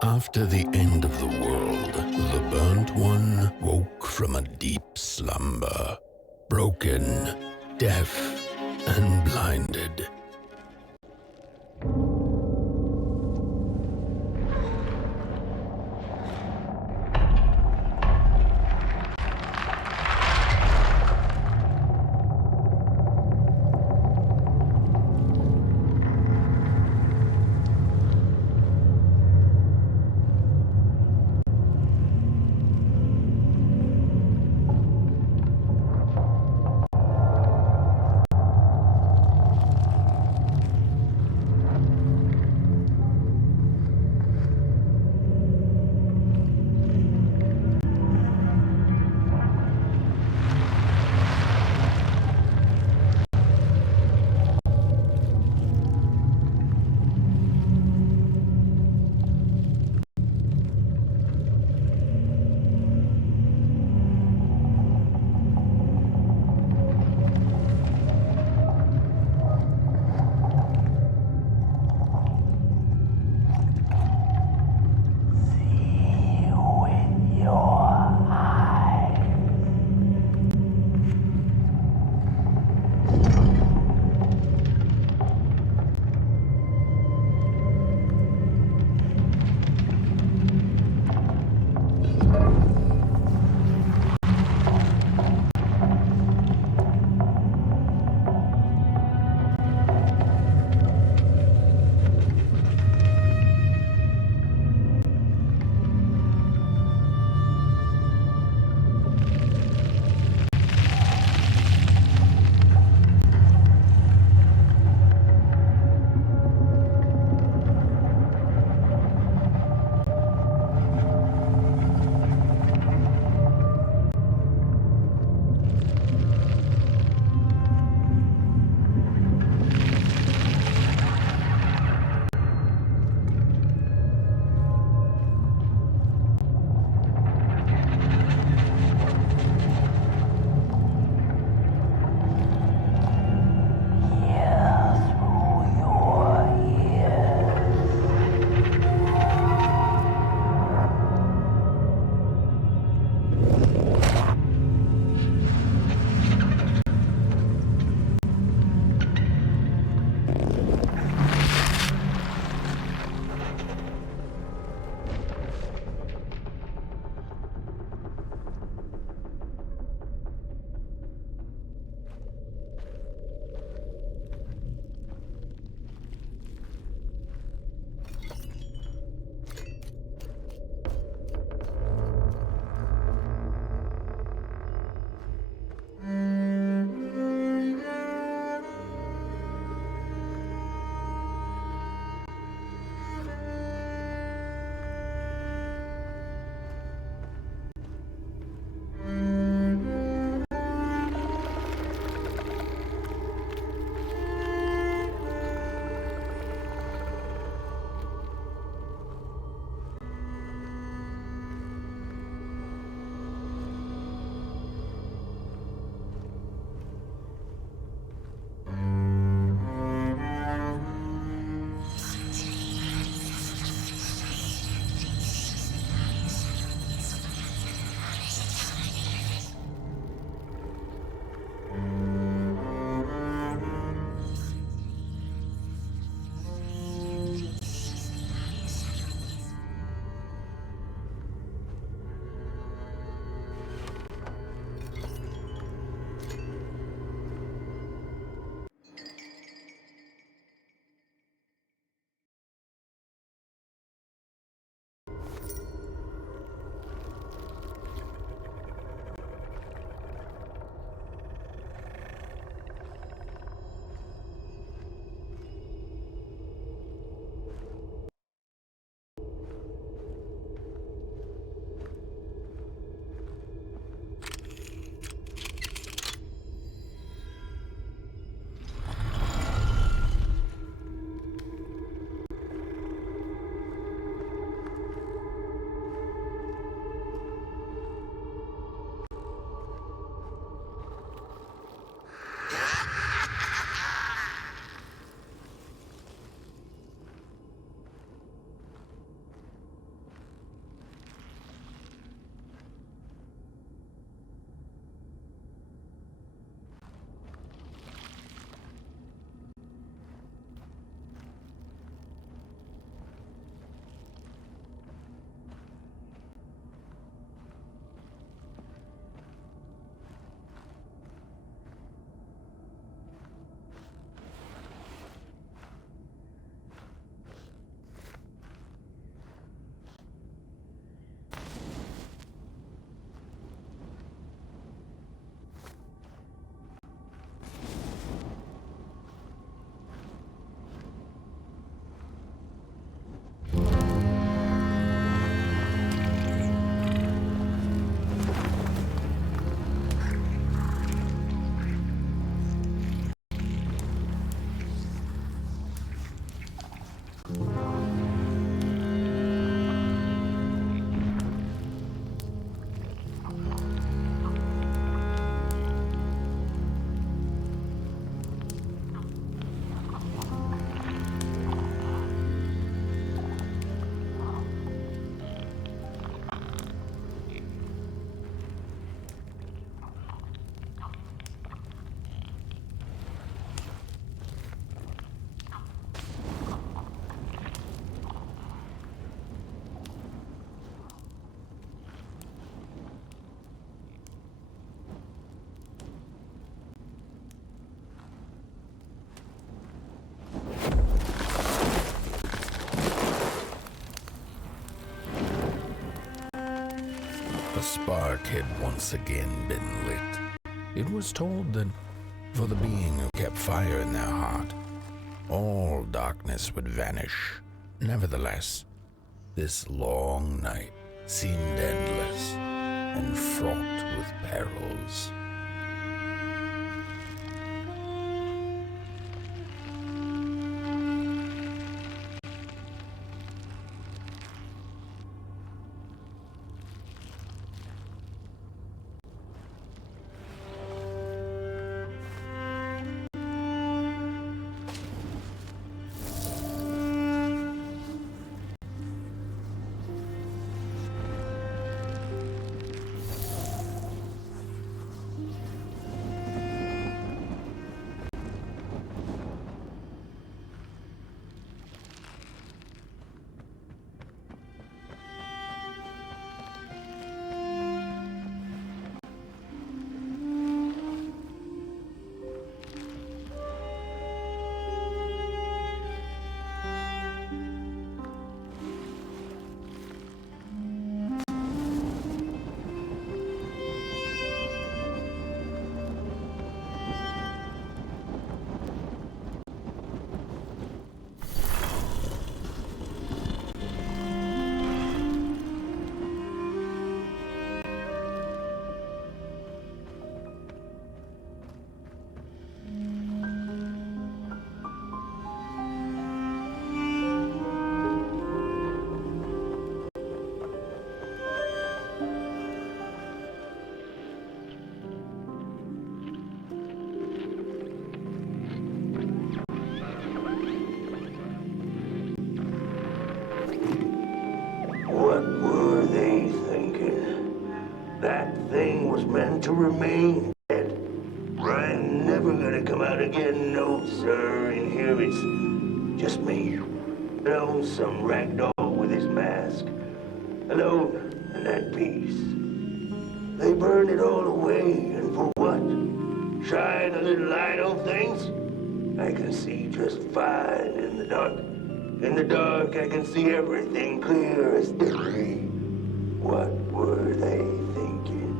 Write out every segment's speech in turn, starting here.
After the end of the world, the burnt one woke from a deep slumber, broken, deaf, and blinded. A spark had once again been lit. It was told that for the being who kept fire in their heart, all darkness would vanish. Nevertheless, this long night seemed endless and fraught with perils. What were they thinking? That thing was meant to remain dead. Brian never gonna come out again, no sir. In here it's just me. Some ragdoll with his mask. Alone in that piece. They burned it all away, and for what? Shine a little light on things? I can see just fine in the dark. In the dark, I can see everything clear as day. What were they thinking?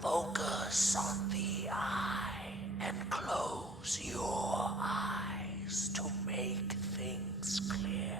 Focus on the eye and close your eyes to make things clear.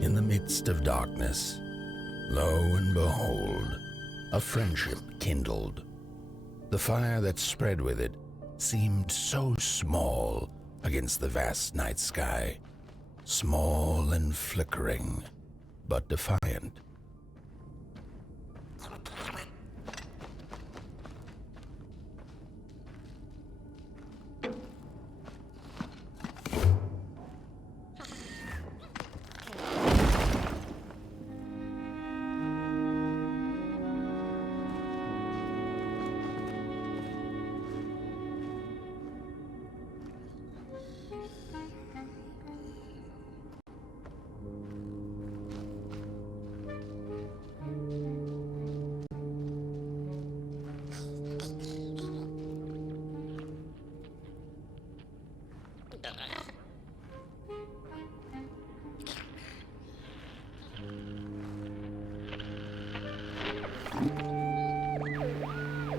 In the midst of darkness, lo and behold, a friendship kindled. The fire that spread with it seemed so small against the vast night sky, small and flickering, but defiant.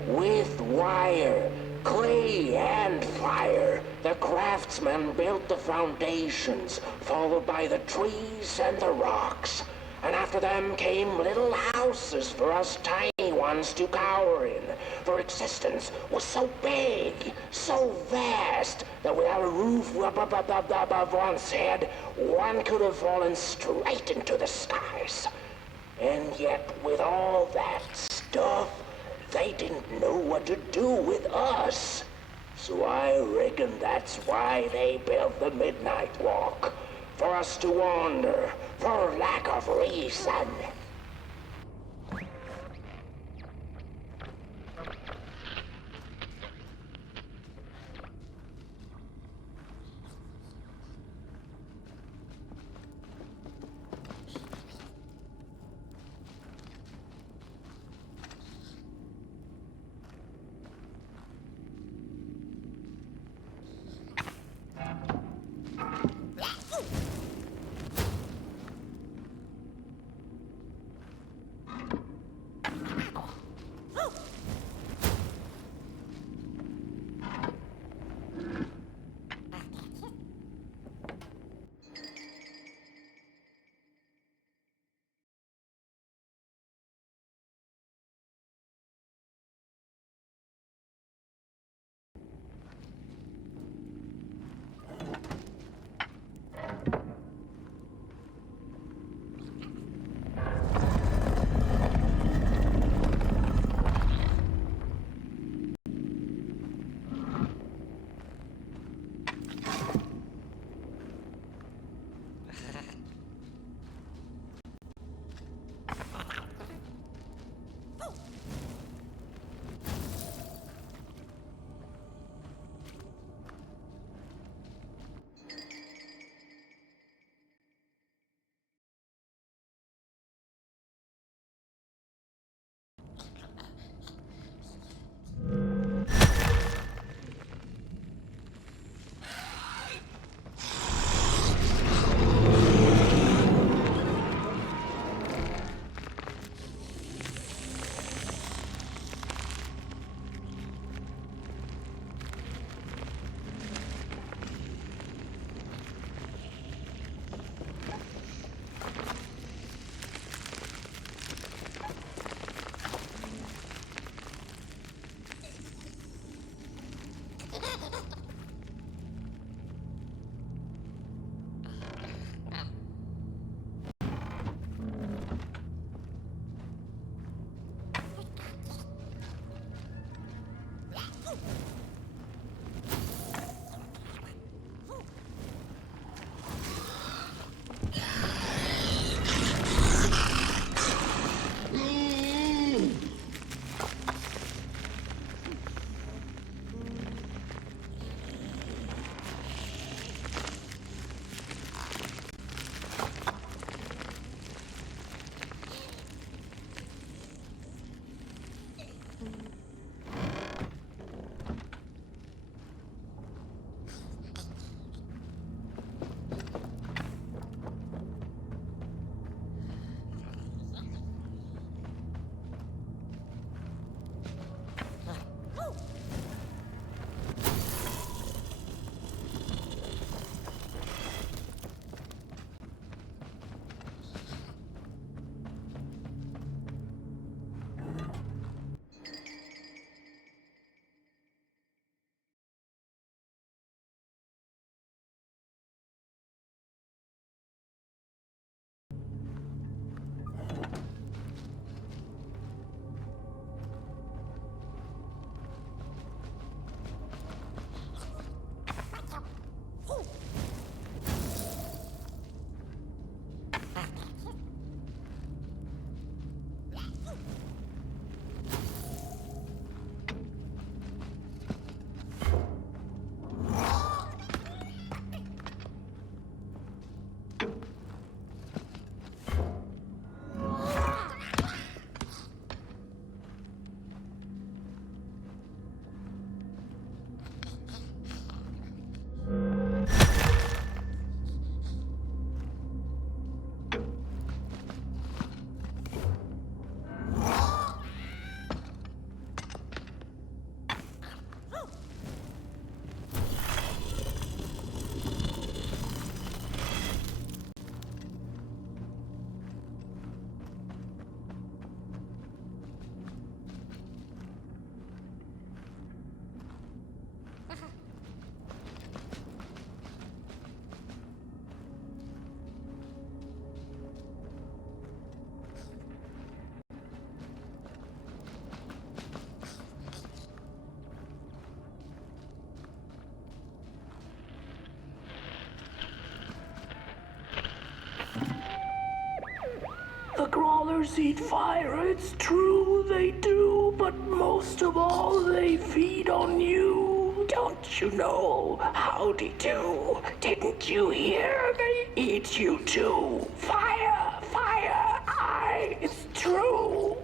With wire, clay, and fire, the craftsmen built the foundations, followed by the trees and the rocks. And after them came little houses for us tiny ones to cower in. For existence was so big, so vast, that without a roof above one's head, one could have fallen straight into the skies. And yet, with all that stuff, they didn't know what to do with us. So I reckon that's why they built the Midnight Walk. For us to wander, for lack of reason. fathers eat fire, it's true they do, but most of all they feed on you. Don't you know? Howdy do. Didn't you hear? They eat you too. Fire, fire, aye, it's true.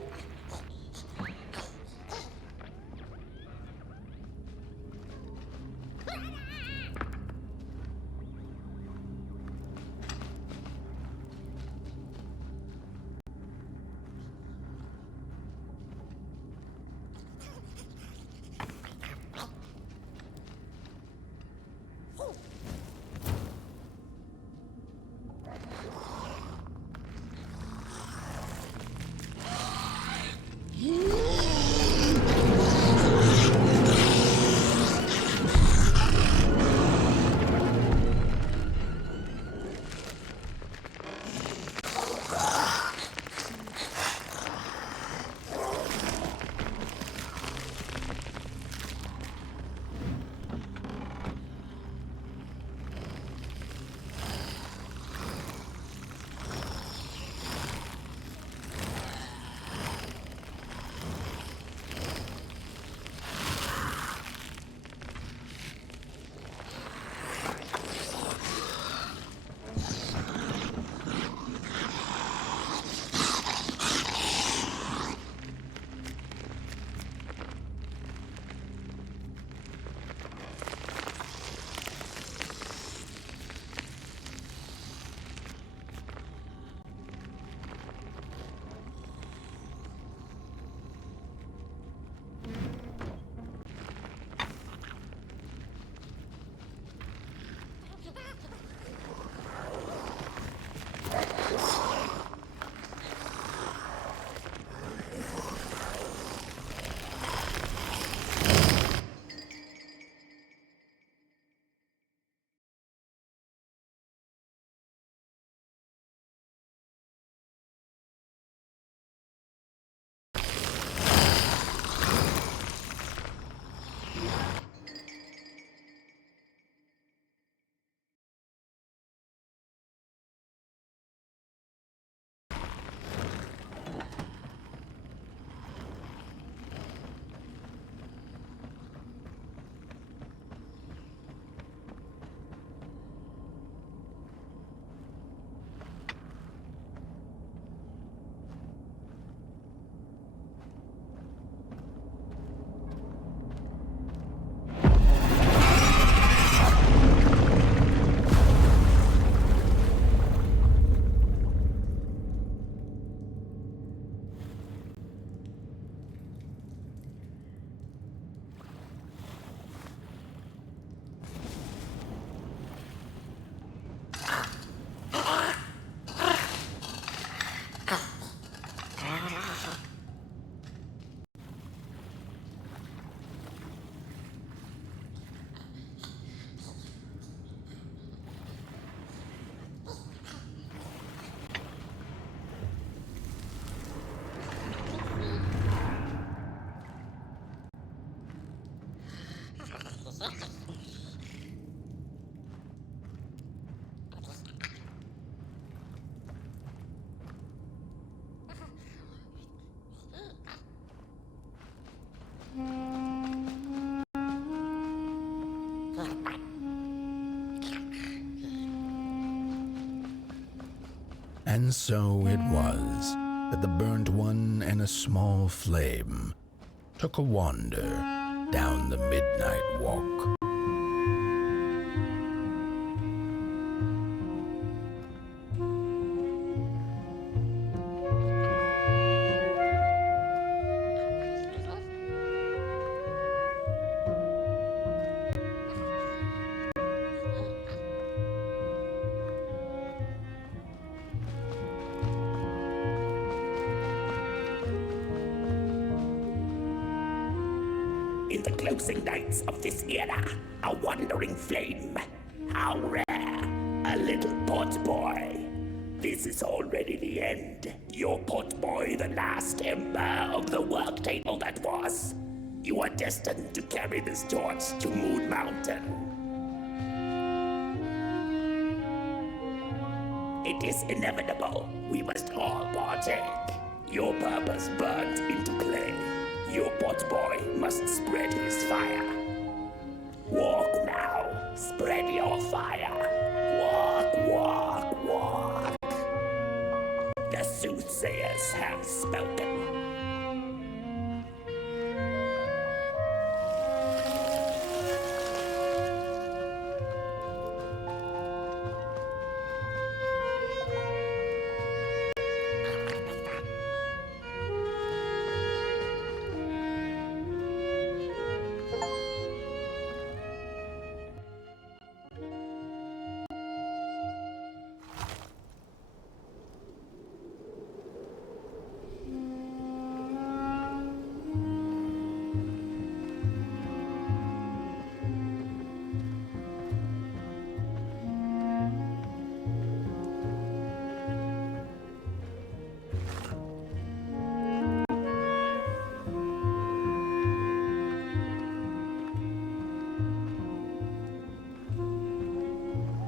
And so it was that the burnt one and a small flame took a wander down the midnight walk. In the closing nights of this era, a wandering flame. How rare, a little pot boy. This is already the end. Your pot boy, the last ember of the work table that was. You are destined to carry this torch to Moon Mountain. It is inevitable. We must all partake. Your purpose burnt into clay. Your pot boy must spread his fire. Walk now, spread your fire. Walk, walk, walk. The soothsayers have spoken.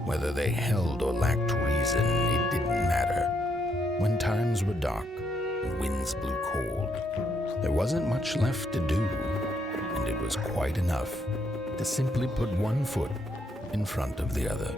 Whether they held or lacked reason, it didn't matter. When times were dark and winds blew cold, there wasn't much left to do, and it was quite enough to simply put one foot in front of the other.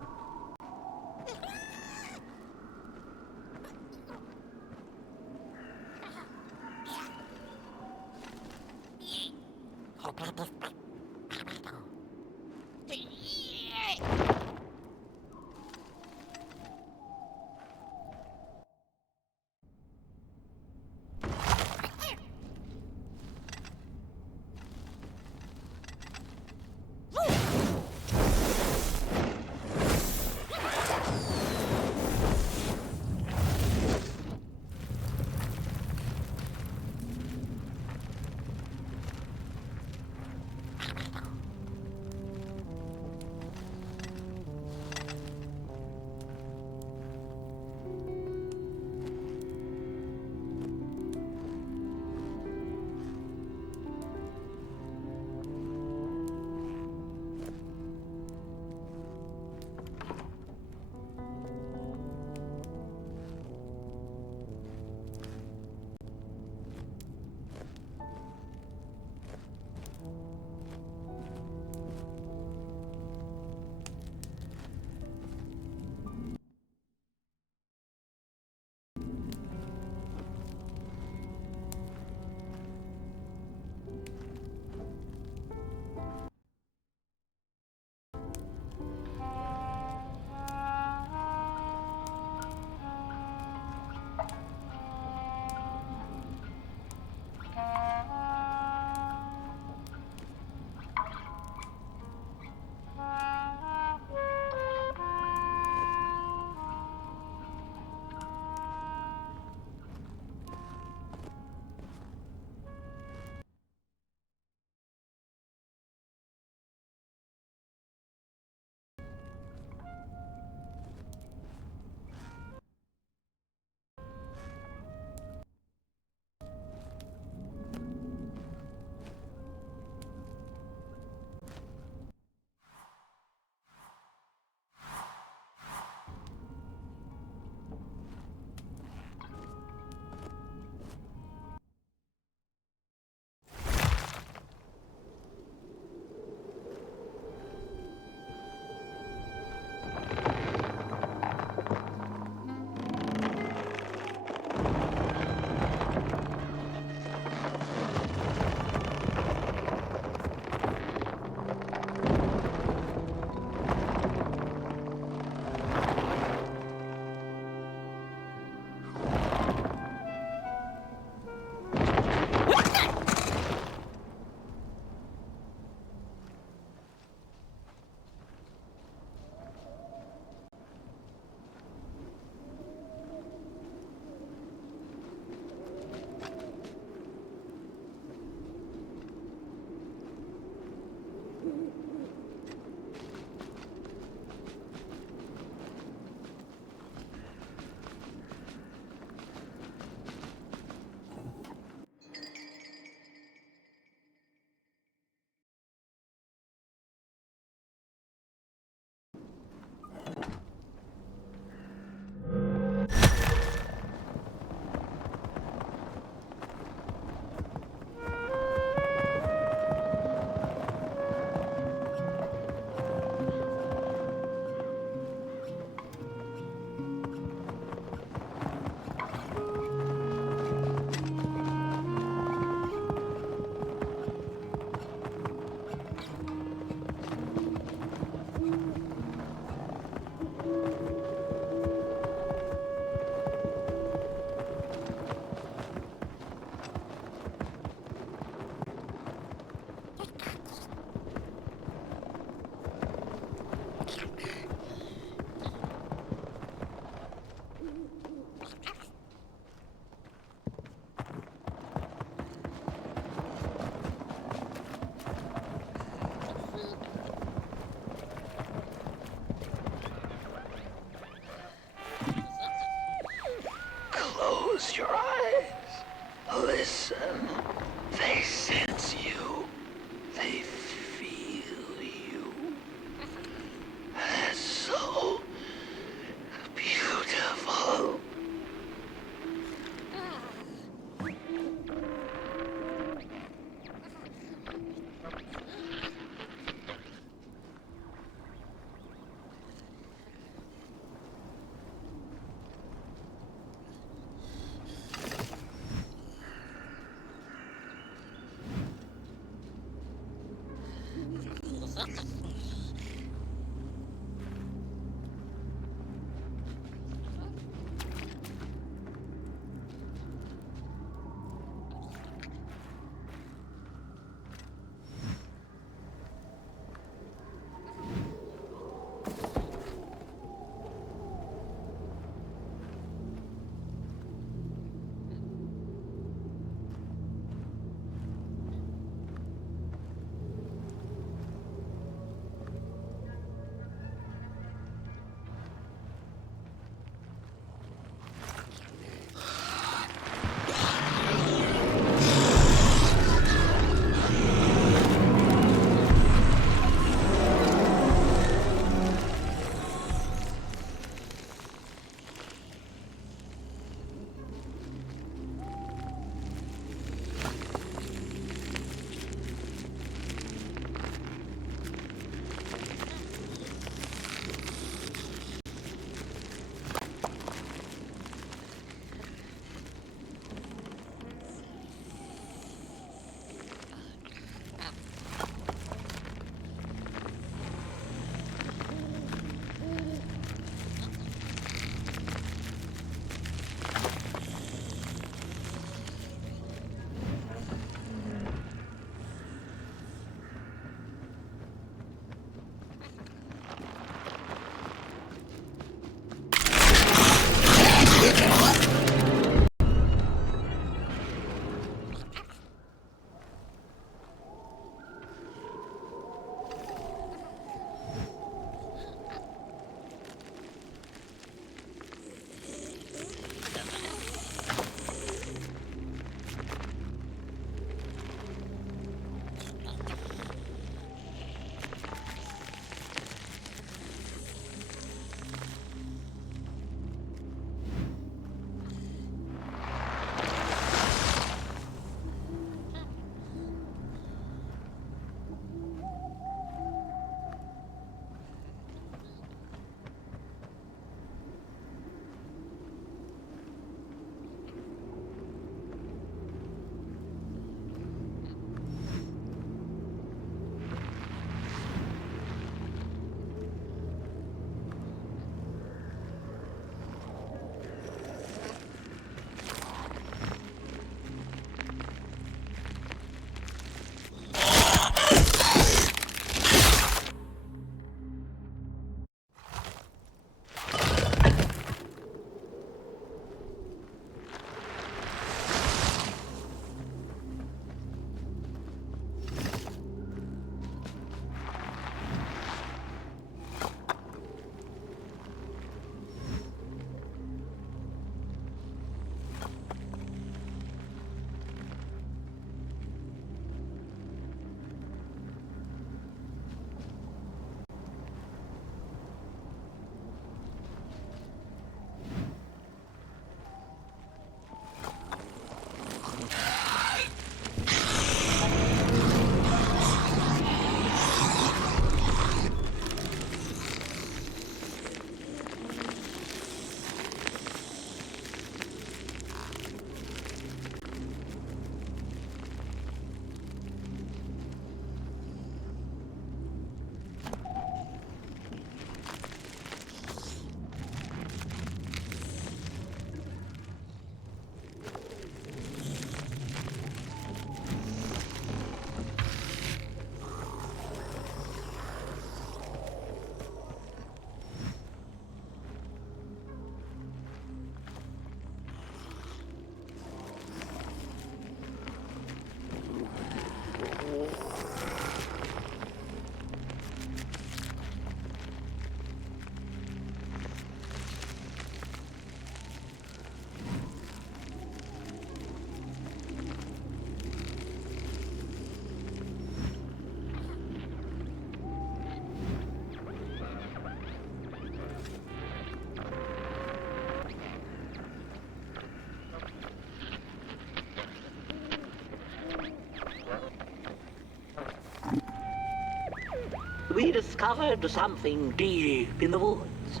We discovered something deep in the woods.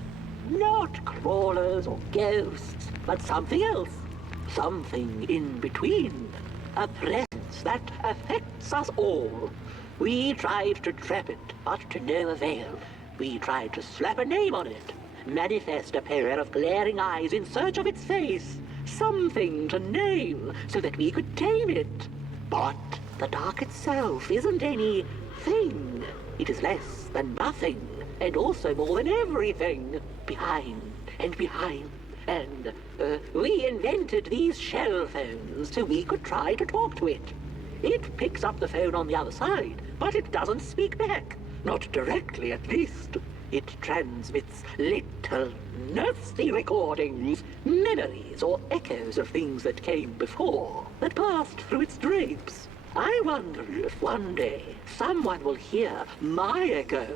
Not crawlers or ghosts, but something else. Something in between. A presence that affects us all. We tried to trap it, but to no avail. We tried to slap a name on it, manifest a pair of glaring eyes in search of its face, something to name so that we could tame it. But the dark itself isn't any thing. It is less than nothing, and also more than everything. Behind and behind. And we invented these shell phones so we could try to talk to it. It picks up the phone on the other side, but it doesn't speak back. Not directly, at least. It transmits little, nasty recordings, memories or echoes of things that came before, that passed through its drapes. I wonder if one day someone will hear my echo.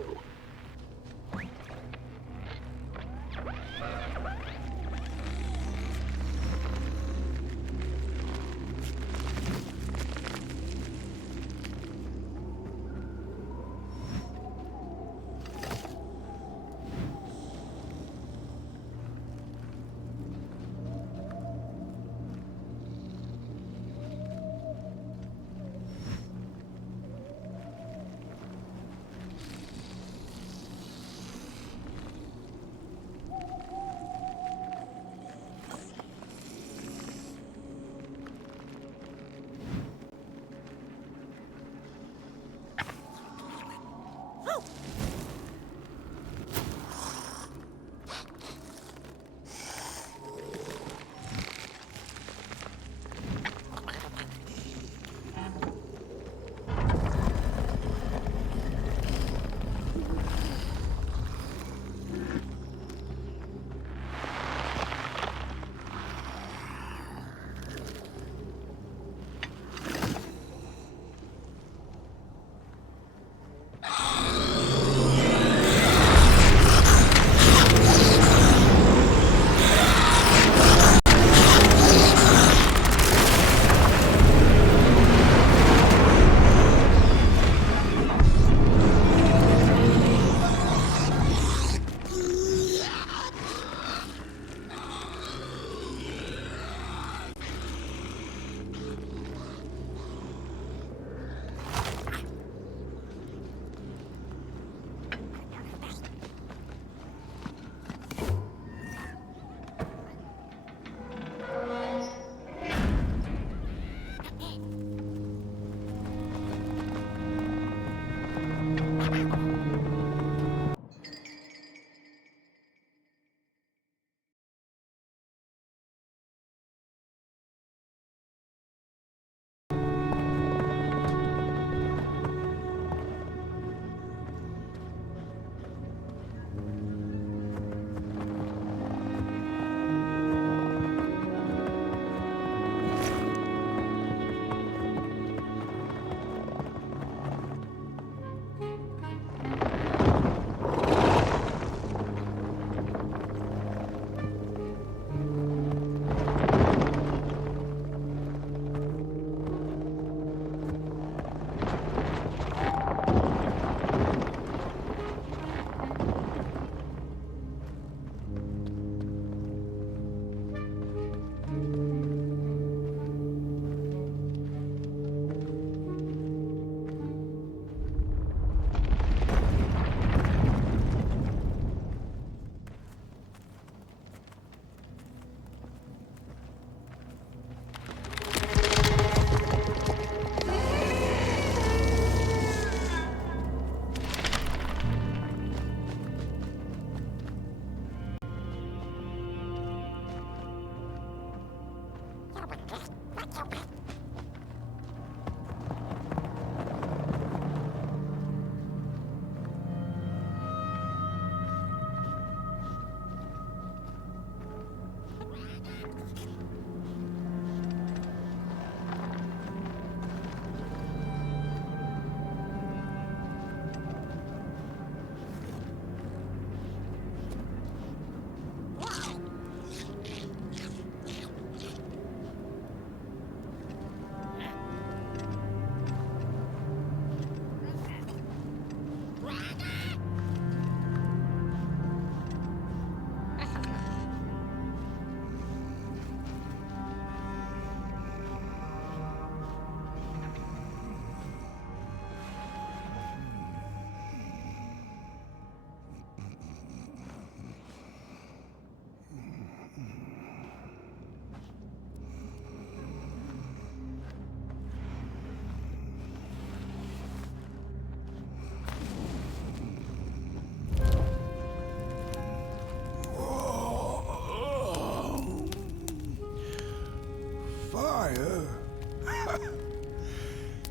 fire?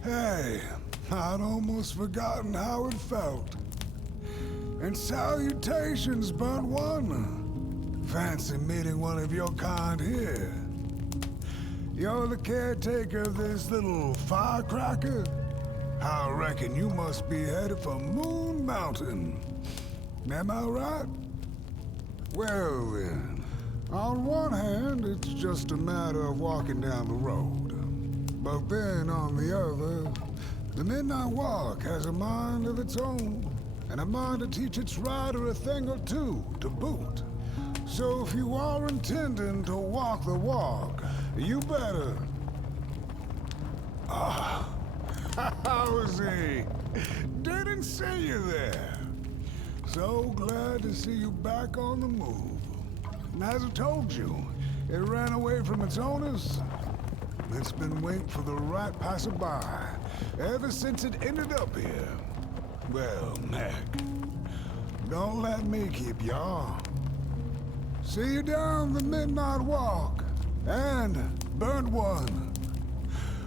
Hey, I'd almost forgotten how it felt. And salutations, burnt one. Fancy meeting one of your kind here. You're the caretaker of this little firecracker? I reckon you must be headed for Moon Mountain. Am I right? Well then, on one hand, it's just a matter of walking down the road. But then on the other, the Midnight Walk has a mind of its own, and a mind to teach its rider a thing or two to boot. So if you are intending to walk the walk, you better... Ah, how is he? Didn't see you there. So glad to see you back on the move. And as I told you, it ran away from its owners. It's been waiting for the right passerby ever since it ended up here. Well, Mac, don't let me keep y'all. See you down the Midnight Walk, and burnt one.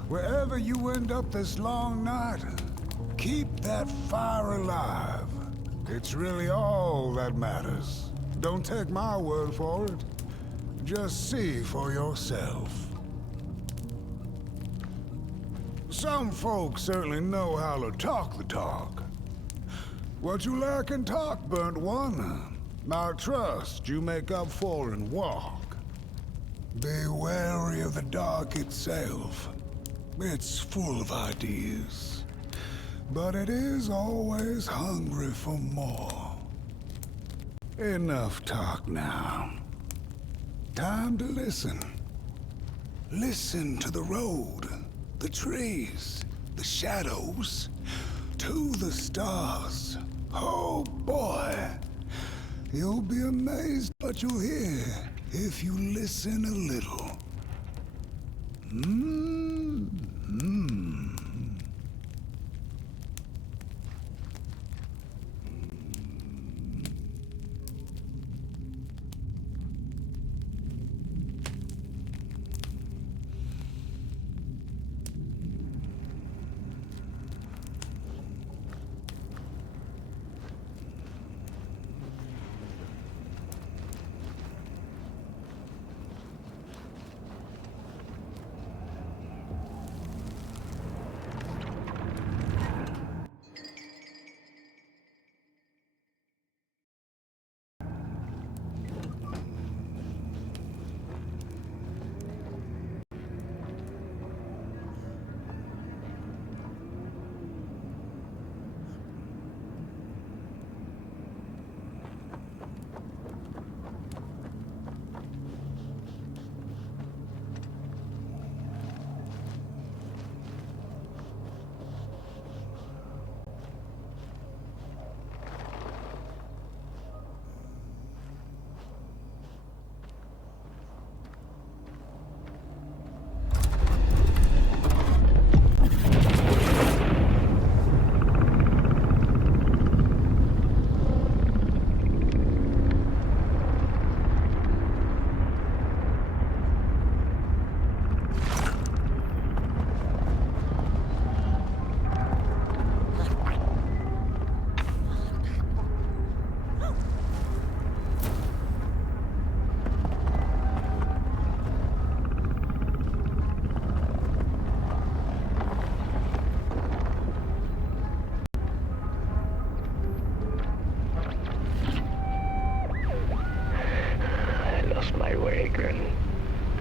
Wherever you end up this long night, keep that fire alive. It's really all that matters. Don't take my word for it. Just see for yourself. Some folks certainly know how to talk the talk. What you lack in talk, burnt one, I trust you make up for in walk. Be wary of the dark itself. It's full of ideas, but it is always hungry for more. Enough talk now. Time to listen. Listen to the road, the trees, the shadows, to the stars. Oh boy! You'll be amazed what you'll hear if you listen a little.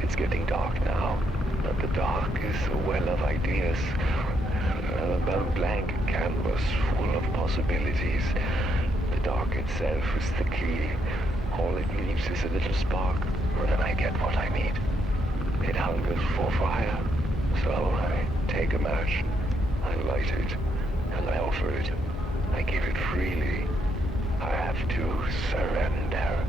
It's getting dark now, but the dark is a well of ideas. A blank canvas full of possibilities. The dark itself is the key. All it needs is a little spark, and I get what I need. It hungers for fire, so I take a match, I light it, and I offer it. I give it freely. I have to surrender.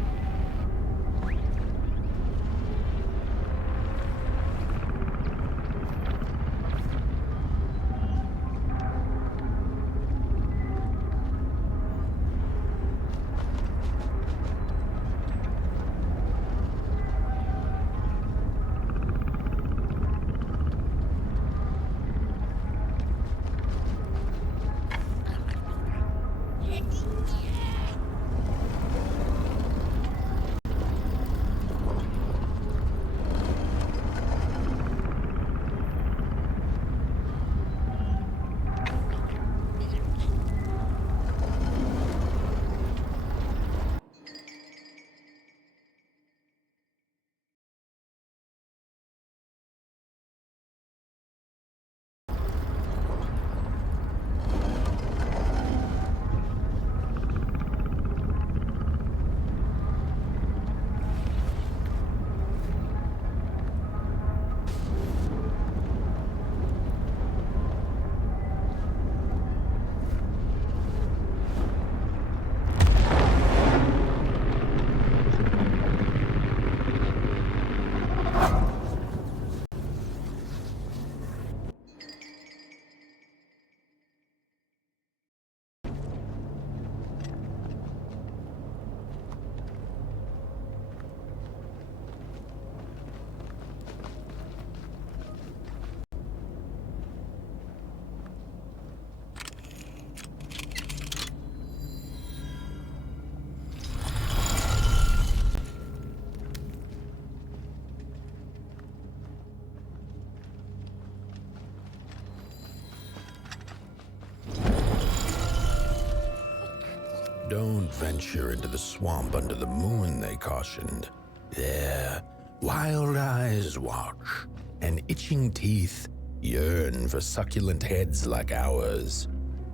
Don't venture into the swamp under the moon, they cautioned. There, wild eyes watch, and itching teeth yearn for succulent heads like ours.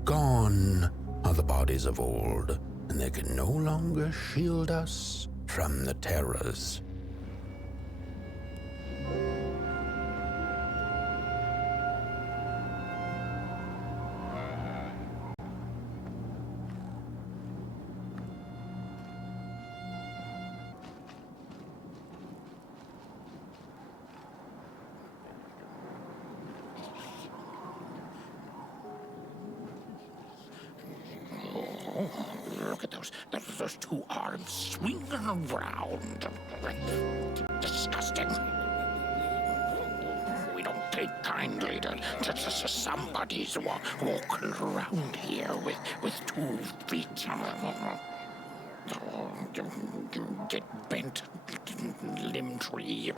Gone are the bodies of old, and they can no longer shield us from the terrors. Look at those two arms swinging around. Disgusting. We don't take kindly to somebody's walking around here with 2 feet. Get bent limb tree.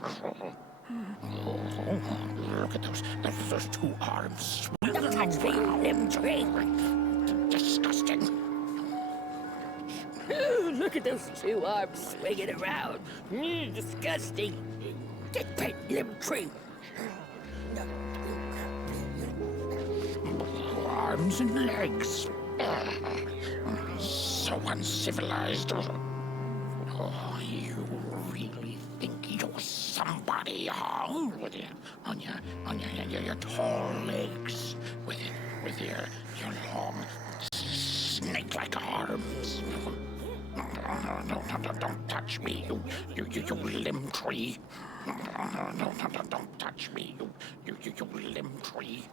Look at those 2 arms swinging Don't touch me, limb tree. Disgusting. Look at those 2 arms swinging around. Disgusting. Get bent, limb tree. Arms and legs. So uncivilized. Oh, you really think you're somebody, huh? On your tall legs, with your long snake-like arms. No, don't touch me, you limb tree. No, don't touch me, you limb tree.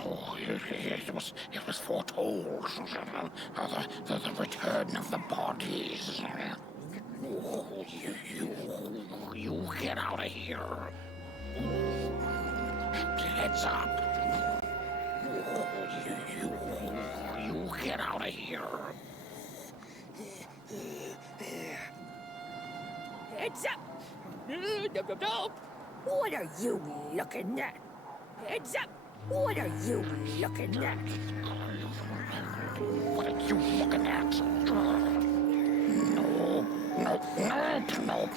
Oh, it was foretold. The return of the bodies. Oh, you get out of here. Heads up. You get out of here. Heads up. No. What are you looking at? Heads up. What are you looking at? What are you looking at? No.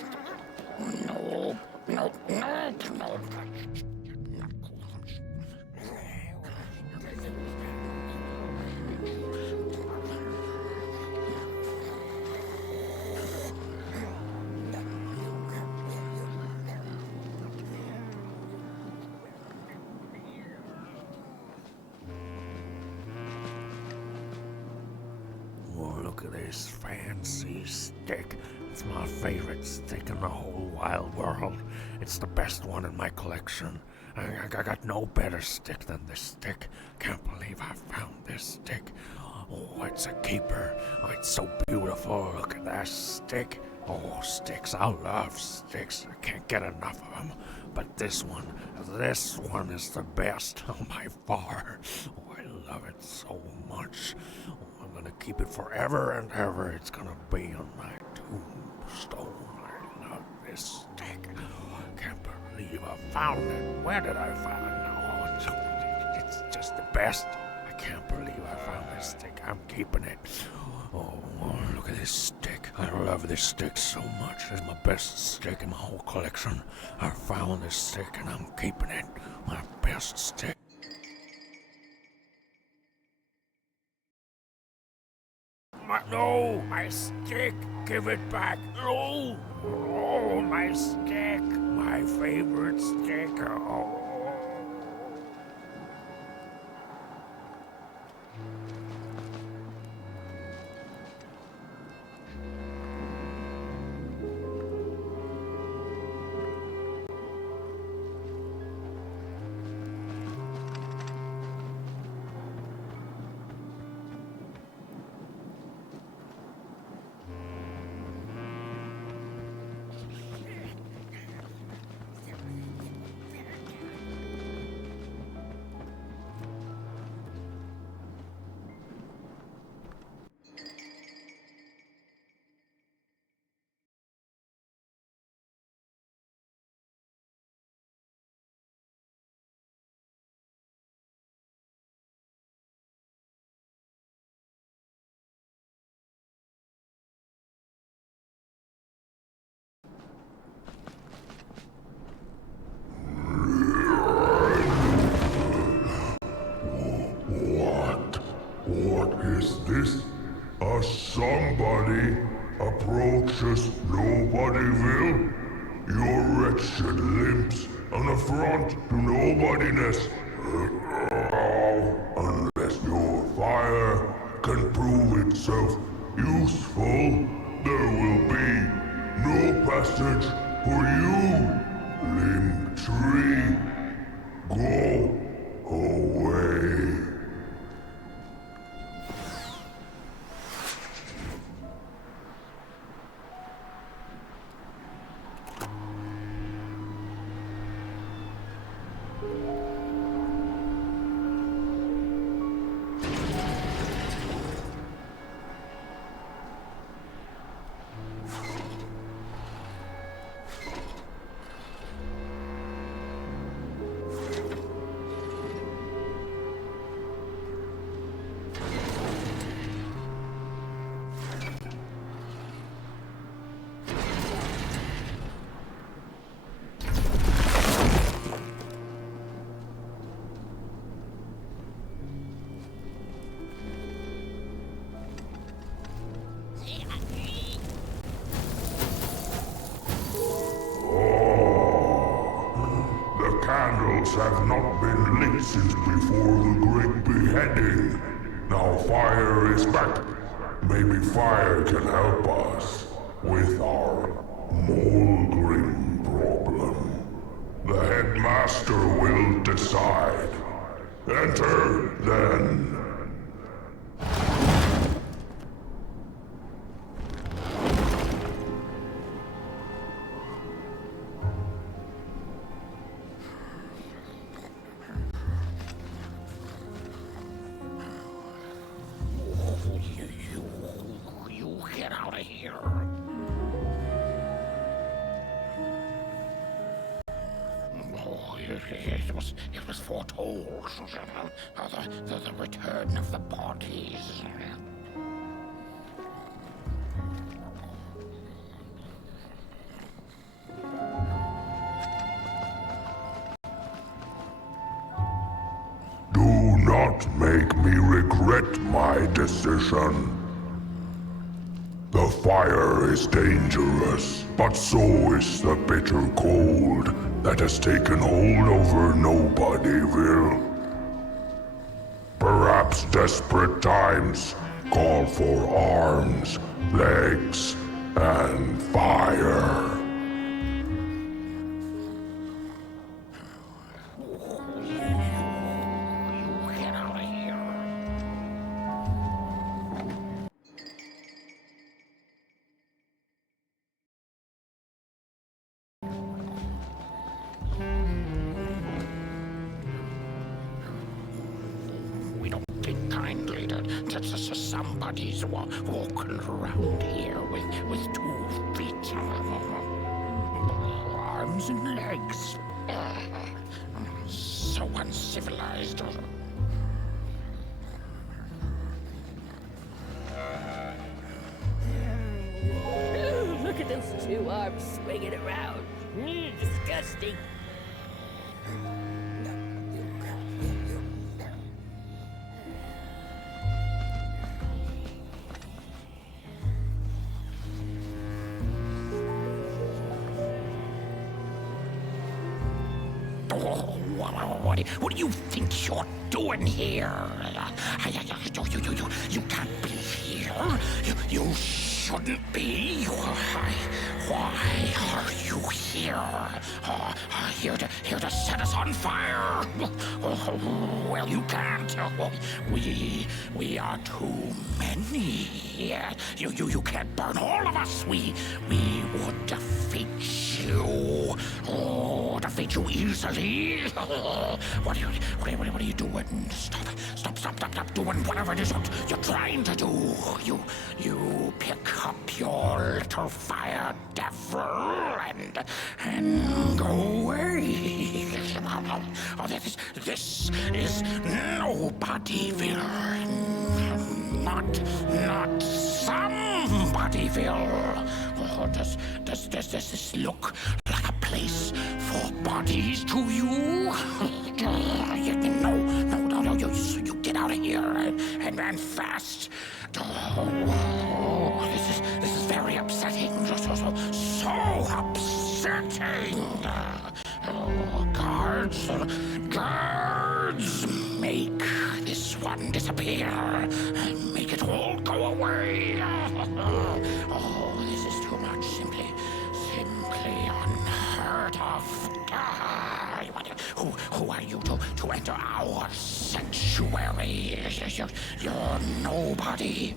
Look at this fancy stick. It's my favorite stick in the whole wide world. It's the best one in my collection. I got no better stick than this stick. Can't believe I found this stick. Oh, it's a keeper. Oh, it's so beautiful. Look at that stick. Oh, sticks. I love sticks. I can't get enough of them. But this one is the best by far. Oh, I love it so much. Oh, I'm gonna keep it forever and ever. It's gonna be on my tombstone. I love this stick. Oh, I can't believe I found it. Where did I find it? Oh, it's just the best. I can't believe I found this stick. I'm keeping it. Oh, look at this stick. I love this stick so much. It's my best stick in my whole collection. I found this stick and I'm keeping it. My best stick. No, my stick. Give it back. No. Oh, my stick. My favorite stick. Oh. precious Nobodyville? Your wretched limps, an affront to nobodiness. Unless your fire can prove itself useful, there will be no passage for you, limb tree. Go away. Candles have not been lit since before the great beheading. Now fire is back. Maybe fire can help us with our Molgrim problem. The headmaster will decide. Enter, then. Get out of here. Oh, it was foretold. The return of the bodies. Do not make me regret my decision. The fire is dangerous, but so is the bitter cold that has taken hold over Nobodyville. Perhaps desperate times call for arms, legs, and fire. Get out of here. We don't take kindly to somebody's walking around here with 2 feet, arms and legs. So uncivilized. Look at those 2 arms swinging around. Disgusting. What do you think you're doing here? You can't be here. You shouldn't be. Why are you here? Here to set us on fire? Well, you can't. We are too many. You can't burn all of us. We would defeat you. Defeat you easily. What are you doing? Stop doing whatever it is you're trying to do. You pick up your little fire devil and go away. This is Nobodyville. Not somebodyville. Does this look like a place for bodies to you? No, you get out of here and fast. This is very upsetting. Guards, make this one disappear. Make it all go away. Oh, this is too much. Simply unheard of. Who are you to enter our sanctuary? You're nobody.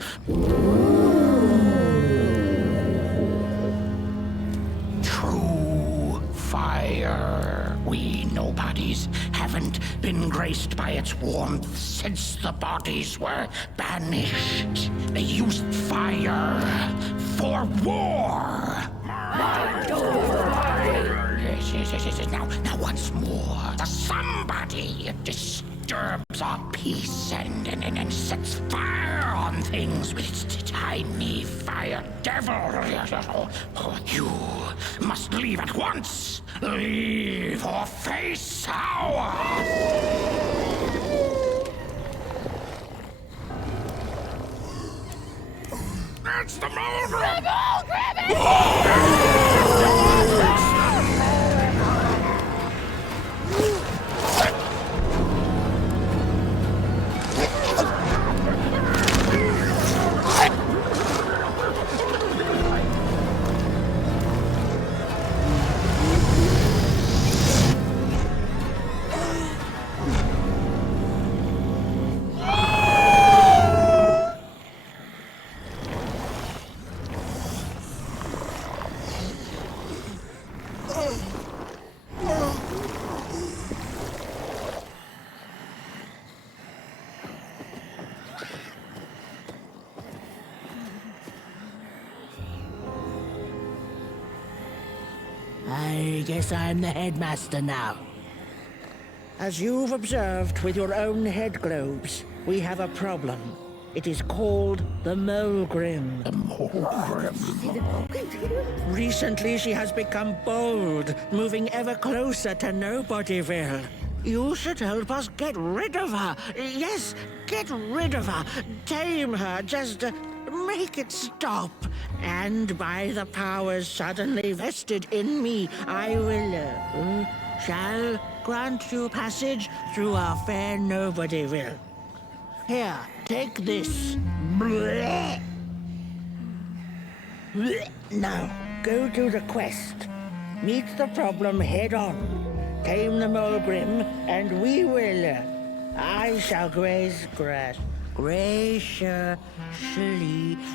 True fire. We nobodies haven't been graced by its warmth since the bodies were banished. They used fire for war. Yes. Now once more, somebody disturbs our peace and sets fire on things with its tiny fire devil. You must leave at once. Leave or face our... It's the Moldrum! Grab it! I guess I'm the headmaster now. As you've observed with your own head globes, we have a problem. It is called the Moldrum. The Moldrum. Recently, she has become bold, moving ever closer to Nobodyville. You should help us get rid of her. Yes, get rid of her. Tame her. Just make it stop. And by the powers suddenly vested in me, I will, shall grant you passage through our fair Nobodyville. Here, take this. Blech. Blech. Now, go do the quest. Meet the problem head on. Tame the Moldrum, and we will. I shall graciously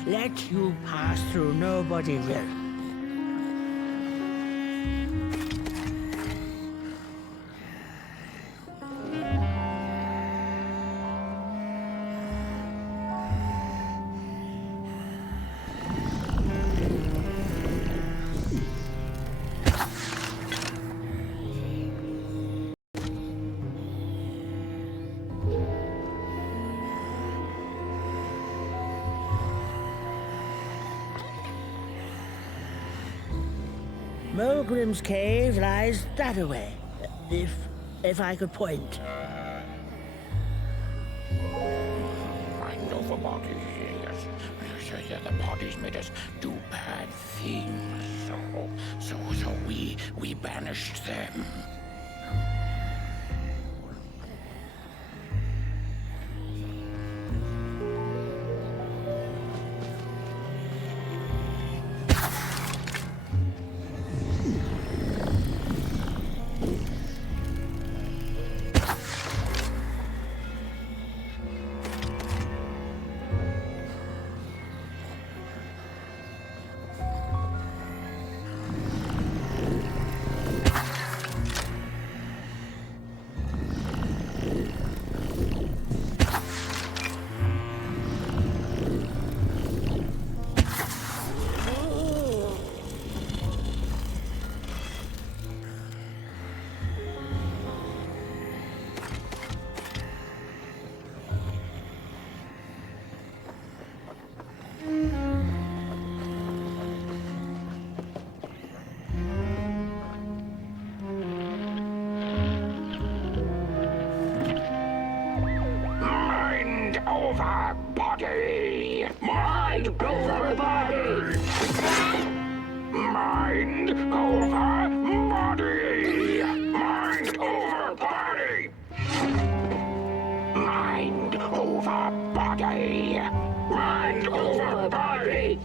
let you pass through Nobodyville. Moldrum's cave lies that away, if I could point. Mind over bodies, yes. The bodies made us do bad things, so we banished them. Body! Mind over body! Mind over body! Mind over body! way. Mind over body!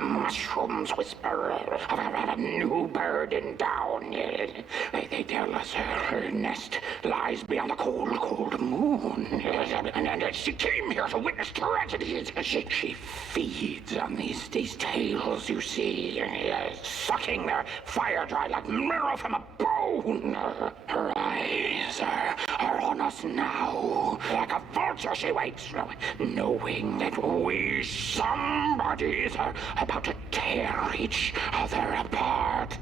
Mushrooms whisper of a new bird in down. They tell us her nest lies beyond the cold, cold moon. And she came here to witness tragedies. She feeds on these tales you see, sucking their fire dry like marrow from a bone. Her eyes are on us now. Like a vulture she waits, knowing that we somebodies are about to tear each other apart.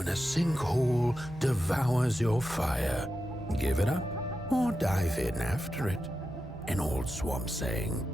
when a sinkhole devours your fire. Give it up or dive in after it. An old swamp saying.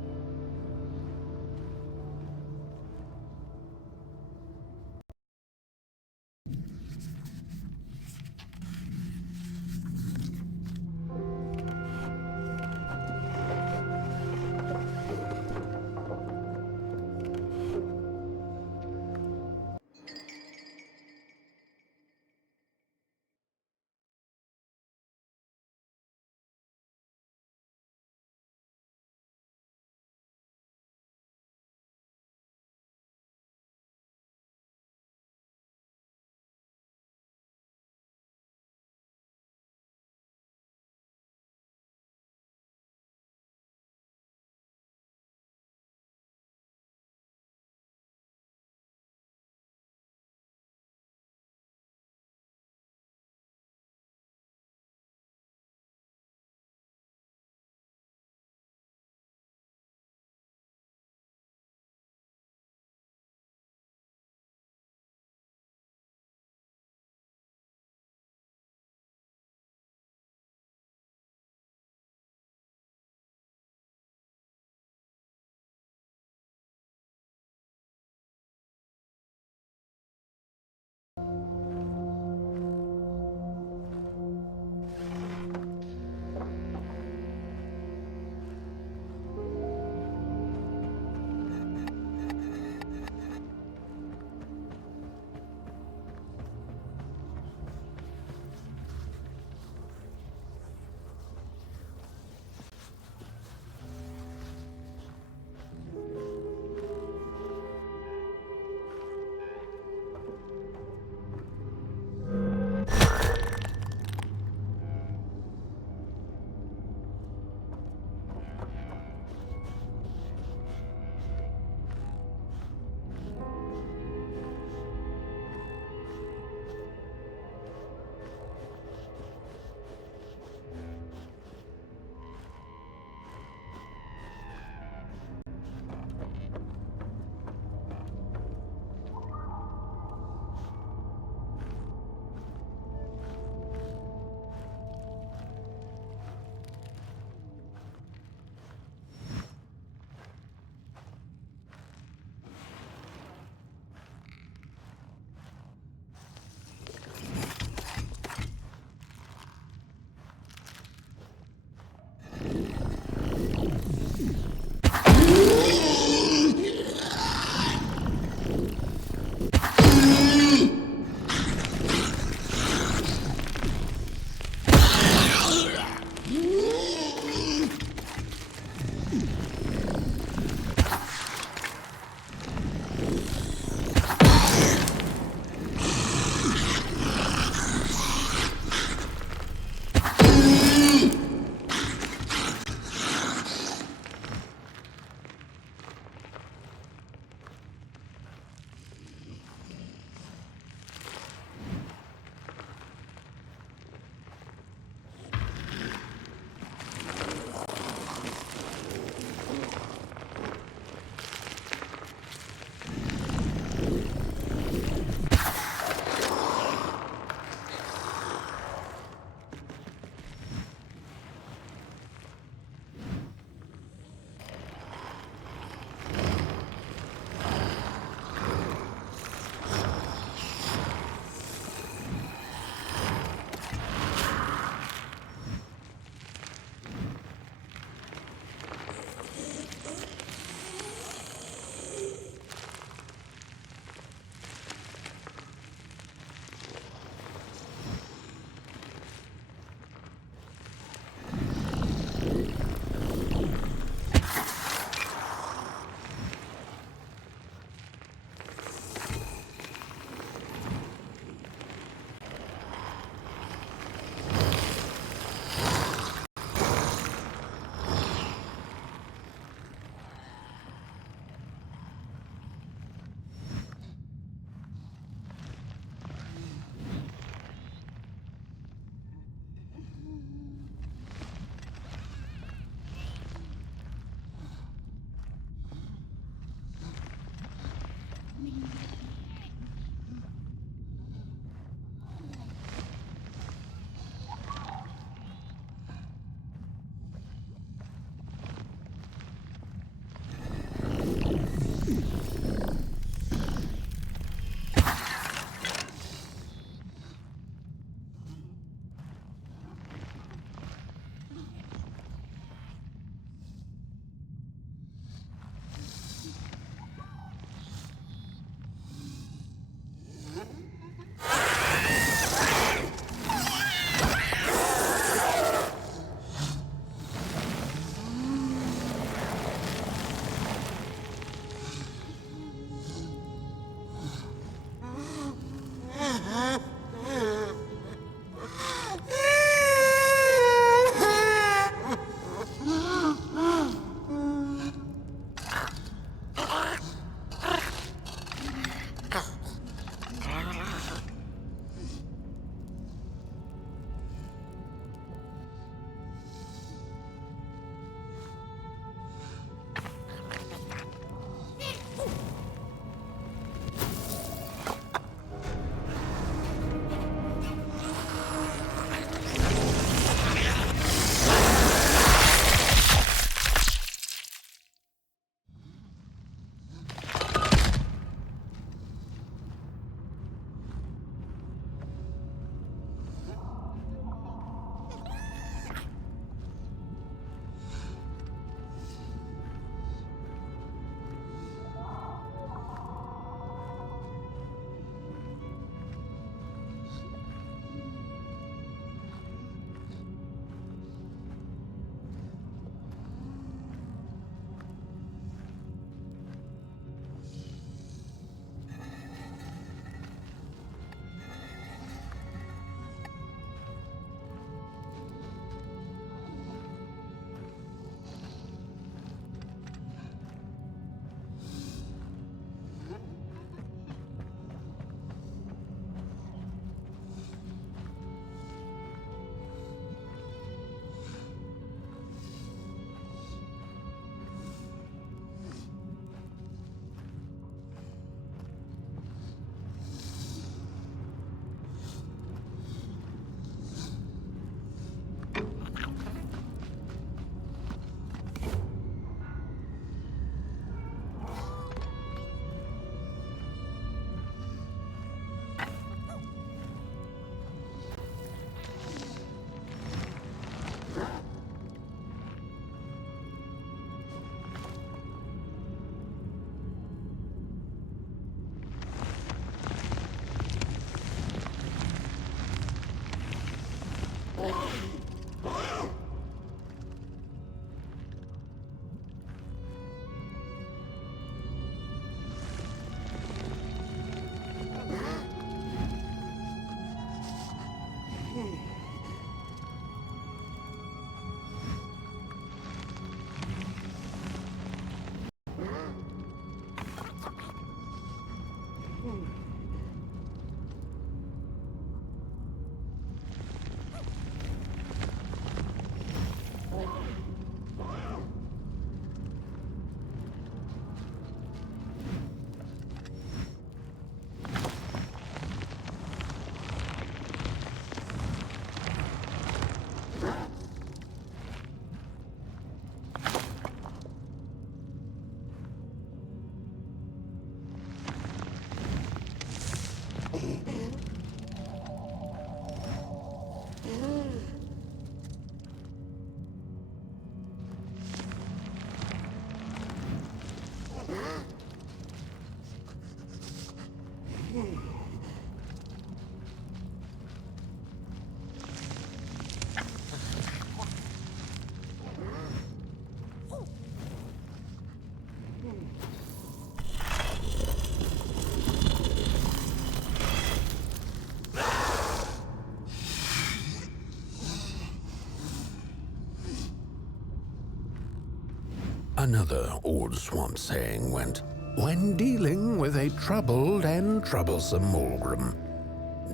Another old swamp saying went, when dealing with a troubled and troublesome Mulgrim,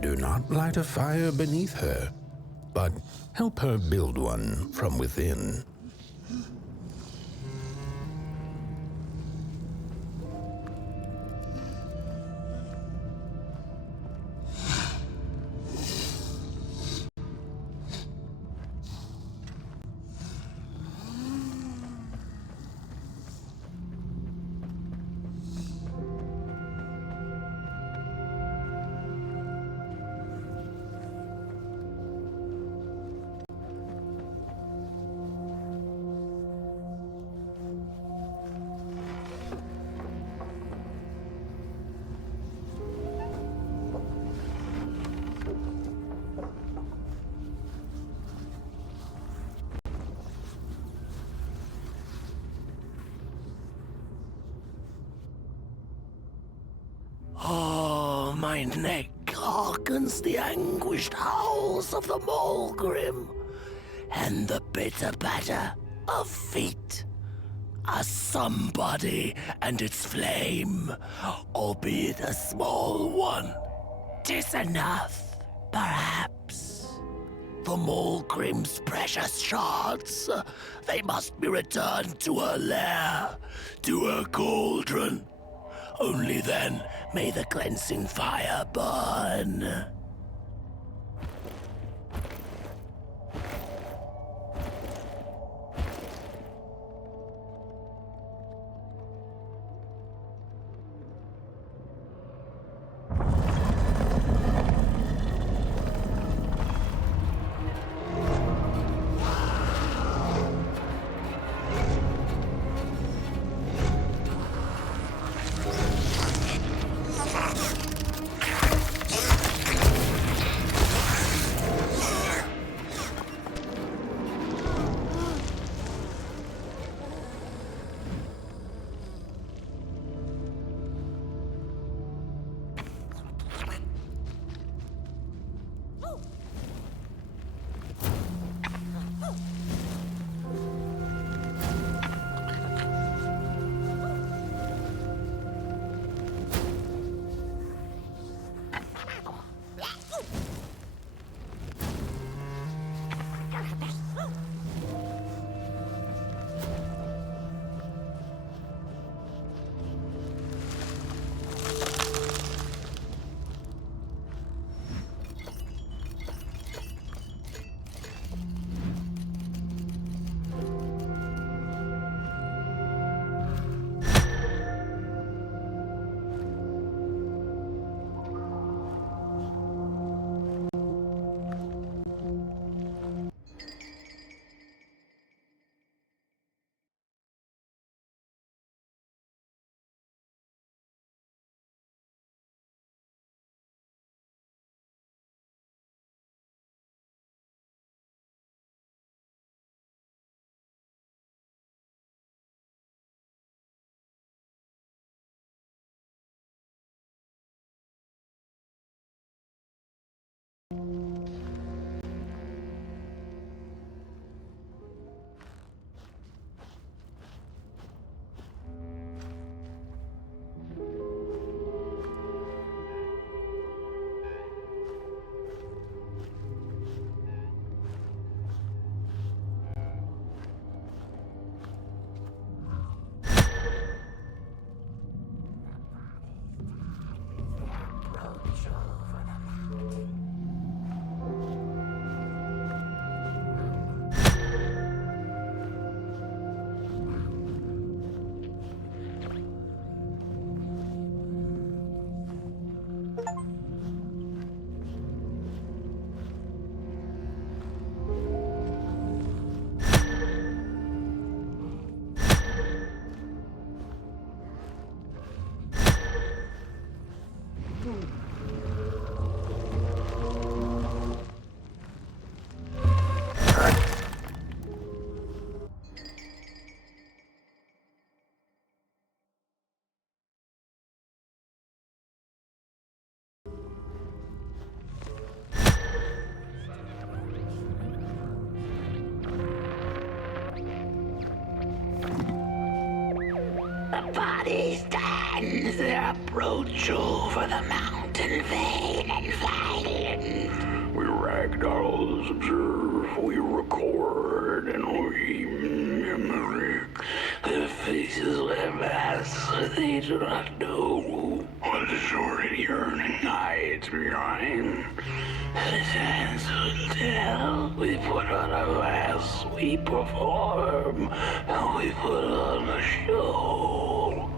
do not light a fire beneath her, but help her build one from within. Oh, my neck hearkens the anguished howls of the Mulgrim, and the bitter batter a feat, a somebody and its flame, albeit a small one. 'Tis enough, perhaps. The Mulgrim's precious shards, they must be returned to her lair, to her cauldron. Only then may the cleansing fire burn. body stands their approach over the mountain vein and violent. We ragdolls observe, we record, and we mimic. Their faces wear masks they do not know What is already yearning hides behind. the hands will tell. We put on a mask, we perform, and we put on a show.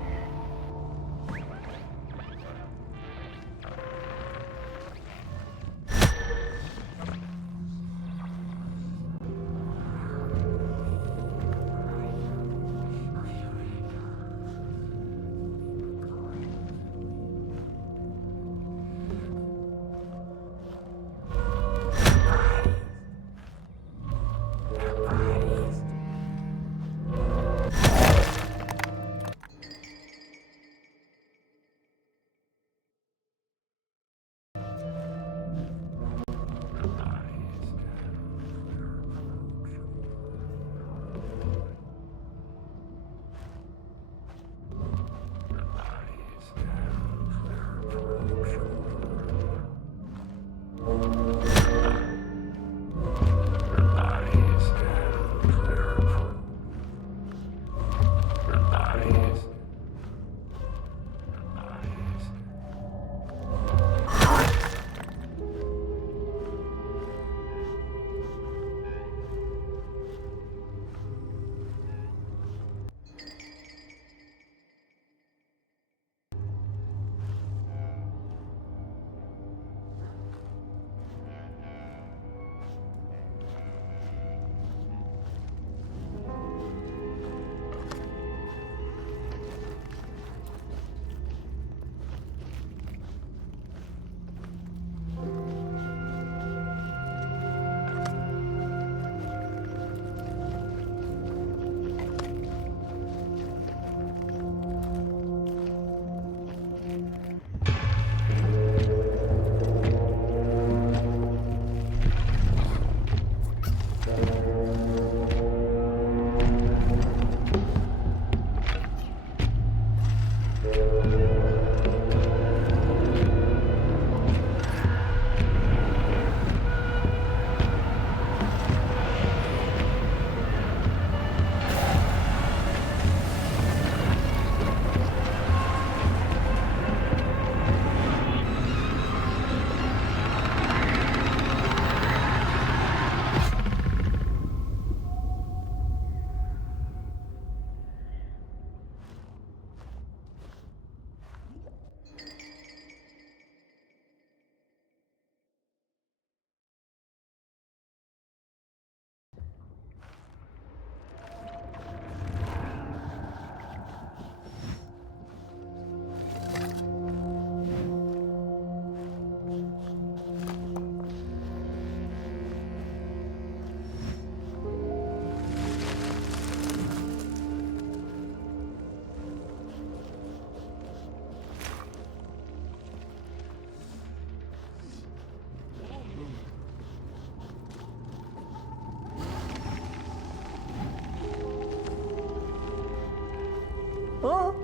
Oh!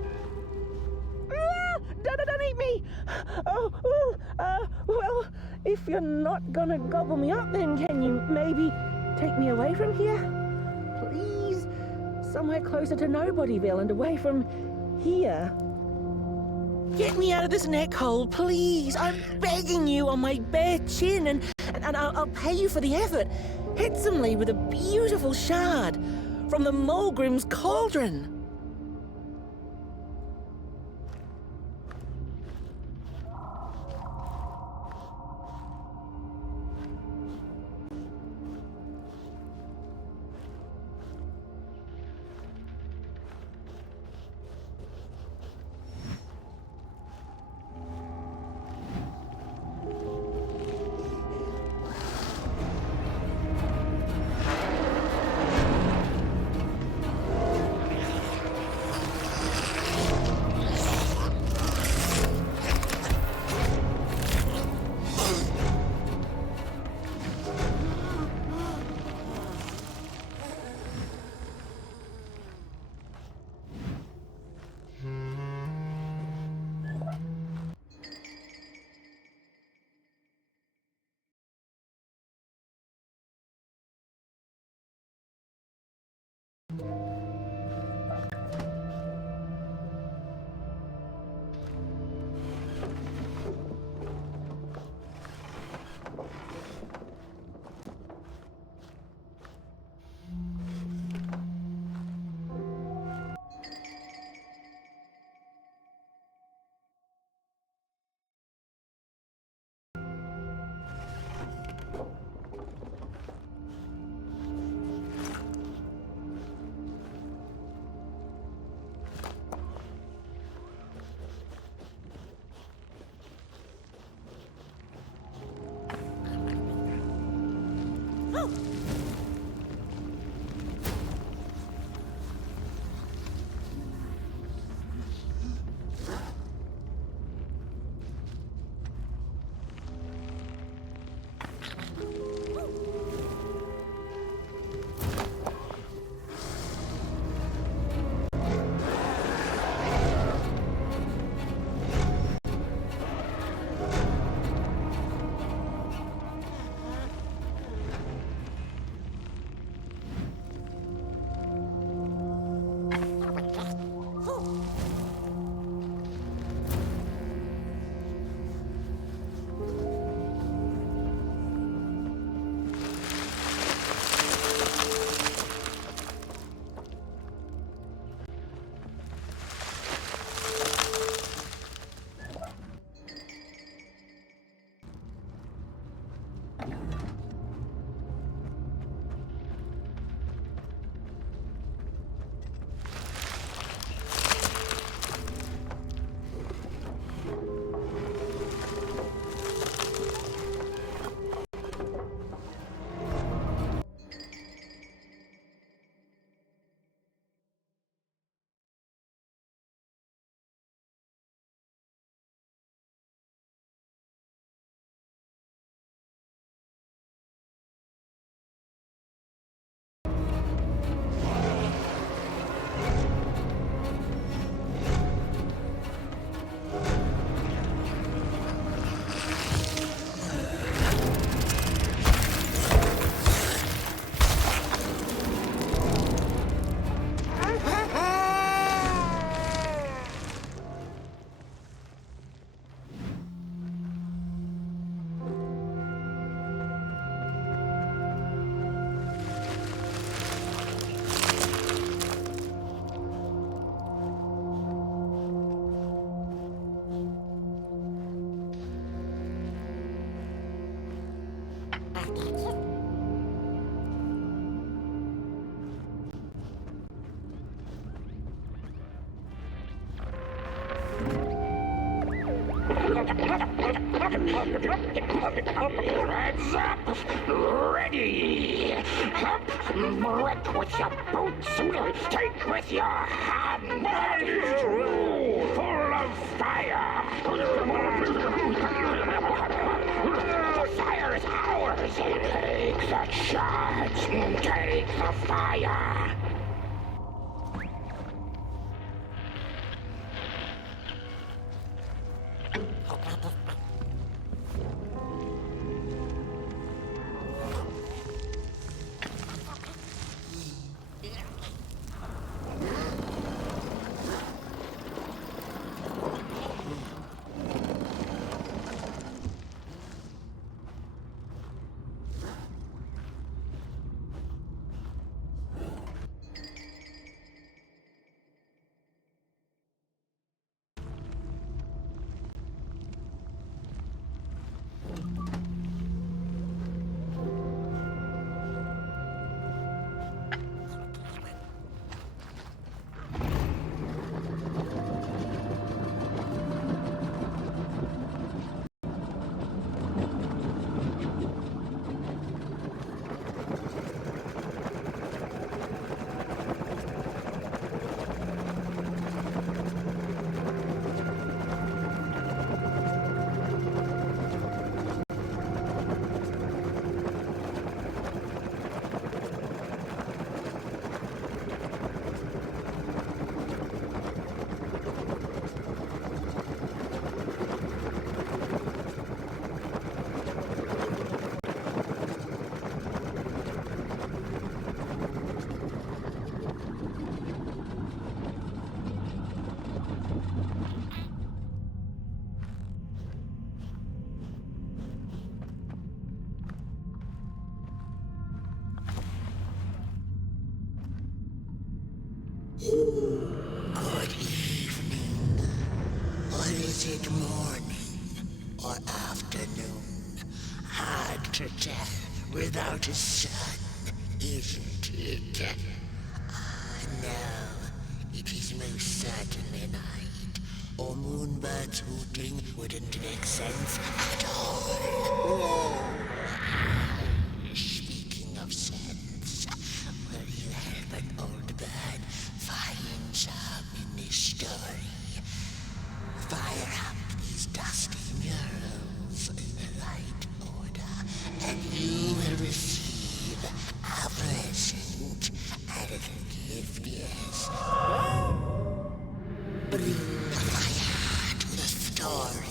Don't eat me! Well, if you're not gonna gobble me up, then can you maybe take me away from here? Please? Somewhere closer to Nobodyville and away from here. Get me out of this neck hole, please. I'm begging you on my bare chin, and I'll pay you for the effort. Handsomely with a beautiful shard from the Mulgrim's cauldron. Heads up! Ready! Up! Break with your boots! Take with your hand! Full of fire! The fire is ours! Take the charge! Take the fire! Good evening. Or is it morning or afternoon? Hard to tell without a sun, isn't it? No, it is most certainly night, or moonbirds hooting wouldn't make sense at all. Speaking of sense, will you help an old bird find some in this story? Fire up these dusty murals in the right order, and you will receive a present, a little gift, yes. Bring fire to the story.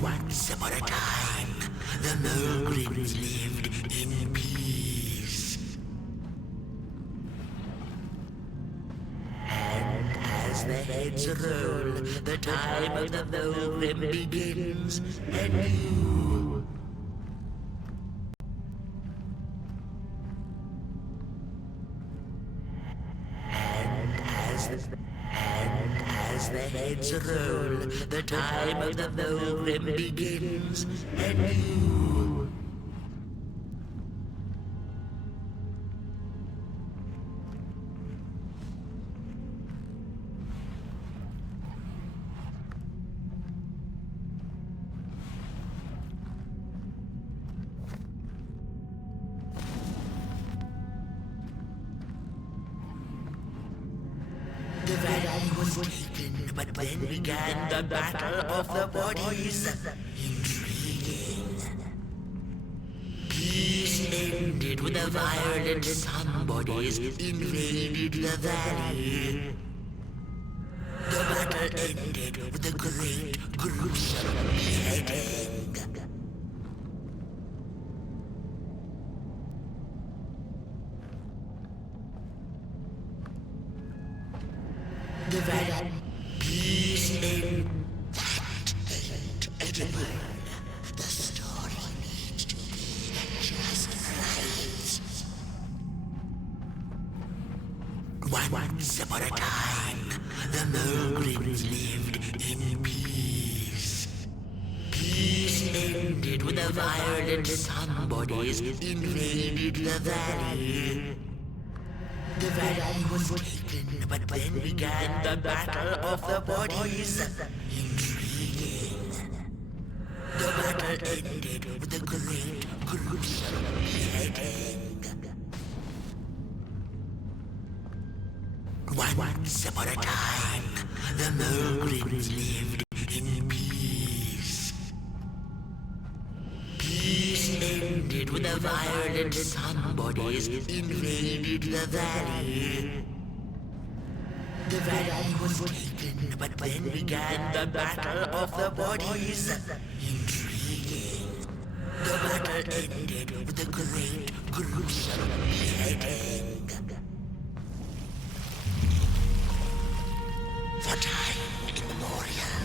Once upon a time, the Mulgrins lived in peace. And as the heads roll, the time of the Mulgrim begins anew. As the heads roll, the time of the Mulgrim begins anew. The valley was taken, but then began the battle of the bodies. Intriguing. Peace ended when the violent sun bodies invaded the valley. The battle ended with a great gruesome beheading. The valley. Peace in. That ain't edible. The story needs to be just right. Once upon a time, the Mulgrins lived in peace. Peace ended when the violent sun bodies invaded the valley. The valley was taken, but then began the battle of the bodies. Intriguing. The battle ended with a great gruesome beheading. Once upon a time, the Mulgrins lived in peace. Peace ended when the violent sun bodies invaded the valley. The valley was taken, but then began the battle of the bodies. Intriguing. The battle ended with a great gruesome beheading. For time immemorial,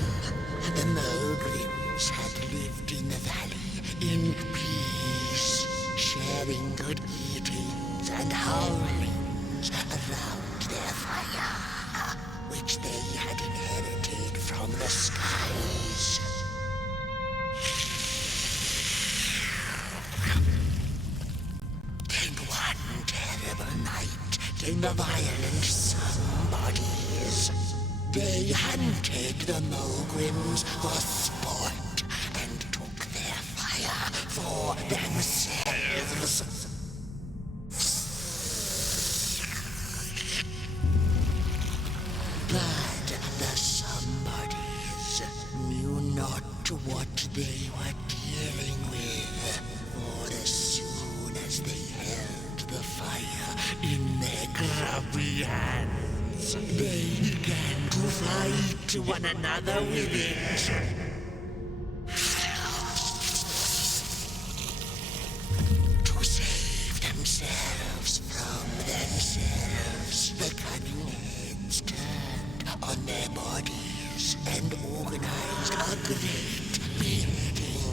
the Mulgrins had lived in the valley in peace, sharing good eatings and howlings around their fire. which they had inherited from the skies. Then one terrible night came the violent somebodies. They hunted the Mogrims for sport and took their fire for themselves. But the somebodies knew not what they were dealing with, for as soon as they held the fire in their grubby hands, they began to fight one another with it. To save themselves from themselves, the cunning heads turned on their bodies and organized a great building.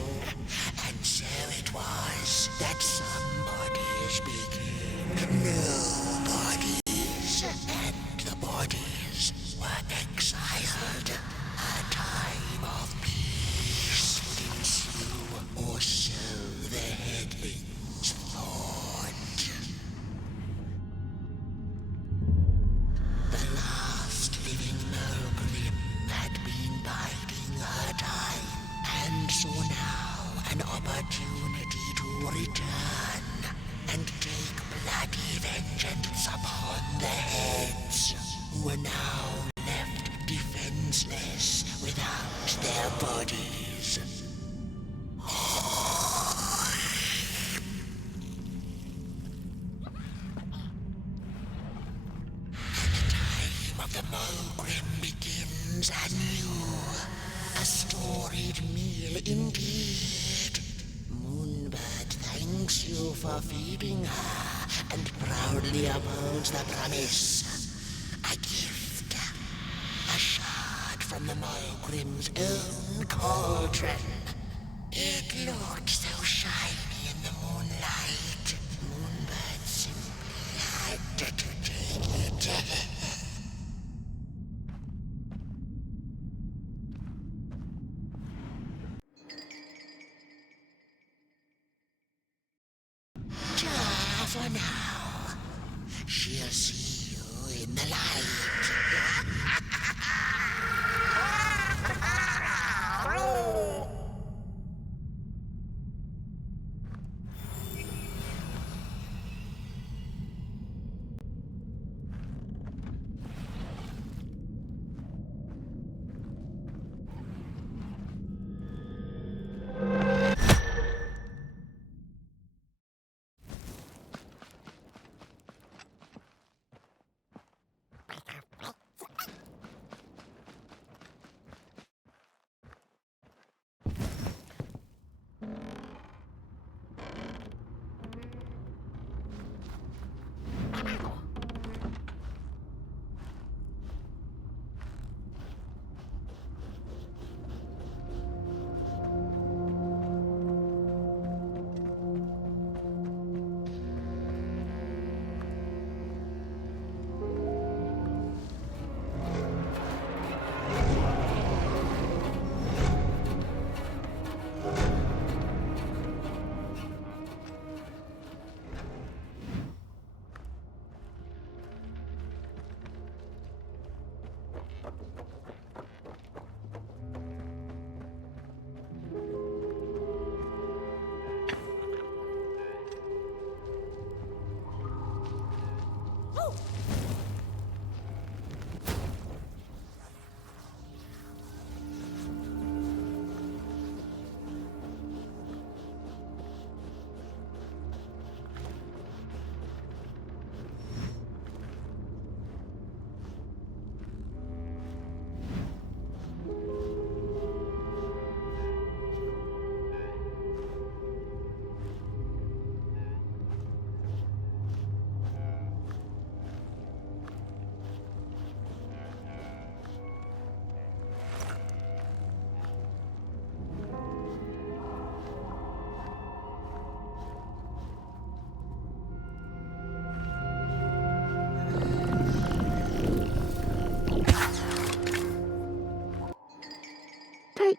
And so it was that somebodies became nobodies, and the bodies were exiled. A time of peace would ensue, or so the headlings thought. The last living Mogrim had been biding her time, and saw now an opportunity to return and take bloody vengeance upon the heads, who were now left defenseless without their bodies. The Mogrim begins anew. A storied meal indeed. Moonbird thanks you for feeding her and proudly upholds the promise. A gift. A shard from the Mogrim's own cauldron. It looked so shiny in the moonlight. Moonbird simply had to take it. For now, she'll see you in the light.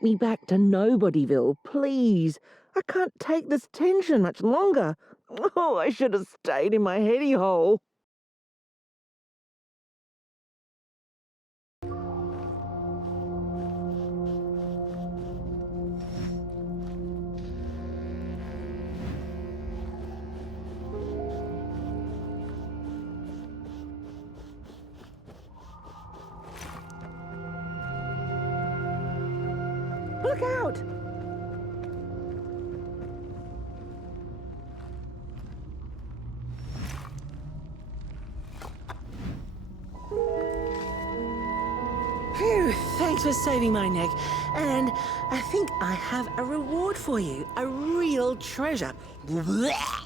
take me back to Nobodyville, please. I can't take this tension much longer. Oh, I should have stayed in my heady hole. Look out! Phew, thanks for saving my neck. And I think I have a reward for you. A real treasure. Blech.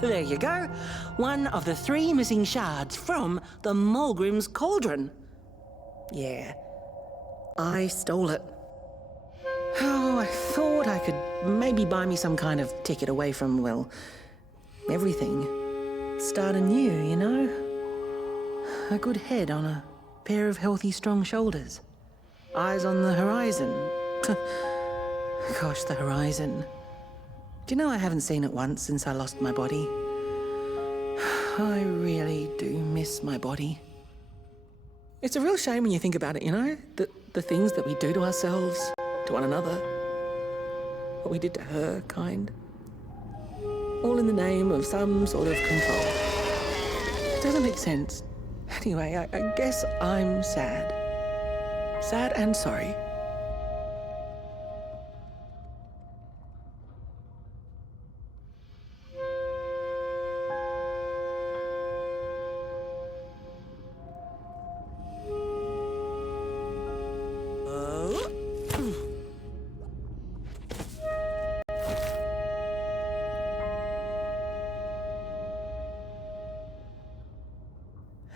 There you go. One of the 3 missing shards from the Mulgrim's Cauldron. Yeah, I stole it. Oh, I thought I could maybe buy me some kind of ticket away from, well, everything. Start anew, you know? A good head on a pair of healthy, strong shoulders. Eyes on the horizon. Gosh, the horizon. Do you know I haven't seen it once since I lost my body? I really do miss my body. It's a real shame when you think about it, you know? The things that we do to ourselves, to one another. What we did to her, kind. All in the name of some sort of control. It doesn't make sense. Anyway, I guess I'm sad. Sad and sorry.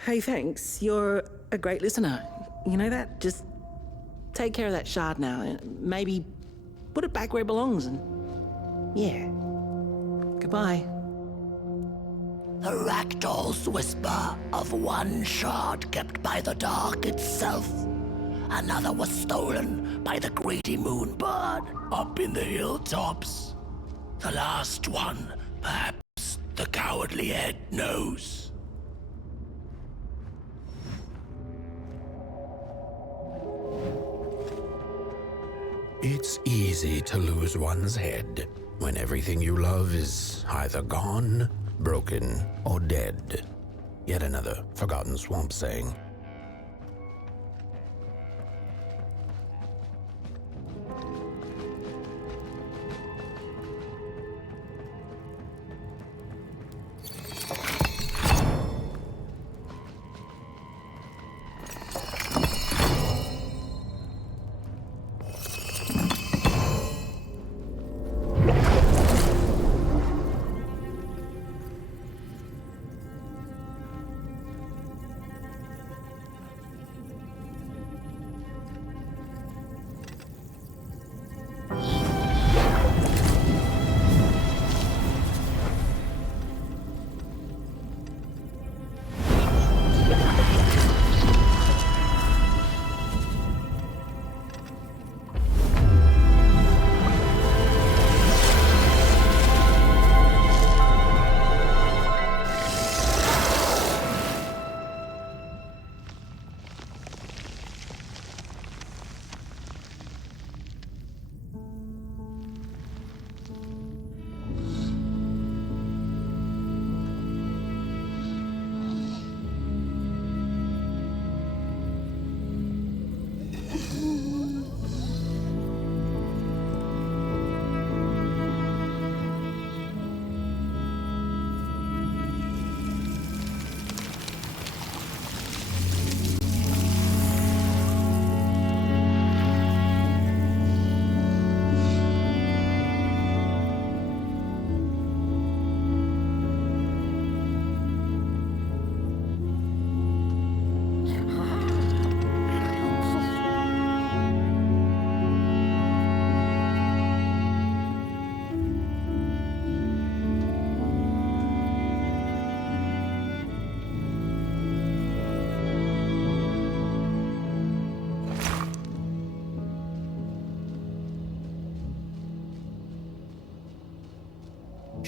Hey, thanks. You're a great listener. You know that? Just take care of that shard now and maybe put it back where it belongs and... yeah. Goodbye. The ragdoll's whisper of one shard kept by the dark itself. Another was stolen by the greedy moonbird up in the hilltops. The last one, perhaps the cowardly head knows. It's easy to lose one's head when everything you love is either gone, broken, or dead. Yet another forgotten swamp saying.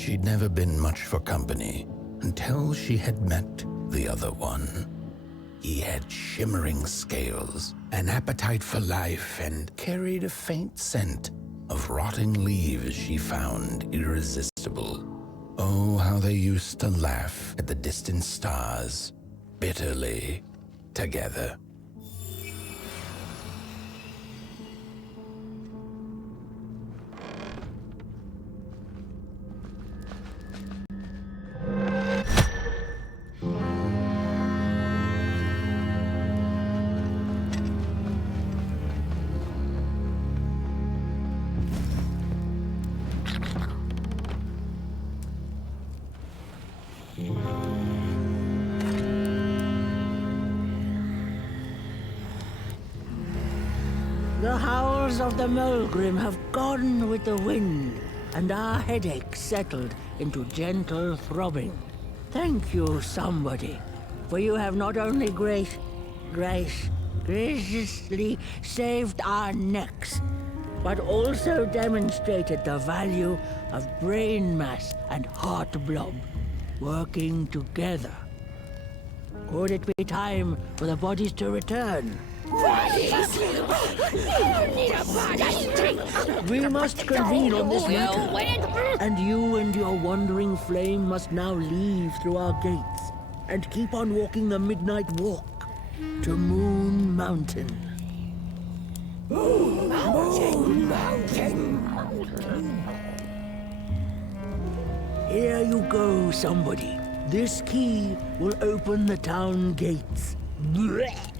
she'd never been much for company until she had met the other one. He had shimmering scales, an appetite for life, and carried a faint scent of rotting leaves she found irresistible. Oh, how they used to laugh at the distant stars, bitterly, together. The howls of the Mulgrim have gone with the wind, and our headaches settled into gentle throbbing. Thank you, somebody, for you have not only graciously saved our necks, but also demonstrated the value of brain mass and heart blob working together. Could it be time for the bodies to return? We must convene on this matter, and you and your wandering flame must now leave through our gates and keep on walking the midnight walk to Moon Mountain. Moon Mountain! Here you go, somebody. This key will open the town gates. Blech.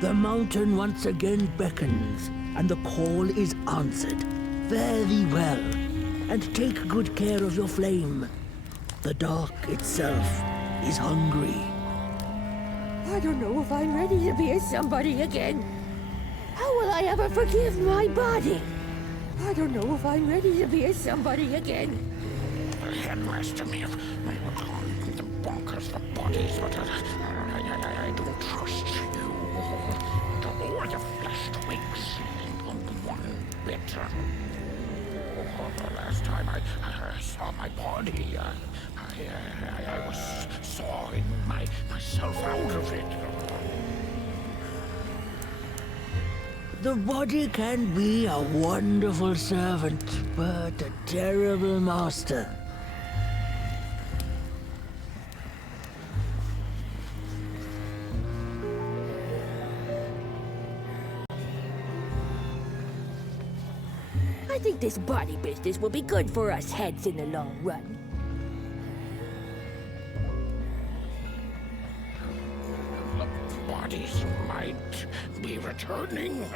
The mountain once again beckons, and the call is answered. Fare thee well, and take good care of your flame. The dark itself is hungry. I don't know if I'm ready to be a somebody again. How will I ever forgive my body? I don't know if I'm ready to be a somebody again. Headmaster me of the bonkers for bodies, but I don't trust you. All your flesh twigs, one bit. The last time I saw my body, I was sawing myself out of it. The body can be a wonderful servant, but a terrible master. I think this body business will be good for us heads in the long run. The bodies might be returning.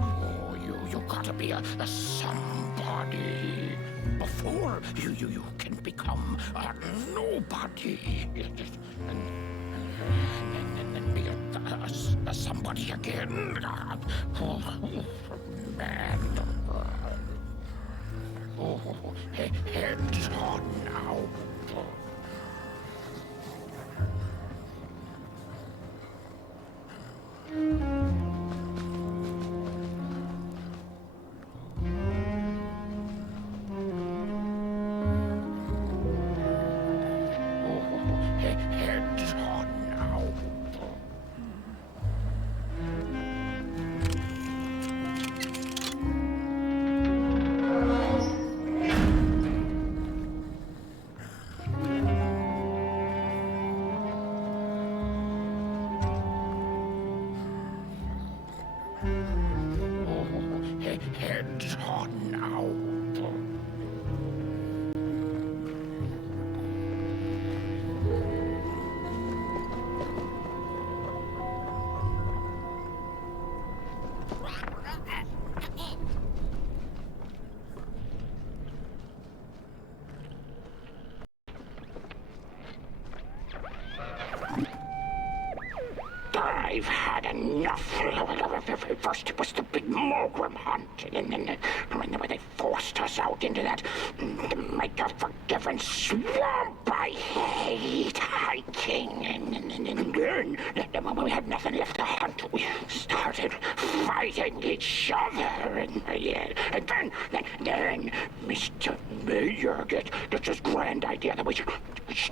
Oh, you gotta be a somebody before you can become a nobody. And then be a somebody again. Oh, man. Oh, heads on now. Heads on now. Heads on now. I've had enough. First it was the big Mulgrim hunt, and then they forced us out into that make-a-forgiven swamp. I hate hiking. And then when we had nothing left to hunt, we started fighting each Mr. Mayor, get this grand idea that we should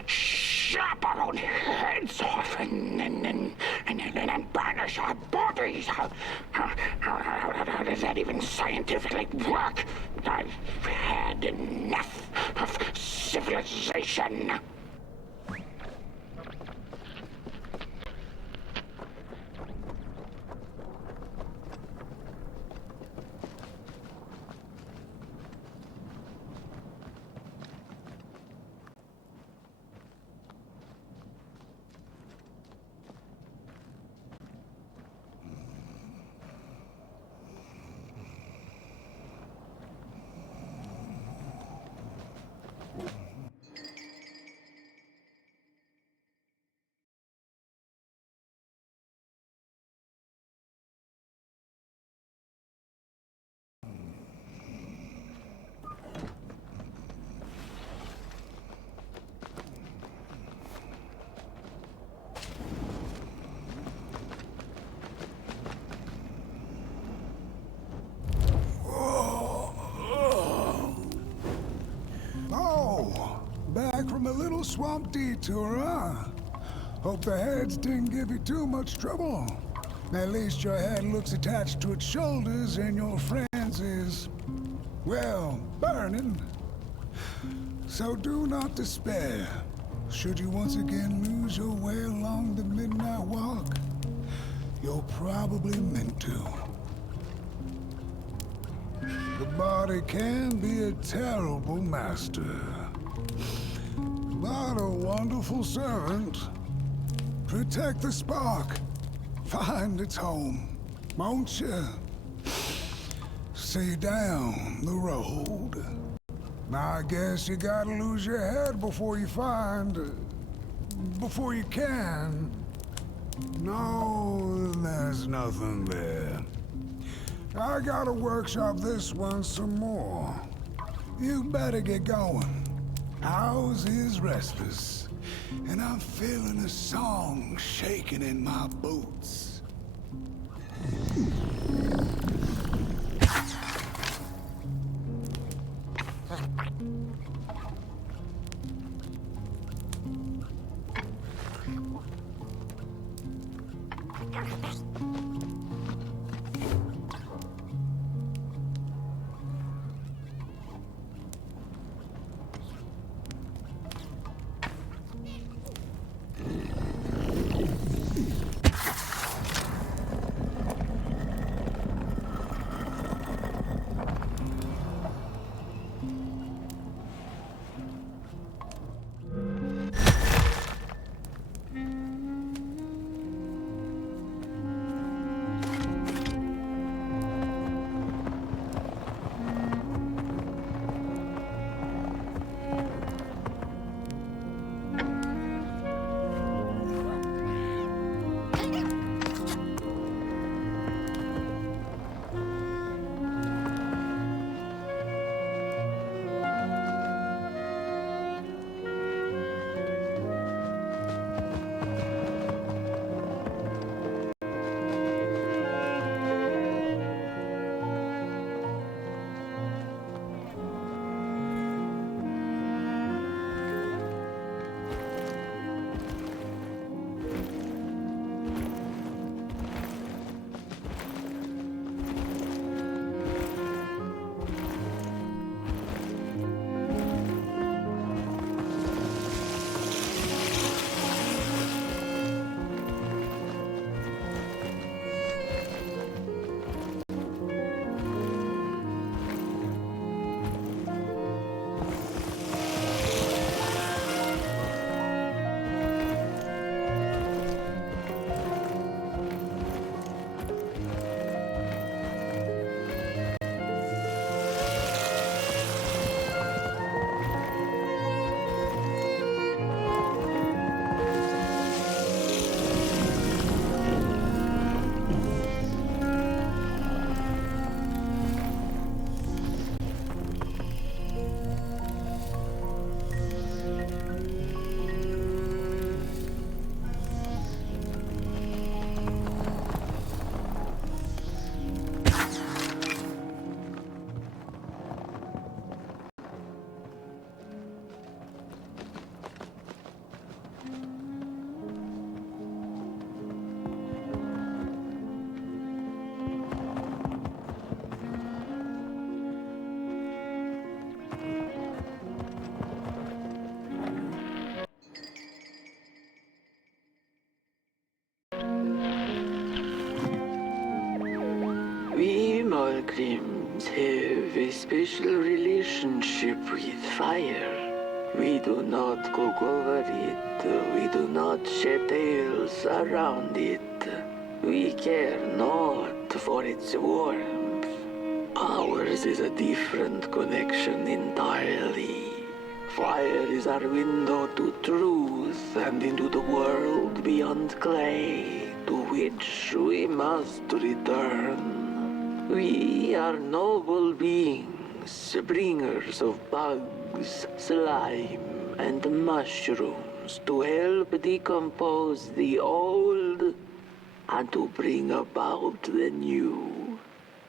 chop our own heads off and banish our bodies. How does that even scientifically work? I've had enough of civilization. Back from a little swamp detour, huh? Hope the heads didn't give you too much trouble. At least your head looks attached to its shoulders and your friend's is, well, burning. So do not despair. Should you once again lose your way along the midnight walk, you're probably meant to. The body can be a terrible master, but a wonderful servant. Protect the spark. Find its home, won't you? See down the road. I guess you gotta lose your head before you can. No, there's nothing there. I gotta workshop this one some more. You better get going. Ours is restless, and I'm feeling a song shaking in my boots. a special relationship with fire. We do not cook over it. We do not shed tales around it. We care not for its warmth. Ours is a different connection entirely. Fire is our window to truth and into the world beyond clay, to which we must return. We are noble beings, bringers of bugs, slime, and mushrooms to help decompose the old and to bring about the new.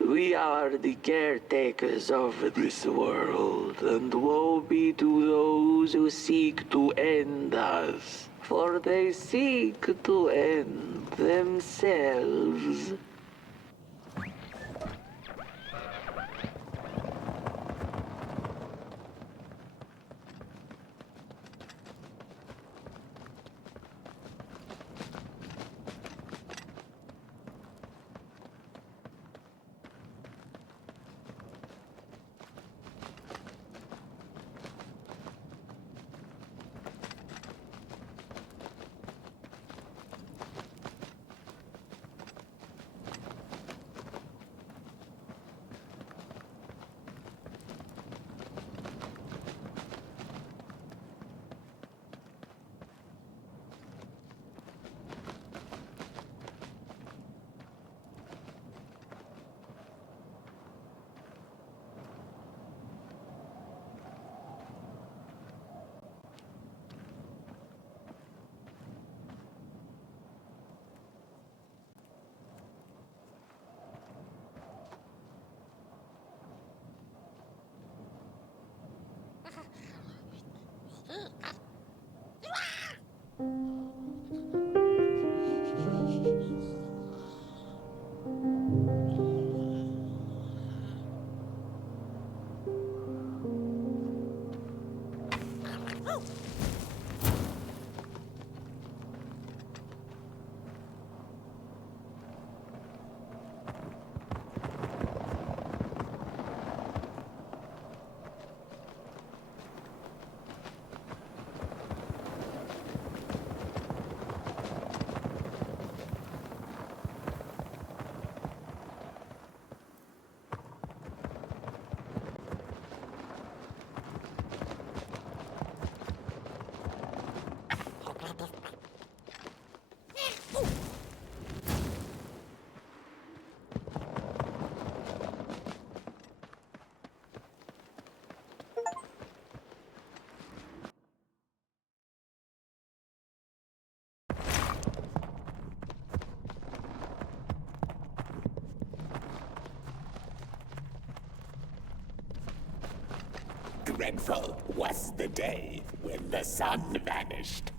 We are the caretakers of this world, and woe be to those who seek to end us, for they seek to end themselves. Dreadful was the day when the sun vanished.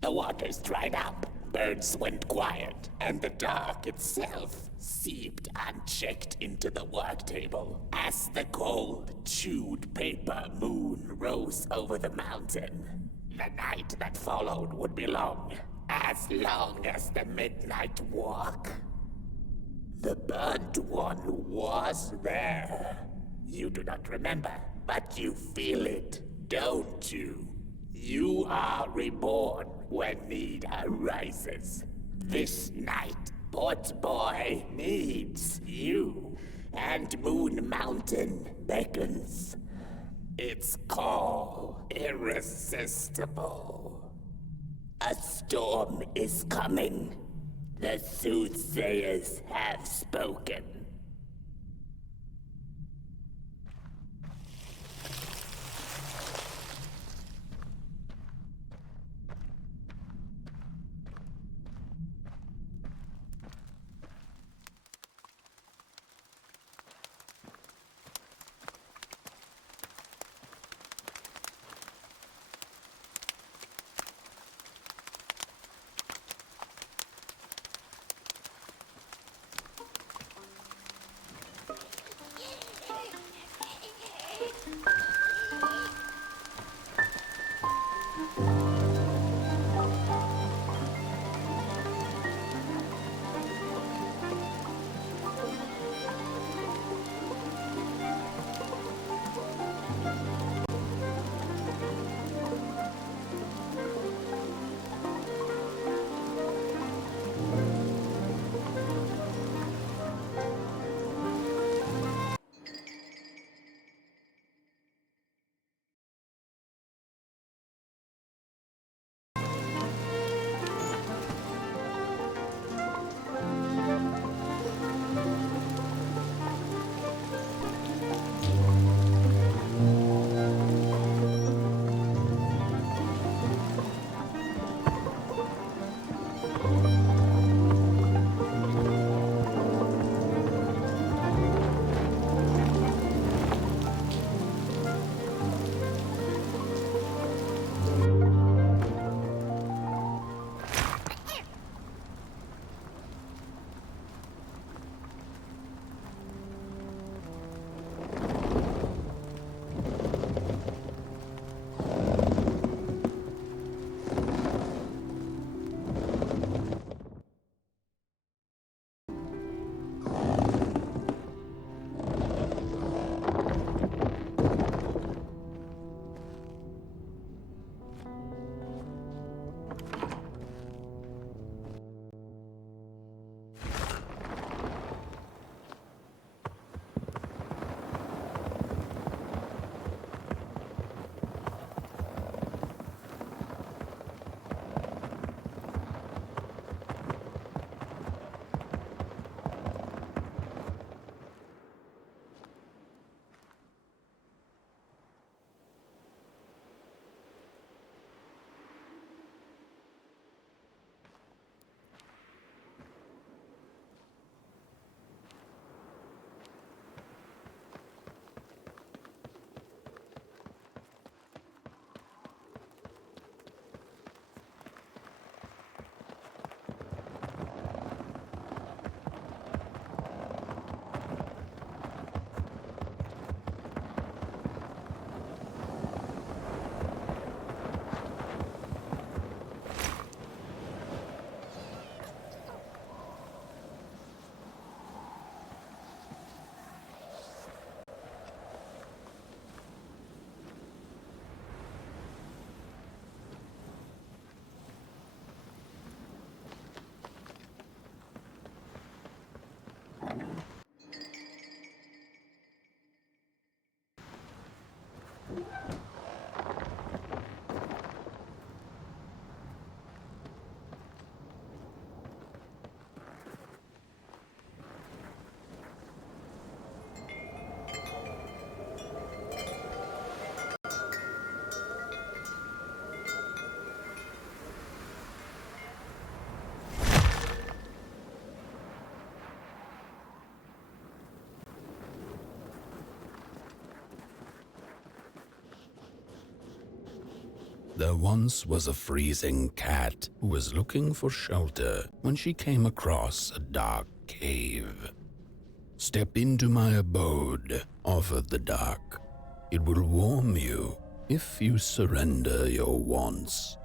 The waters dried up, birds went quiet, and the dark itself seeped unchecked into the work table as the cold, chewed paper moon rose over the mountain. The night that followed would be long as the midnight walk. The burnt one was there. You do not remember, but you feel it, don't you? You are reborn when need arises. This night, Port Boy needs you, and Moon Mountain beckons. Its call irresistible. A storm is coming. The soothsayers have spoken. There once was a freezing cat who was looking for shelter when she came across a dark cave. "Step into my abode," offered the dark. "It will warm you if you surrender your wants."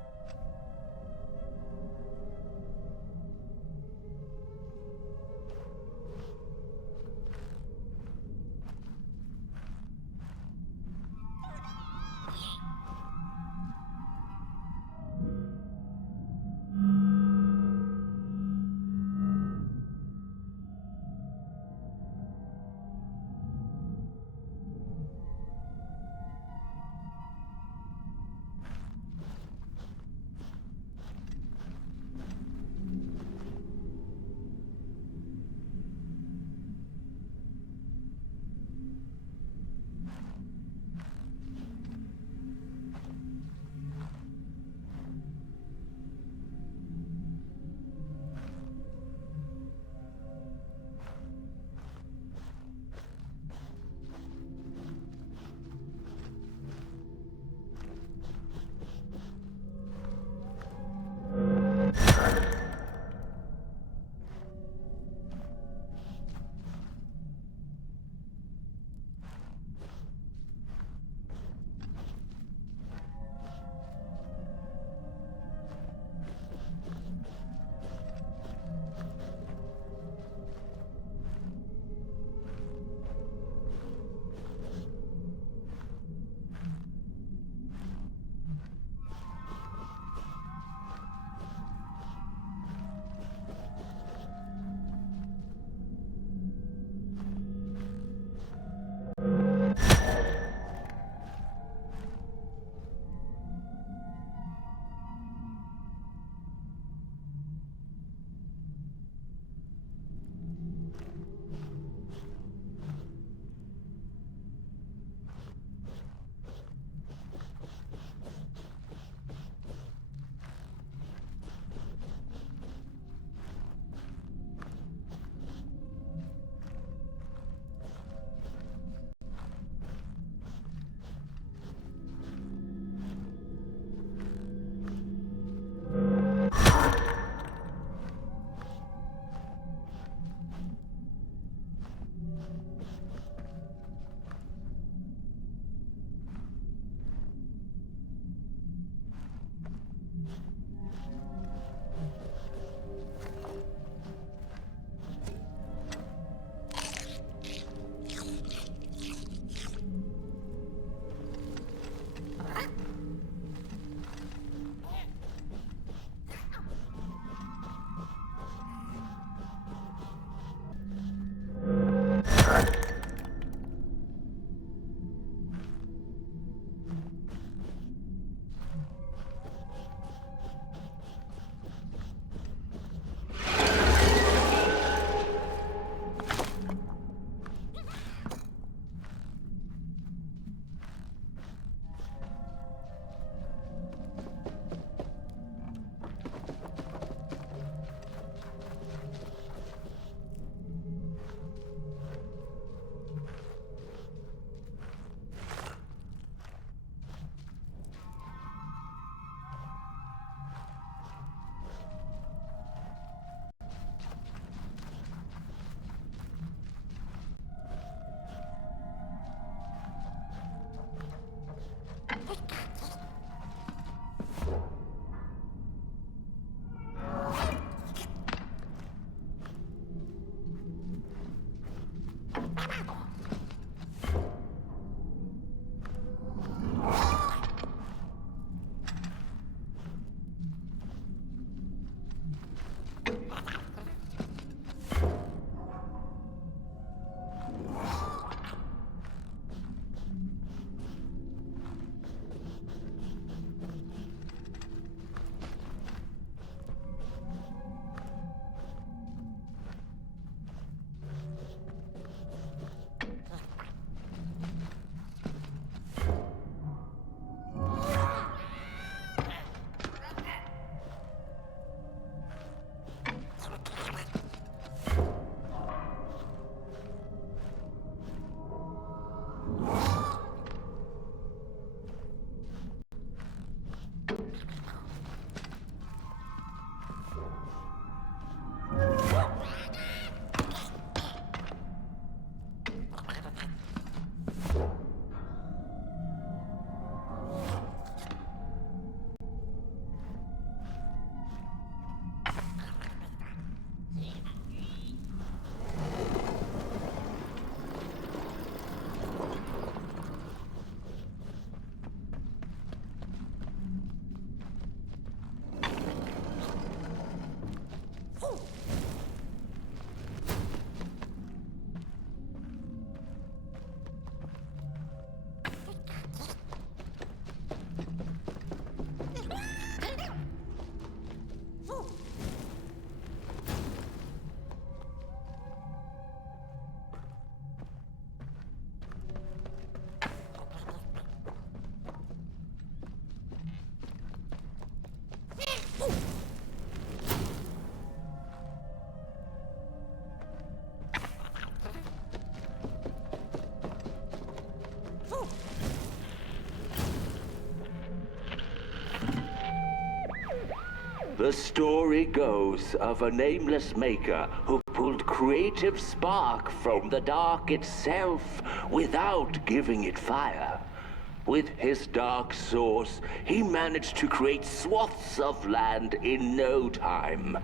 The story goes of a nameless maker who pulled creative spark from the dark itself without giving it fire. With his dark source, he managed to create swaths of land in no time.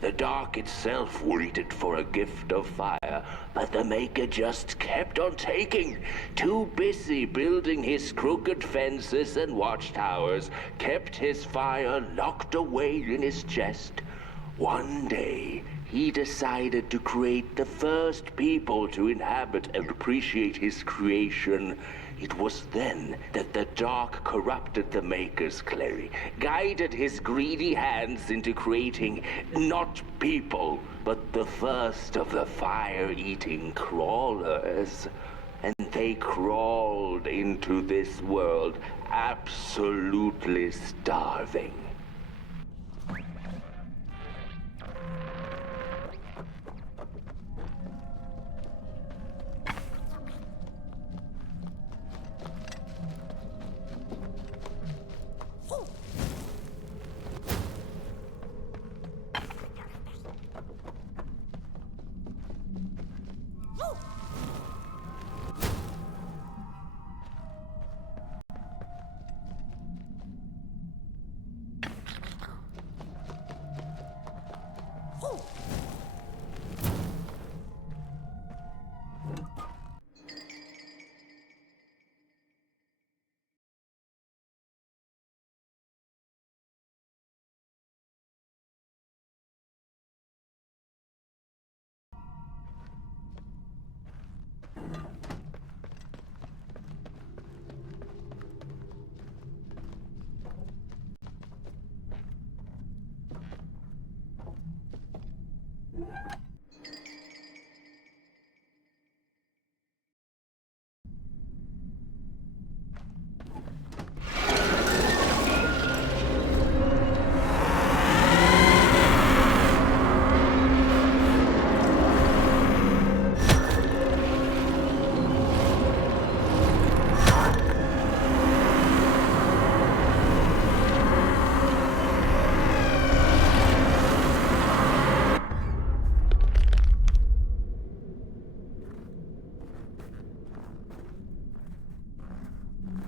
The dark itself waited for a gift of fire, but the Maker just kept on taking. Too busy building his crooked fences and watchtowers, kept his fire locked away in his chest. One day, he decided to create the first people to inhabit and appreciate his creation. It was then that the dark corrupted the Maker's clay, guided his greedy hands into creating not people, but the first of the fire-eating crawlers. And they crawled into this world absolutely starving.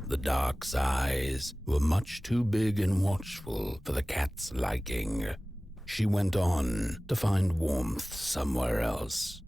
The dark's eyes were much too big and watchful for the cat's liking. She went on to find warmth somewhere else.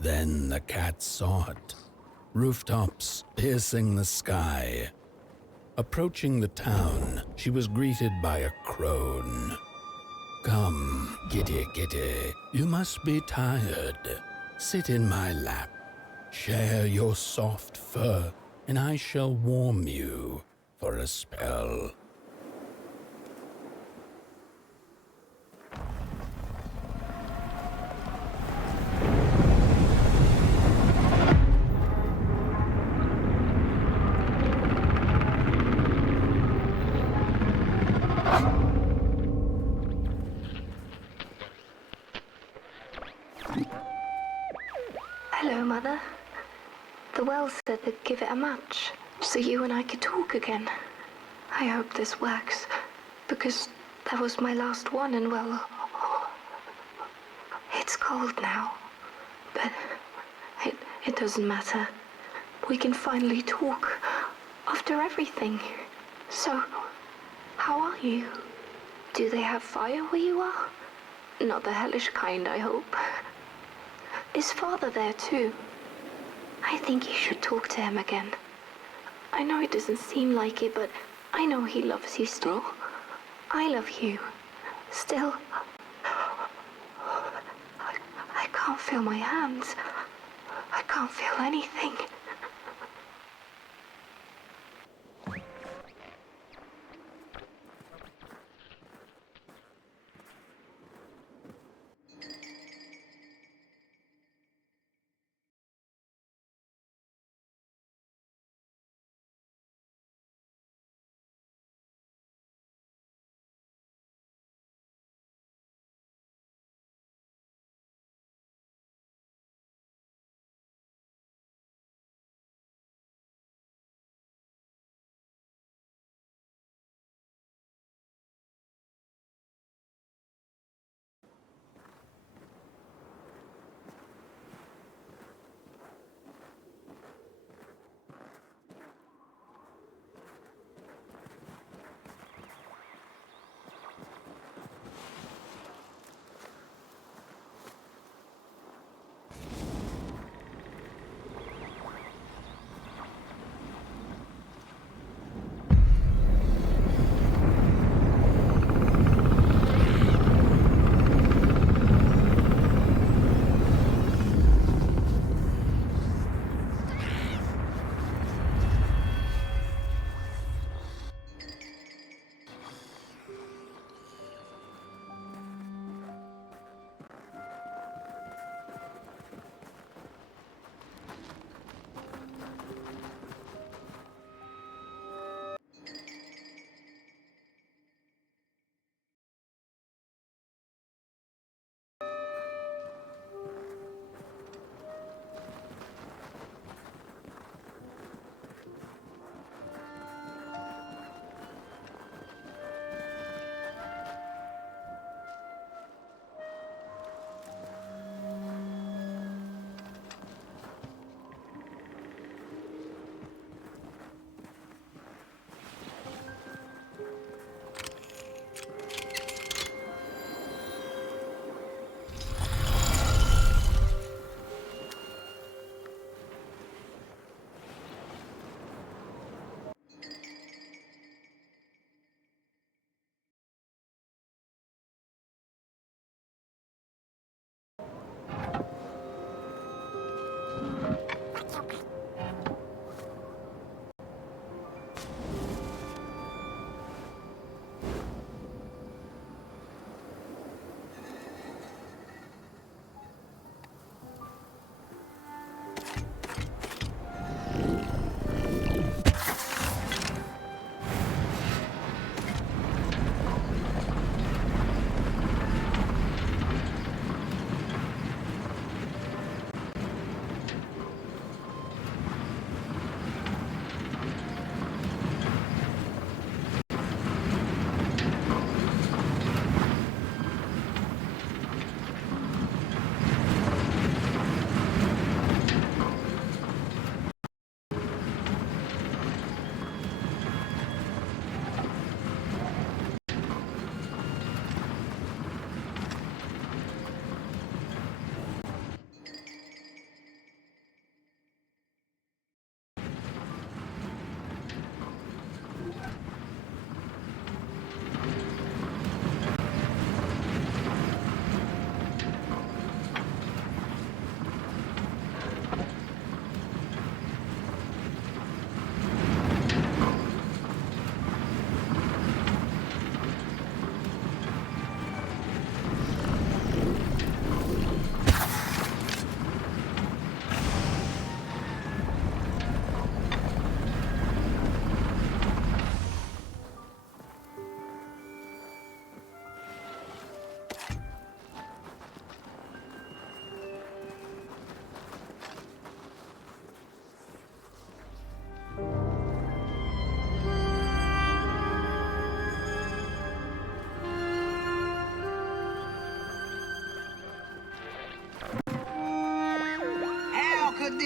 Then the cat saw it. Rooftops piercing the sky. Approaching the town, she was greeted by a crone. Come, kitty, kitty, you must be tired. Sit in my lap, share your soft fur, and I shall warm you for a spell. Hello, Mother. The well said they'd give it a match, so you and I could talk again. I hope this works, because that was my last one, and well, it's cold now. But it doesn't matter. We can finally talk after everything. So, how are you? Do they have fire where you are? Not the hellish kind, I hope. Is Father there too? I think you should talk to him again. I know it doesn't seem like it, but I know he loves you still. I love you. Still. I can't feel my hands. I can't feel anything.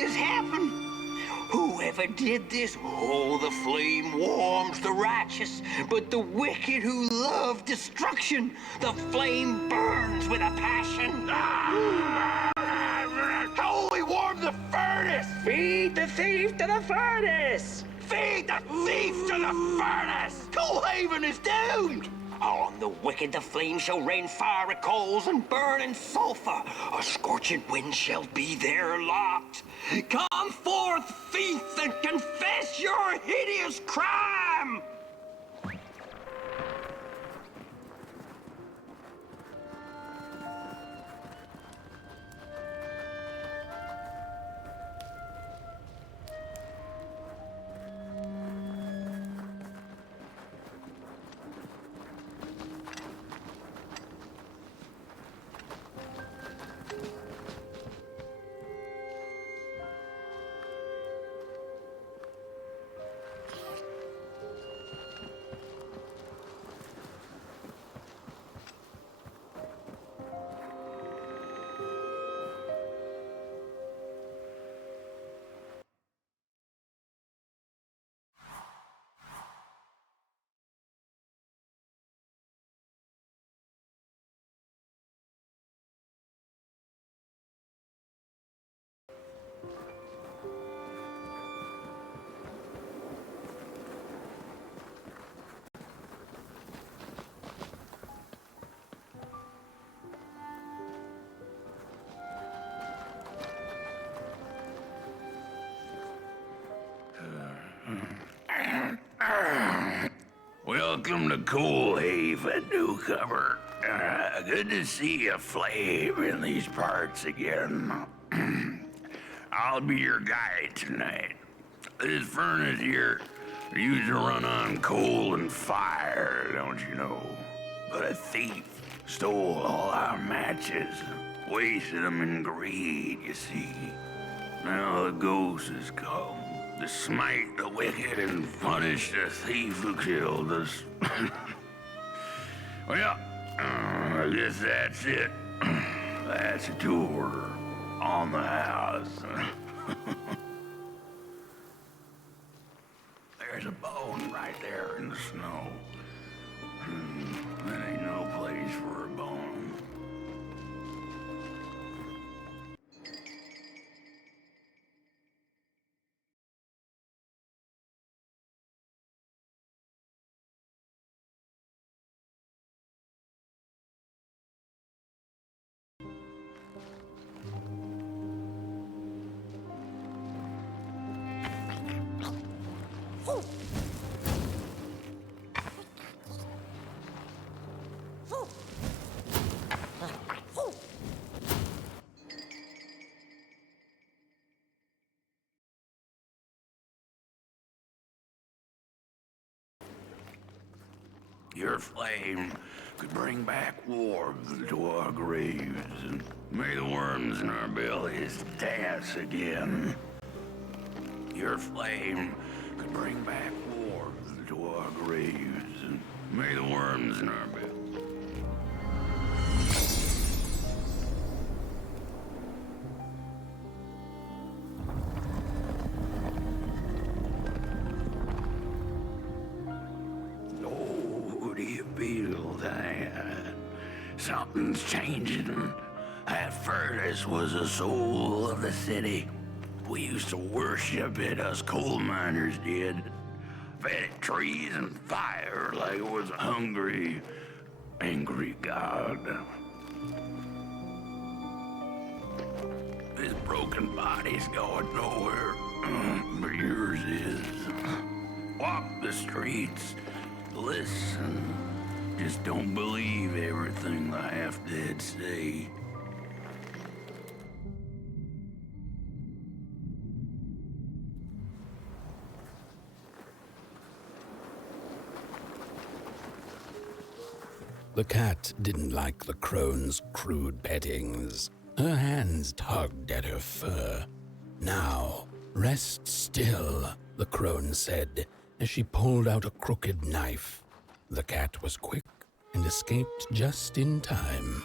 this happen? Whoever did this, oh, the flame warms the righteous, but the wicked who love destruction, the flame burns with a passion. How will we warm the furnace? Feed the thief to the furnace! Feed the thief to the furnace! Coalhaven is doomed! On the wicked the flame shall rain fiery coals and burning sulfur. A scorching wind shall be their lot. Come forth, thief, and confess your hideous crime! Welcome to Coalhaven, newcomer. Good to see a flame in these parts again. I'll be your guide tonight. This furnace here used to run on coal and fire, don't you know? But a thief stole all our matches, wasted them in greed, you see. Now the ghost has come to smite the wicked and punish the thief who killed us. Well, I guess that's it. That's a tour on the house. There's a bone right there in the snow. That ain't no place for a bone. Your flame could bring back warmth to our graves, and may the worms in our bellies dance again. Your flame could bring back warmth to our graves, and may the worms in our bellies. Something's changing. That furnace was the soul of the city. We used to worship it, us coal miners did. Fed it trees and fire like it was a hungry, angry god. This broken body's going nowhere, but yours is. Walk the streets, listen. Just don't believe everything the half-dead say. The cat didn't like the crone's crude pettings. Her hands tugged at her fur. Now, rest still, the crone said, as she pulled out a crooked knife. The cat was quick and escaped just in time.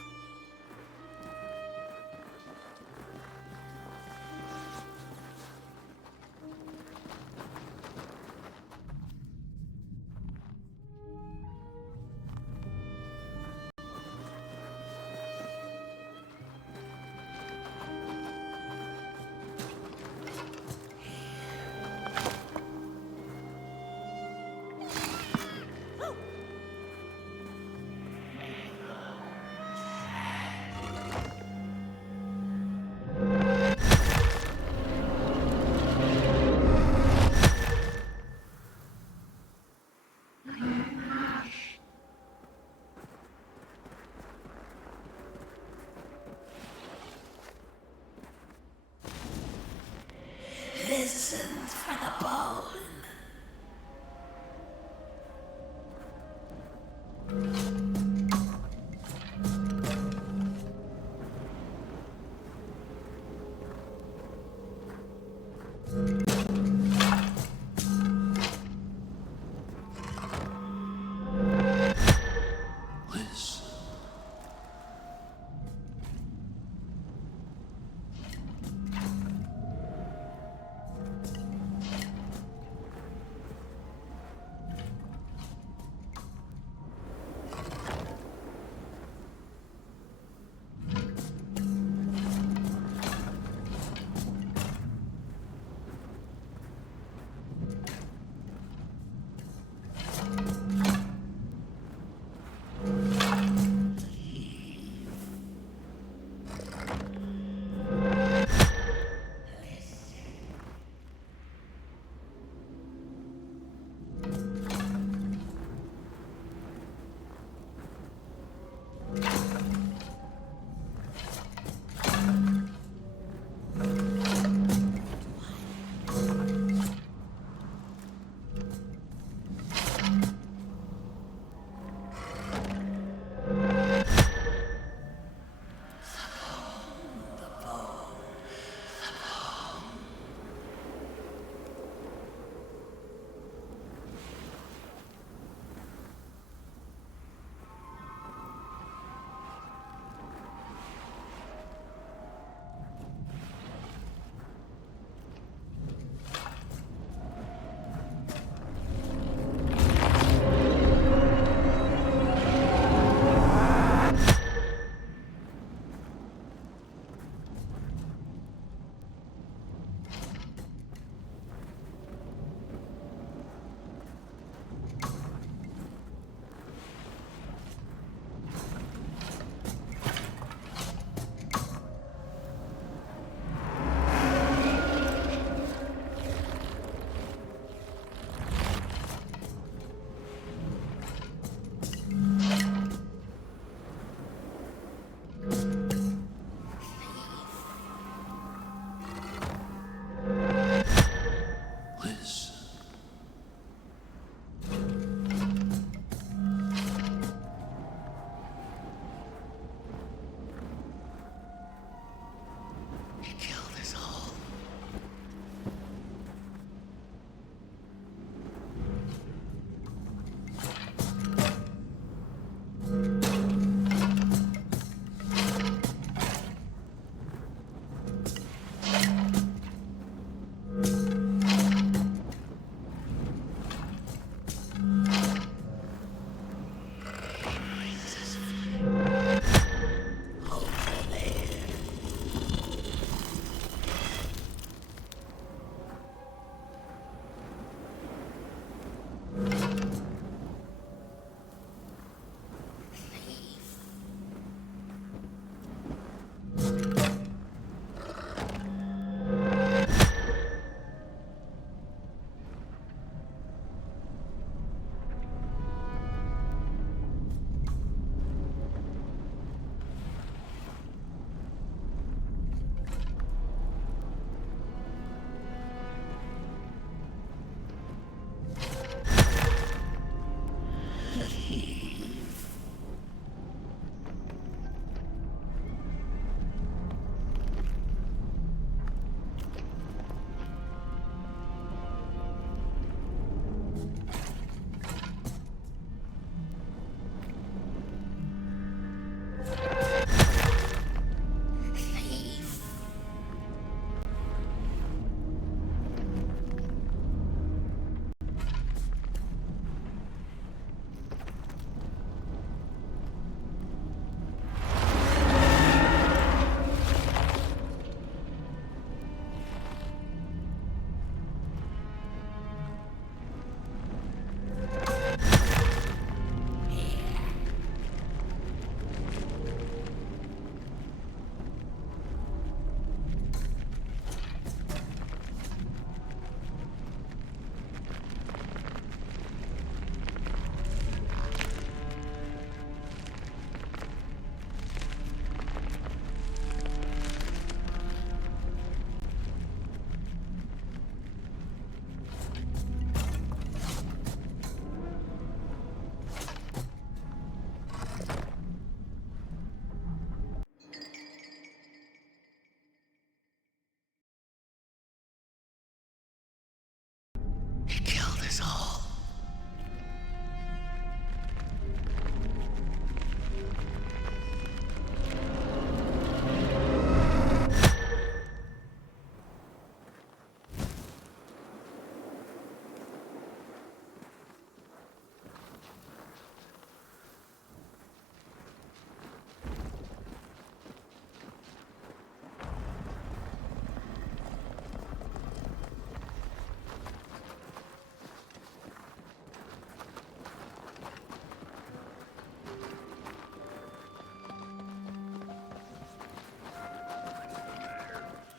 He killed us all.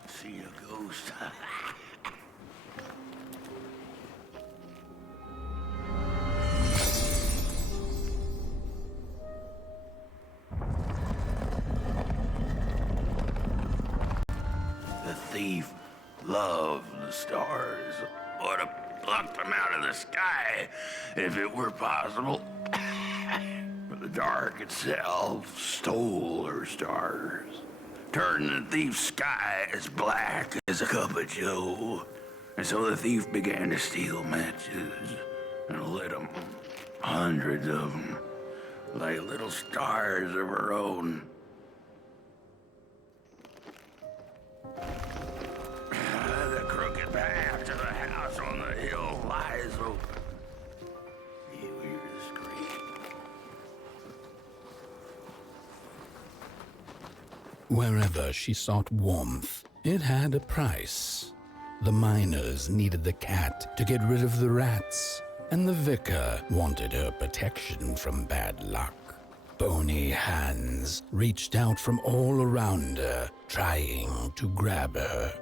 See a ghost. The thief loved the stars. Would have plucked them out of the sky if it were possible. But the dark itself stole her stars, turned the thief's sky as black as a cup of joe. And so the thief began to steal matches and lit them, hundreds of them, like little stars of her own. The crooked path to the house on the hill lies open. You hear the scream. Wherever she sought warmth, it had a price. The miners needed the cat to get rid of the rats, and the vicar wanted her protection from bad luck. Bony hands reached out from all around her, trying to grab her.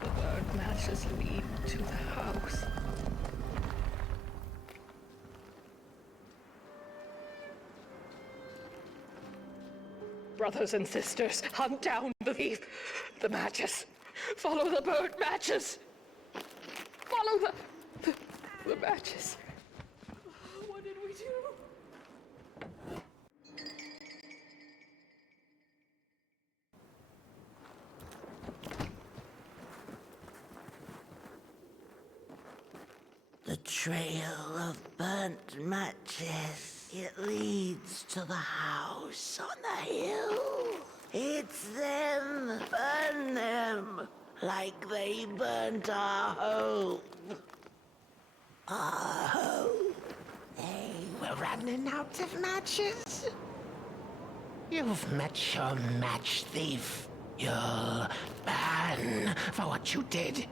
The burnt matches lead to the house. Brothers and sisters, hunt down the thief. The matches. Follow the burnt matches. Follow the matches. What did we do? The trail of burnt matches. It leads to the house on the hill. It's them. Burn them like they burnt our home. Our home. Hey, we're running out of matches. You've met your match thief. You'll burn for what you did.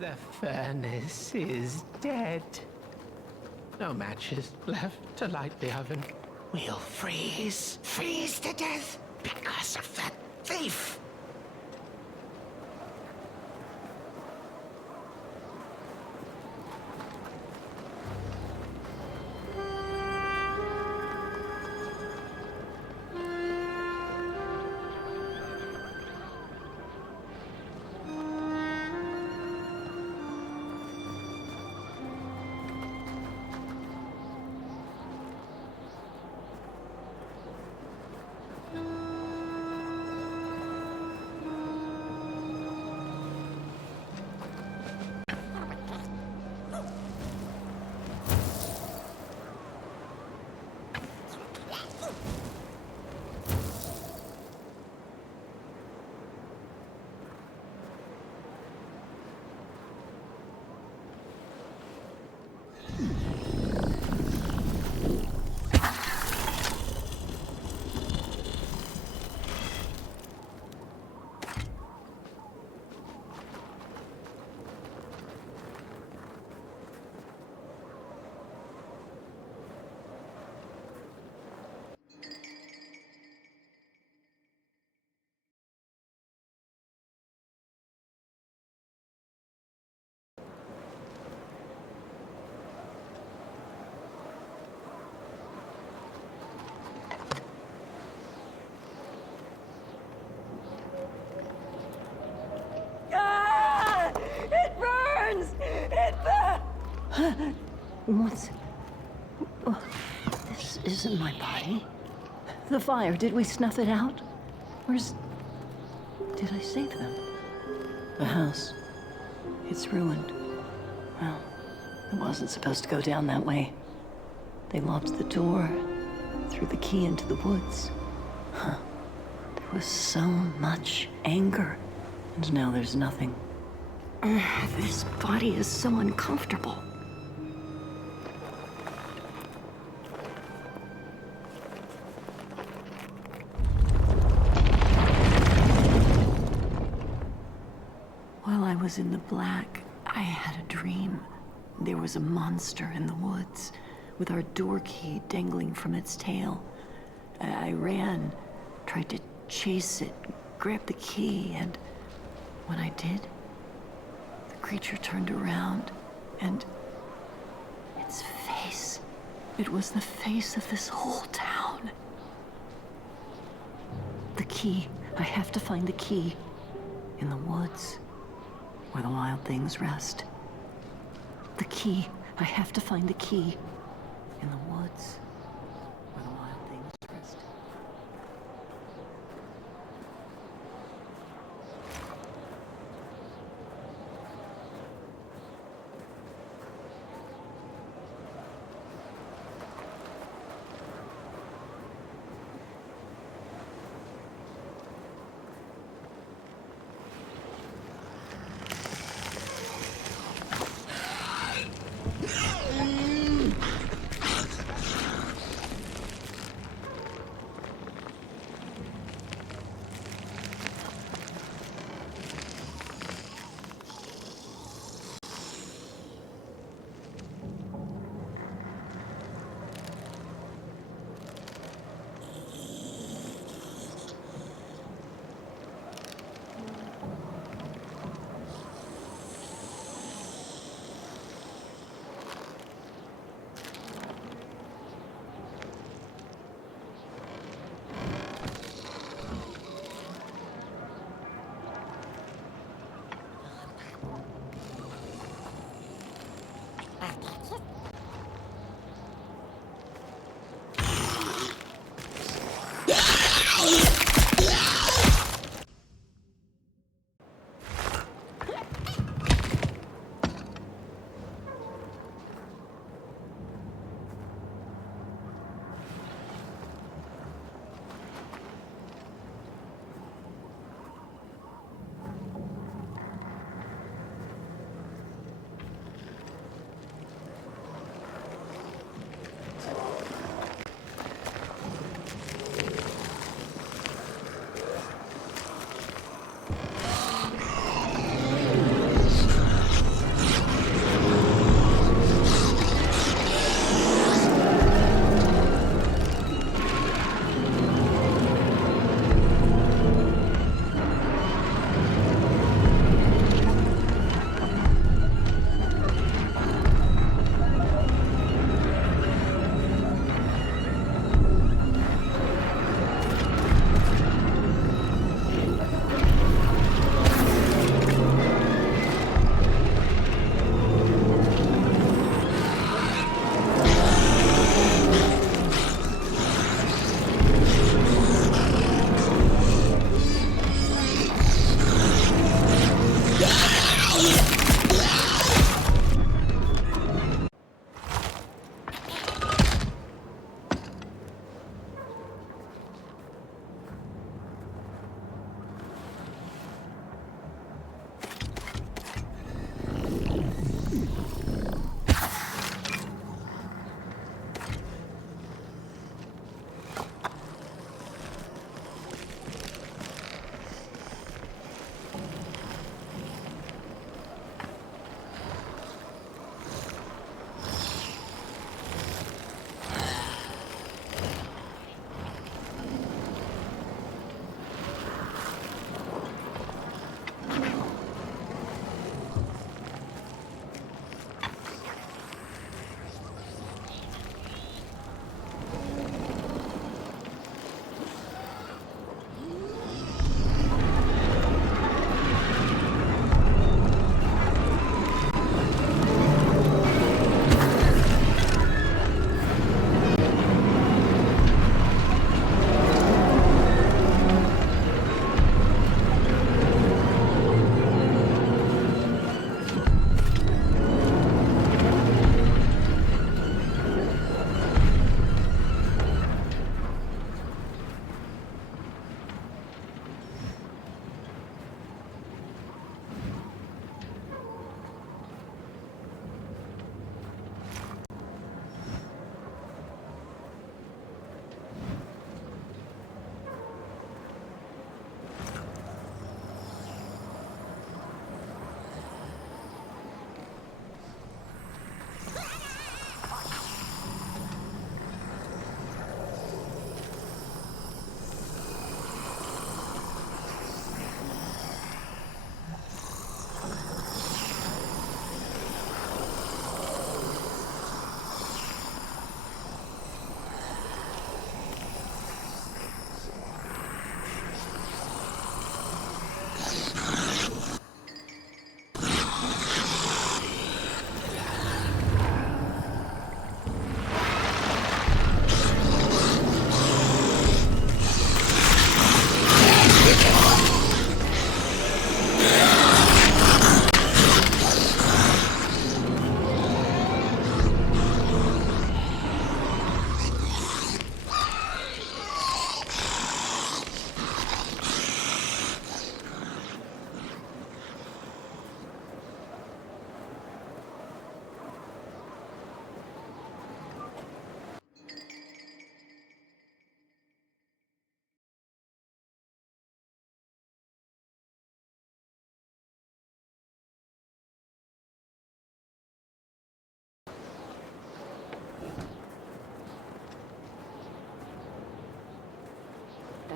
The furnace is dead. No matches left to light the oven. We'll freeze to death because of that thief. What's... Oh, this isn't my body. The fire, did we snuff it out? Where's... Did I save them? The house. It's ruined. Well, it wasn't supposed to go down that way. They locked the door, threw the key into the woods. Huh. There was so much anger, and now there's nothing. This body is so uncomfortable. While I was in the black, I had a dream. There was a monster in the woods, with our door key dangling from its tail. I ran, tried to chase it, grab the key, and when I did, the creature turned around, and its face, it was the face of this whole town. The key, I have to find the key in the woods, where the wild things rest. The key, I have to find the key in the woods, where the wild things rest.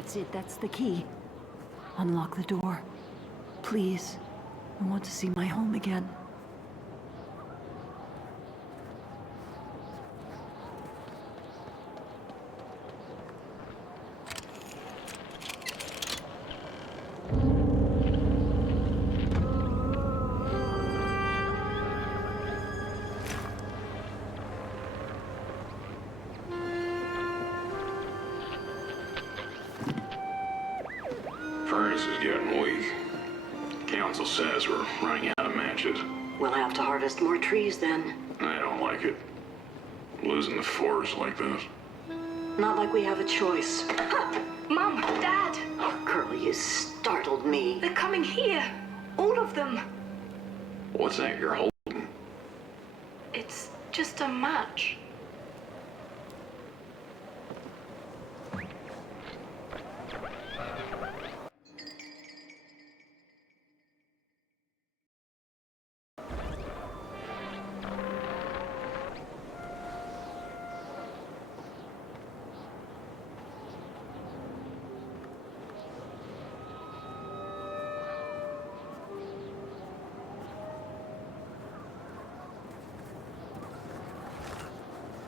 That's it, that's the key. Unlock the door. Please. I want to see my home again. Furnace is getting weak. Council says we're running out of matches. We'll have to harvest more trees then. I don't like it. Losing the forest like this. Not like we have a choice. Mom, Dad! Oh, Curly, you startled me. They're coming here. All of them. What's that you're holding? It's just a match.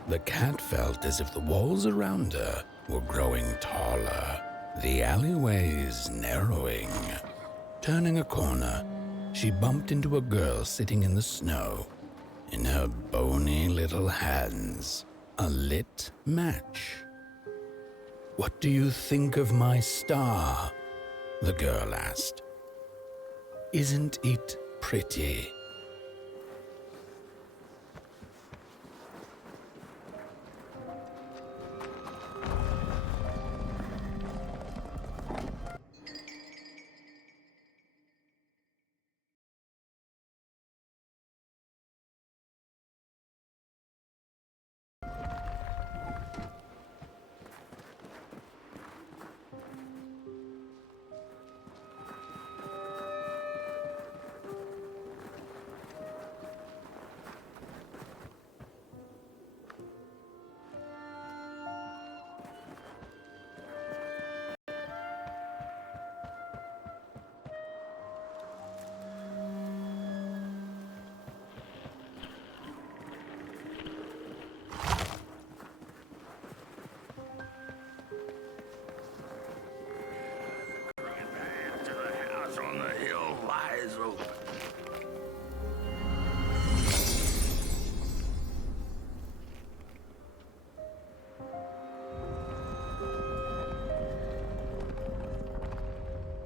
The cat felt as if the walls around her were growing taller, the alleyways narrowing. Turning a corner, she bumped into a girl sitting in the snow. In her bony little hands, a lit match. "What do you think of my star?" the girl asked. "Isn't it pretty?"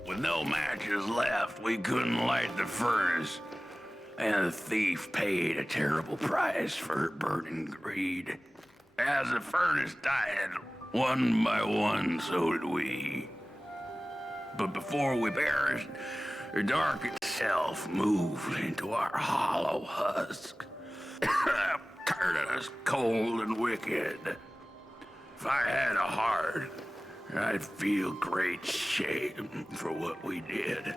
With no matches left, we couldn't light the furnace. And the thief paid a terrible price for her burning greed. As the furnace died, one by one, so did we. But before we perished, the dark itself moved into our hollow husk, turning us cold and wicked. If I had a heart, I'd feel great shame for what we did.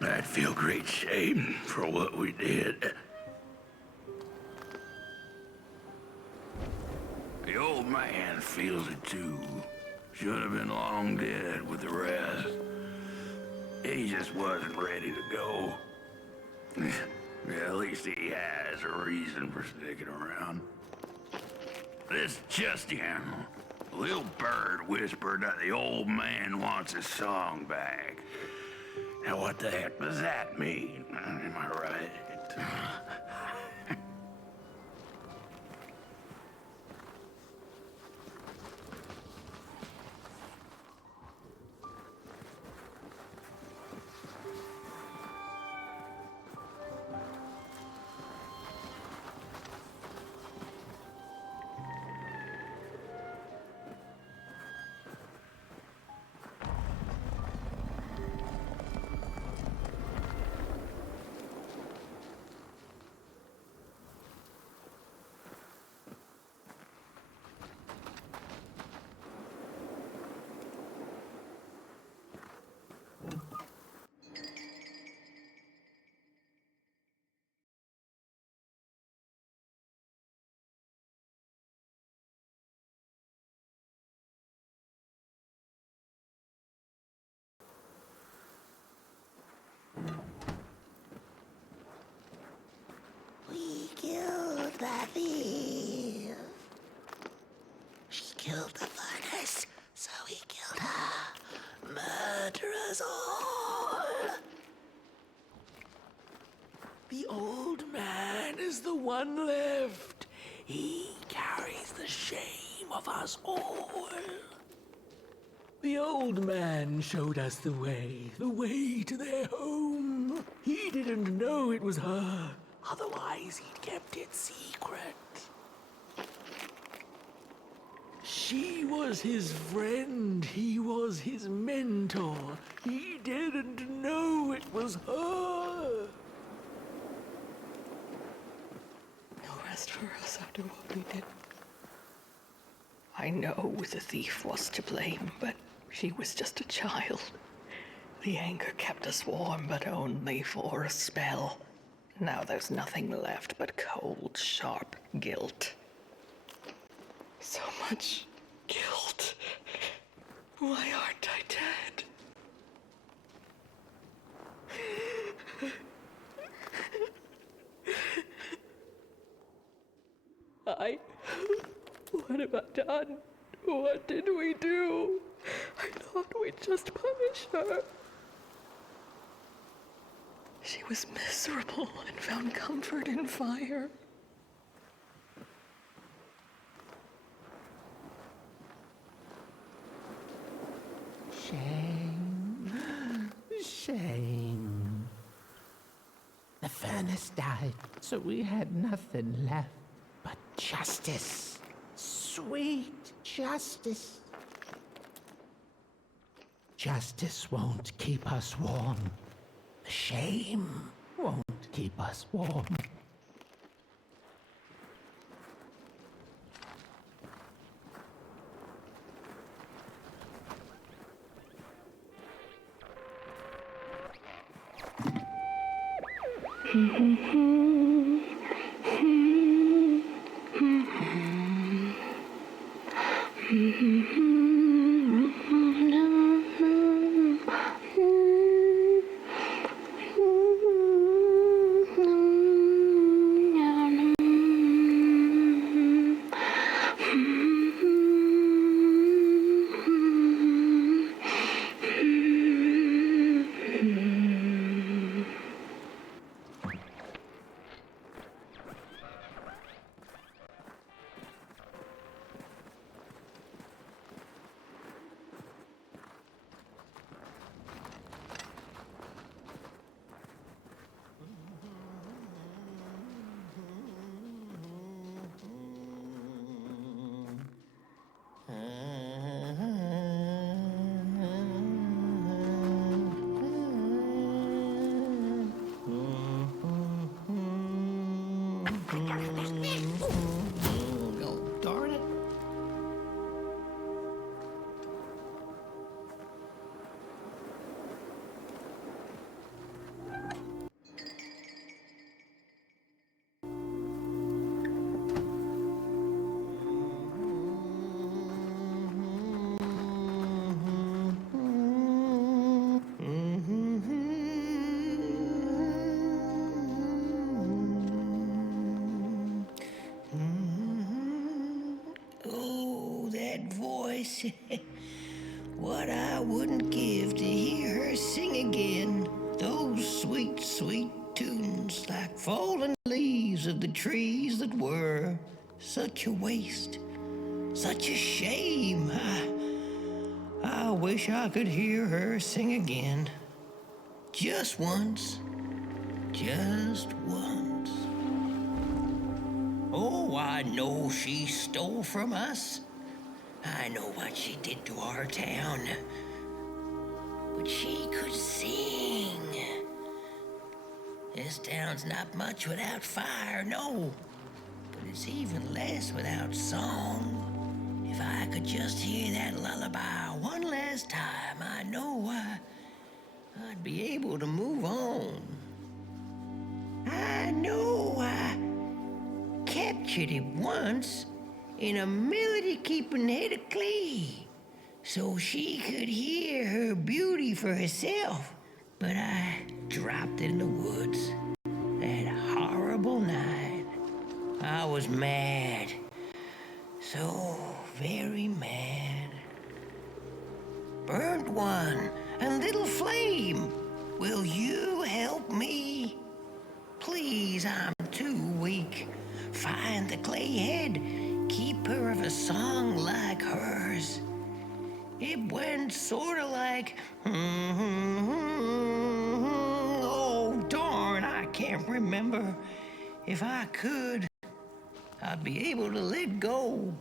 I'd feel great shame for what we did. The old man feels it too. Should have been long dead with the rest. He just wasn't ready to go. At least he has a reason for sticking around. This just in. A little bird whispered that the old man wants his song back. Now what the heck does that mean? Am I right? the one left. He carries the shame of us all. The old man showed us the way to their home. He didn't know it was her, otherwise he'd kept it secret. She was his friend, he was his mentor. He didn't know it was her. No rest for us after what we did. I know the thief was to blame, but she was just a child. The anger kept us warm, but only for a spell. Now there's nothing left but cold, sharp guilt. So much guilt. Why aren't I dead? What have I done? What did we do? I thought we'd just punish her. She was miserable and found comfort in fire. Shame. Shame. The furnace died, so we had nothing left but justice. Sweet justice. Justice won't keep us warm. Shame won't keep us warm. Oh, darn it. Oh, that voice. What I wouldn't give to hear her sing again. Those sweet, sweet tunes like fallen leaves of the trees that were. Such a waste. Such a shame. I wish I could hear her sing again. Just once. Just once. Oh, I know she stole from us. I know what she did to our town. But she could sing. This town's not much without fire, no. But it's even less without song. If I could just hear that lullaby one last time, I know I'd be able to move on. I know I captured it once in a melody-keeping head of clay so she could hear her beauty for herself. But I dropped it in the woods that horrible night. I was mad. So very mad. Burnt one and little flame, will you help me? Please, I'm too weak. find the clay head, keeper of a song like hers. It went sorta like, oh darn, I can't remember. If I could, I'd be able to let go.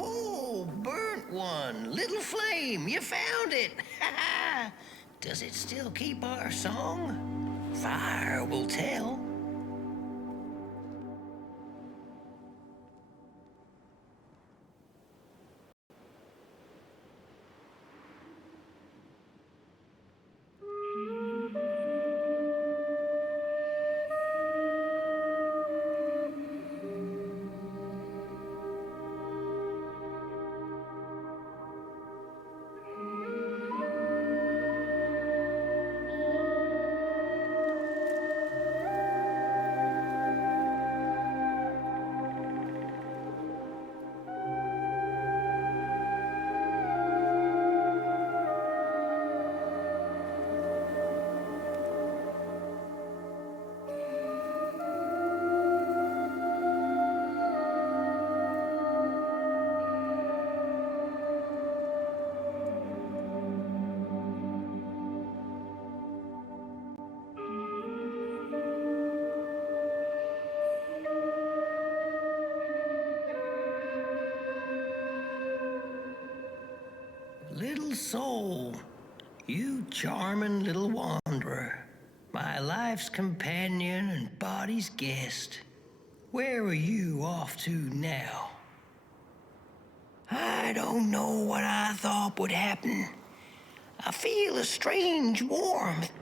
Oh, burnt one. Little flame, you found it. Does it still keep our song? Fire will tell. Little soul, you charming little wanderer, my life's companion and body's guest. Where are you off to now? I don't know what I thought would happen. I feel a strange warmth,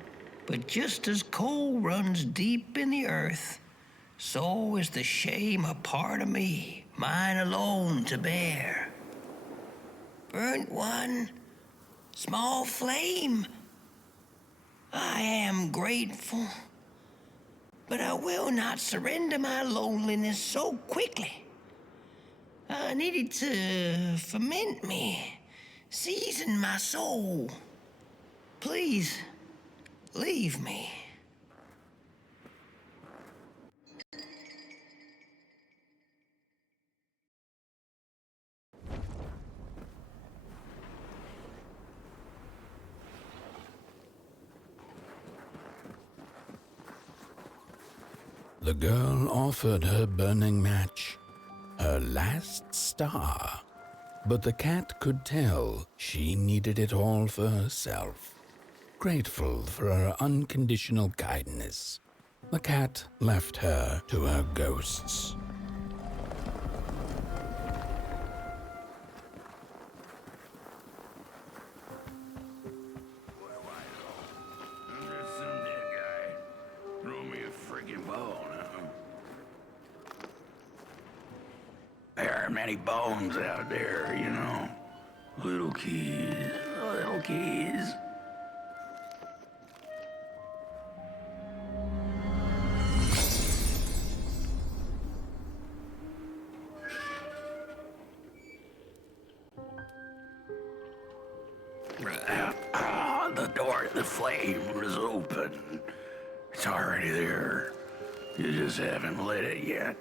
but just as coal runs deep in the earth, so is the shame a part of me, mine alone to bear. Burnt one, small flame, I am grateful, but I will not surrender my loneliness so quickly. I needed to ferment me, season my soul. Please, leave me. The girl offered her burning match, her last star, but the cat could tell she needed it all for herself. Grateful for her unconditional kindness, the cat left her to her ghosts. Throw me a friggin' bone, huh? There are many bones out there, you know. Little kids, little kids. The door to the flame was open. It's already there. You just haven't lit it yet.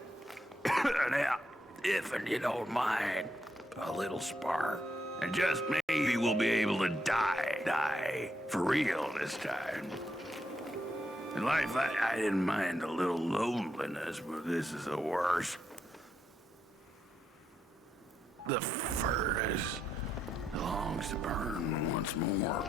Now, if you don't mind, a little spark. And just maybe we'll be able to die for real this time. In life, I didn't mind a little loneliness, but this is the worst. The furnace longs to burn once more.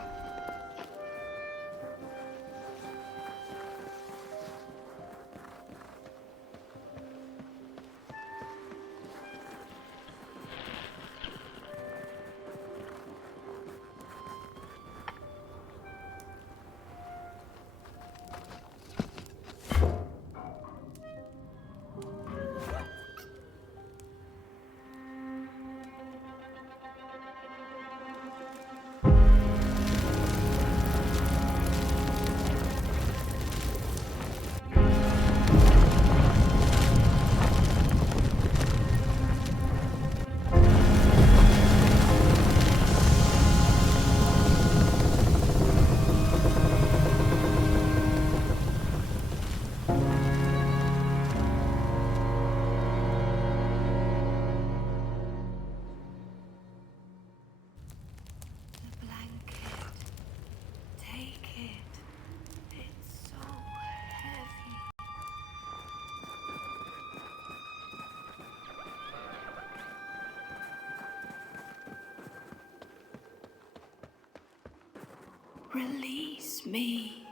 Release me.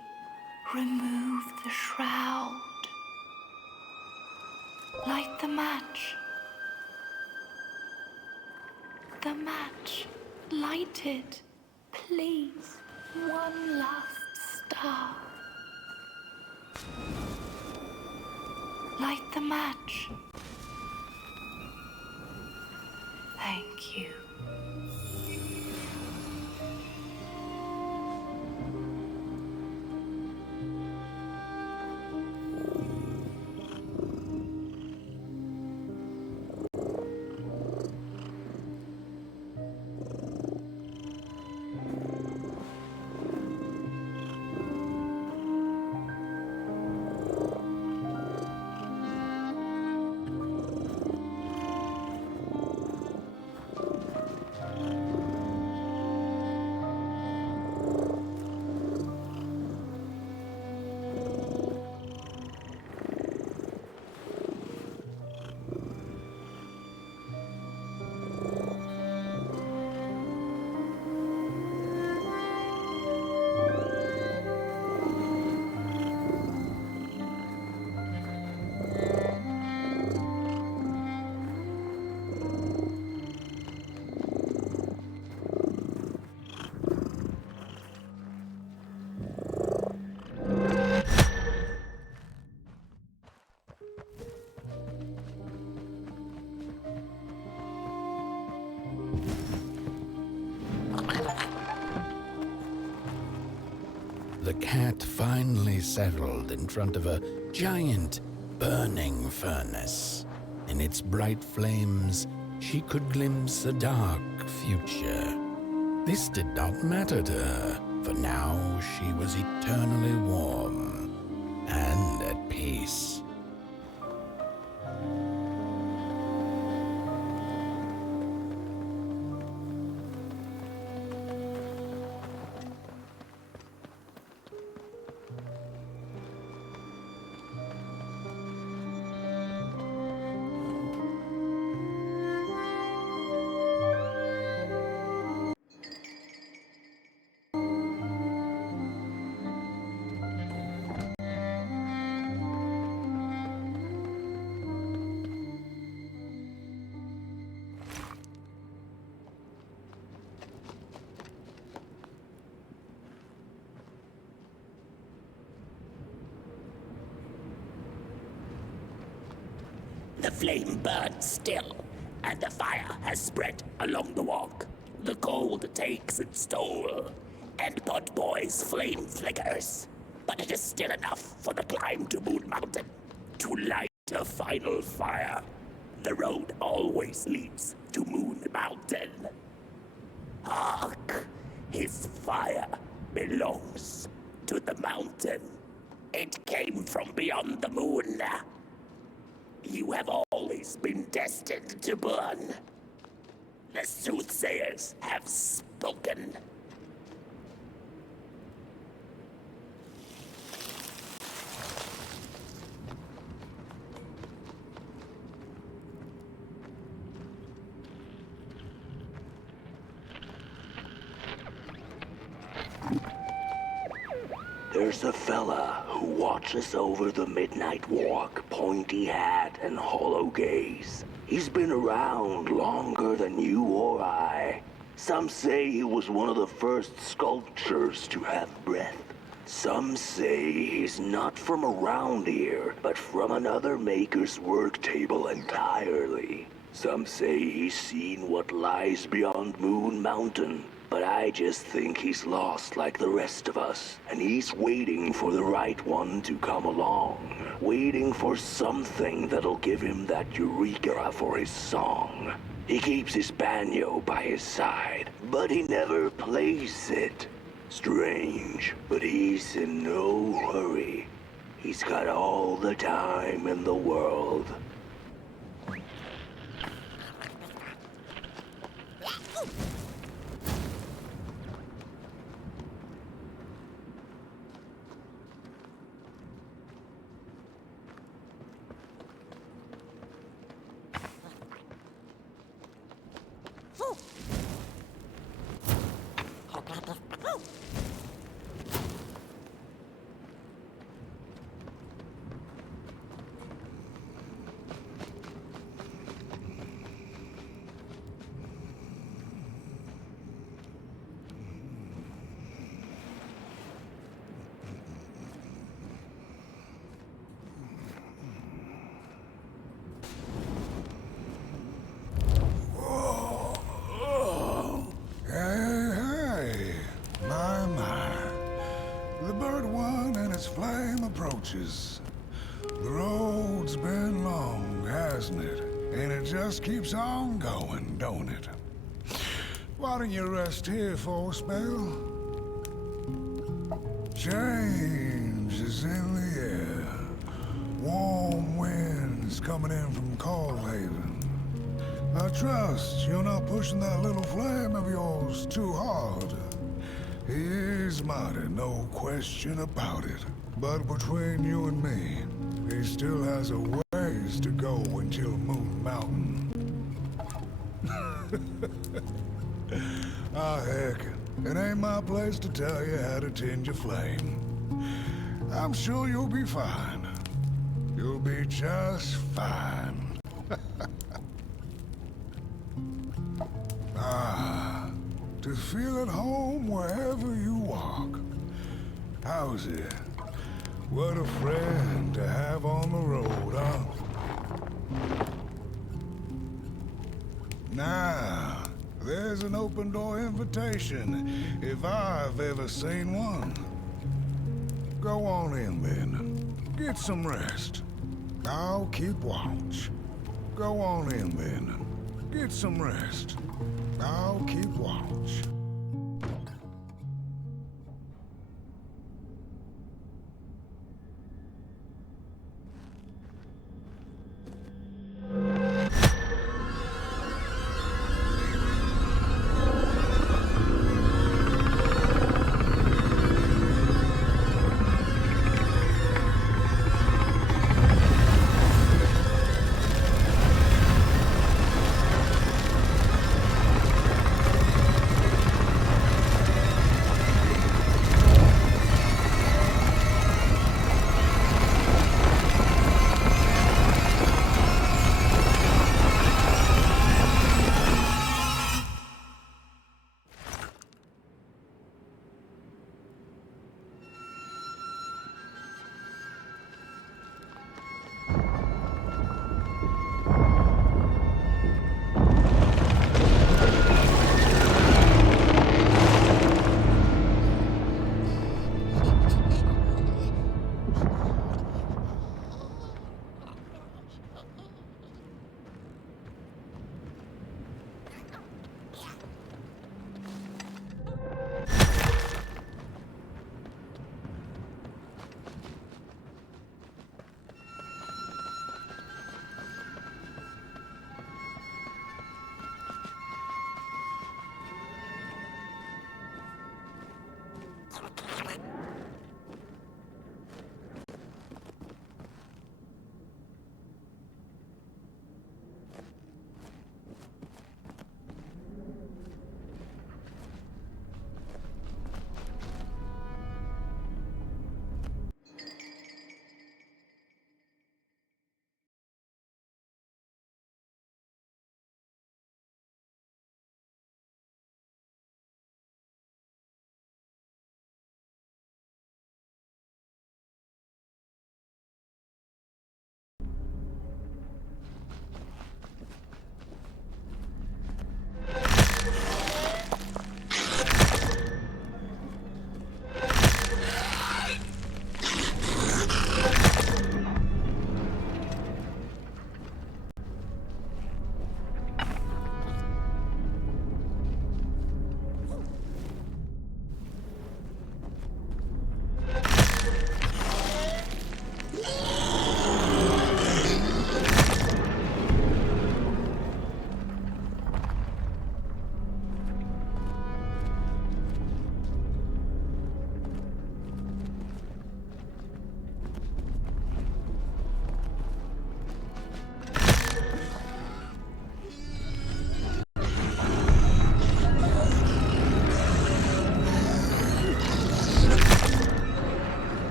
Remove the shroud. Light the match. The match. Light it. Please. One last star. Light the match. Thank you. The cat finally settled in front of a giant burning furnace. In its bright flames, she could glimpse a dark future. This did not matter to her, for now she was eternally warm and at peace. The flame burns still, and the fire has spread along the walk. The cold takes its toll, and Potboy's flame flickers. But it is still enough for the climb to Moon Mountain, to light a final fire. The road always leads to Moon Mountain. Hark! His fire belongs to the mountain. It came from beyond the moon. You have always been destined to burn. The soothsayers have spoken. There's a fella who watches over the midnight walk, pointy hat and hollow gaze. He's been around longer than you or I. Some say he was one of the first sculptures to have breath. Some say he's not from around here, but from another maker's work table entirely. Some say he's seen what lies beyond Moon Mountain. But I just think he's lost like the rest of us, and he's waiting for the right one to come along. Waiting for something that'll give him that eureka for his song. He keeps his banjo by his side, but he never plays it. Strange, but he's in no hurry. He's got all the time in the world. this flame approaches. The road's been long, hasn't it? And it just keeps on going, don't it? Why don't you rest here for a spell? Change is in the air. Warm winds coming in from Coldhaven. I trust you're not pushing that little flame of yours too hard. He is mighty, no question about it. But between you and me, he still has a ways to go until Moon Mountain. Ah, heck, it ain't my place to tell you how to tend your flame. I'm sure you'll be fine. You'll be just fine. Ah, to feel at home wherever you walk. How's it? What a friend to have on the road, huh? Now, there's an open door invitation, if I've ever seen one. Go on in then. Get some rest. I'll keep watch. Go on in then. Get some rest. I'll keep watch.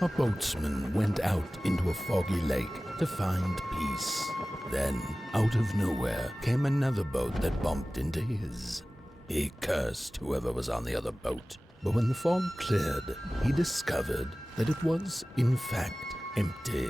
A boatsman went out into a foggy lake to find peace. Then, out of nowhere, came another boat that bumped into his. He cursed whoever was on the other boat, but when the fog cleared, he discovered that it was, in fact, empty.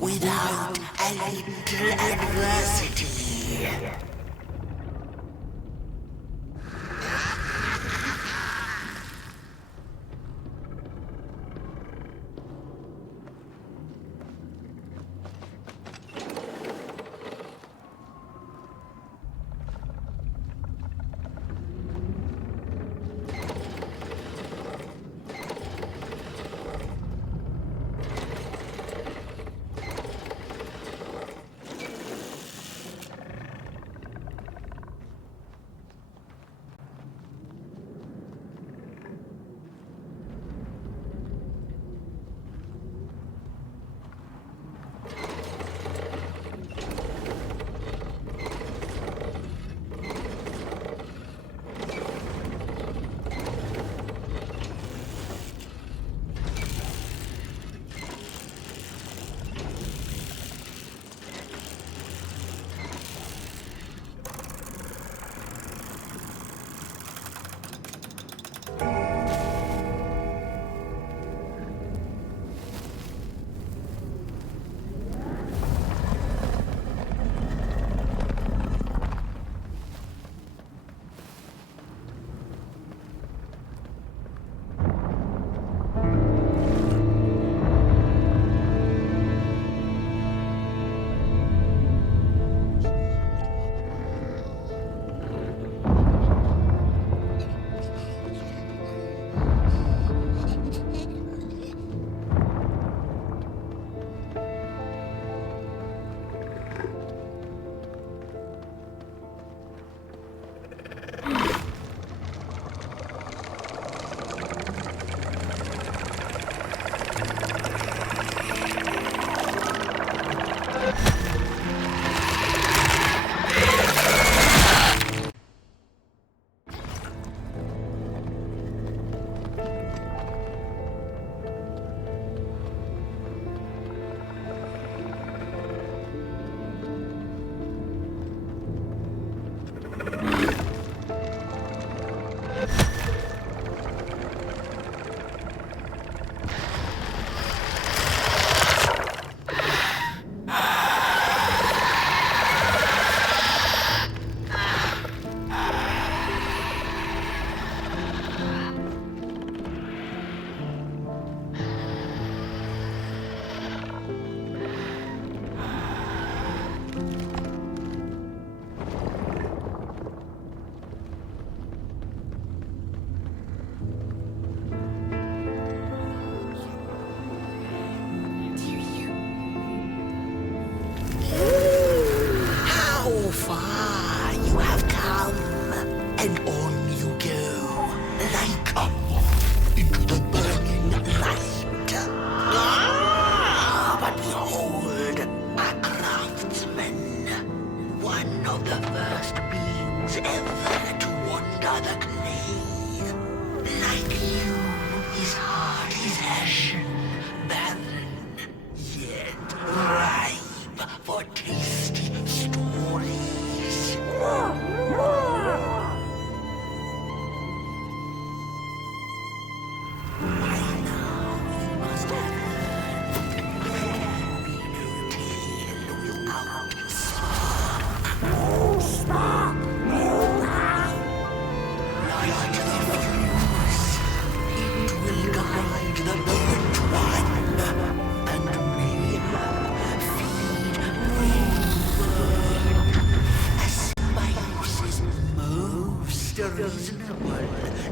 Without a little adversity. Reasonable,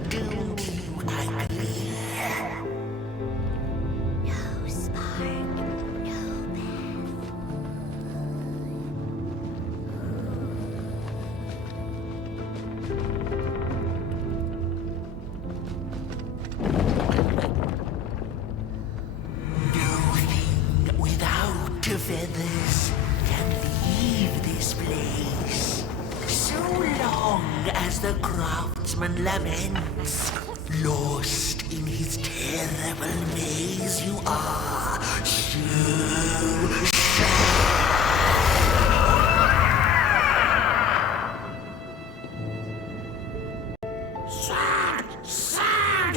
don't you agree? as the craftsman laments. Lost in his terrible maze you are, so sad. Sad!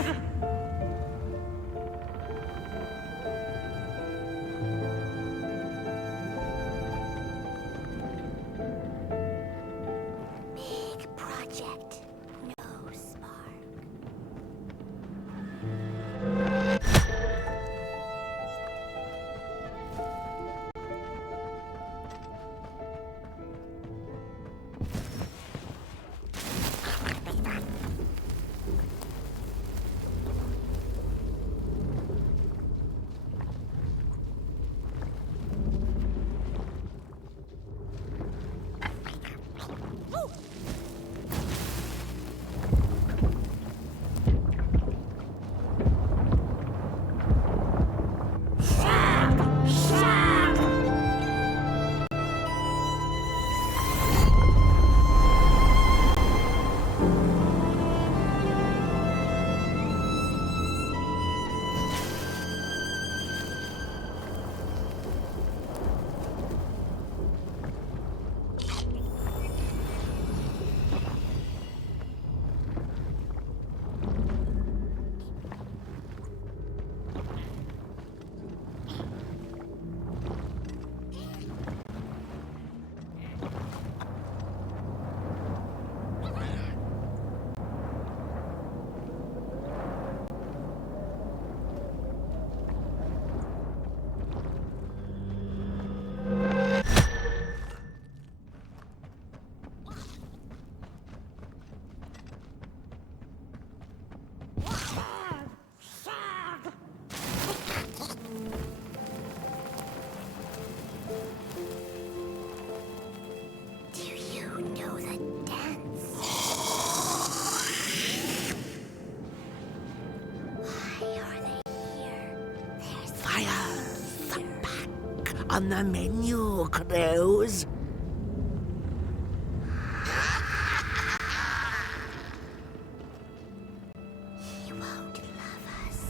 Big project. No spark. Do you know the dance? Why are they here? There's Fire's back on the menu, Crows. He won't love us.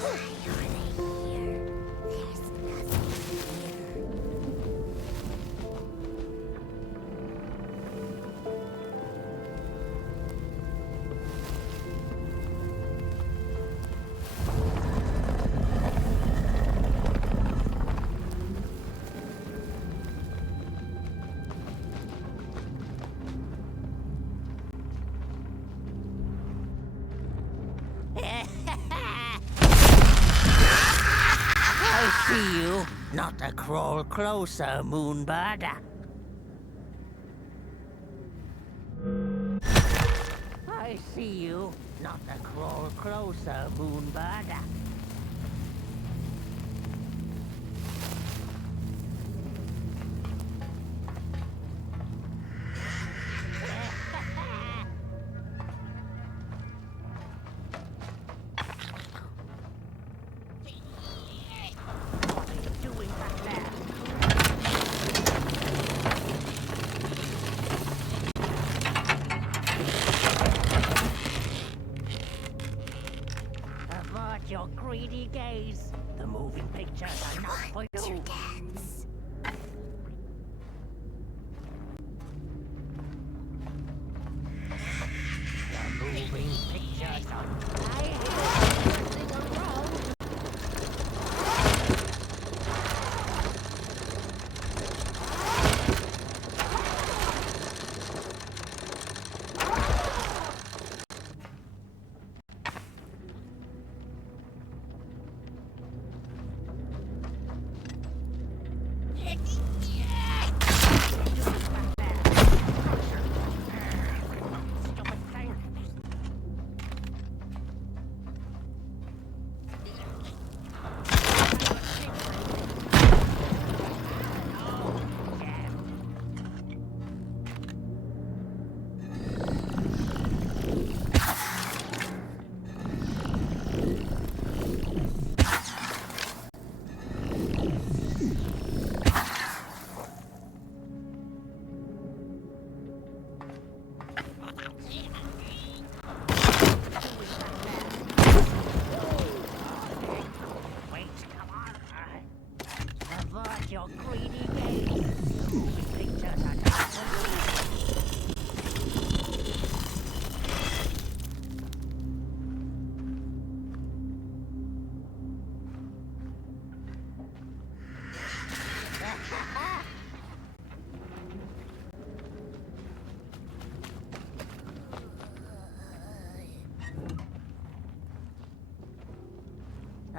Why are they here? There's nothing here. I see you. Not to crawl closer, Moonbird. I see you. Not to crawl closer, Moonbird. Avert your greedy gaze. The moving pictures are not for you. To dance. The moving pictures are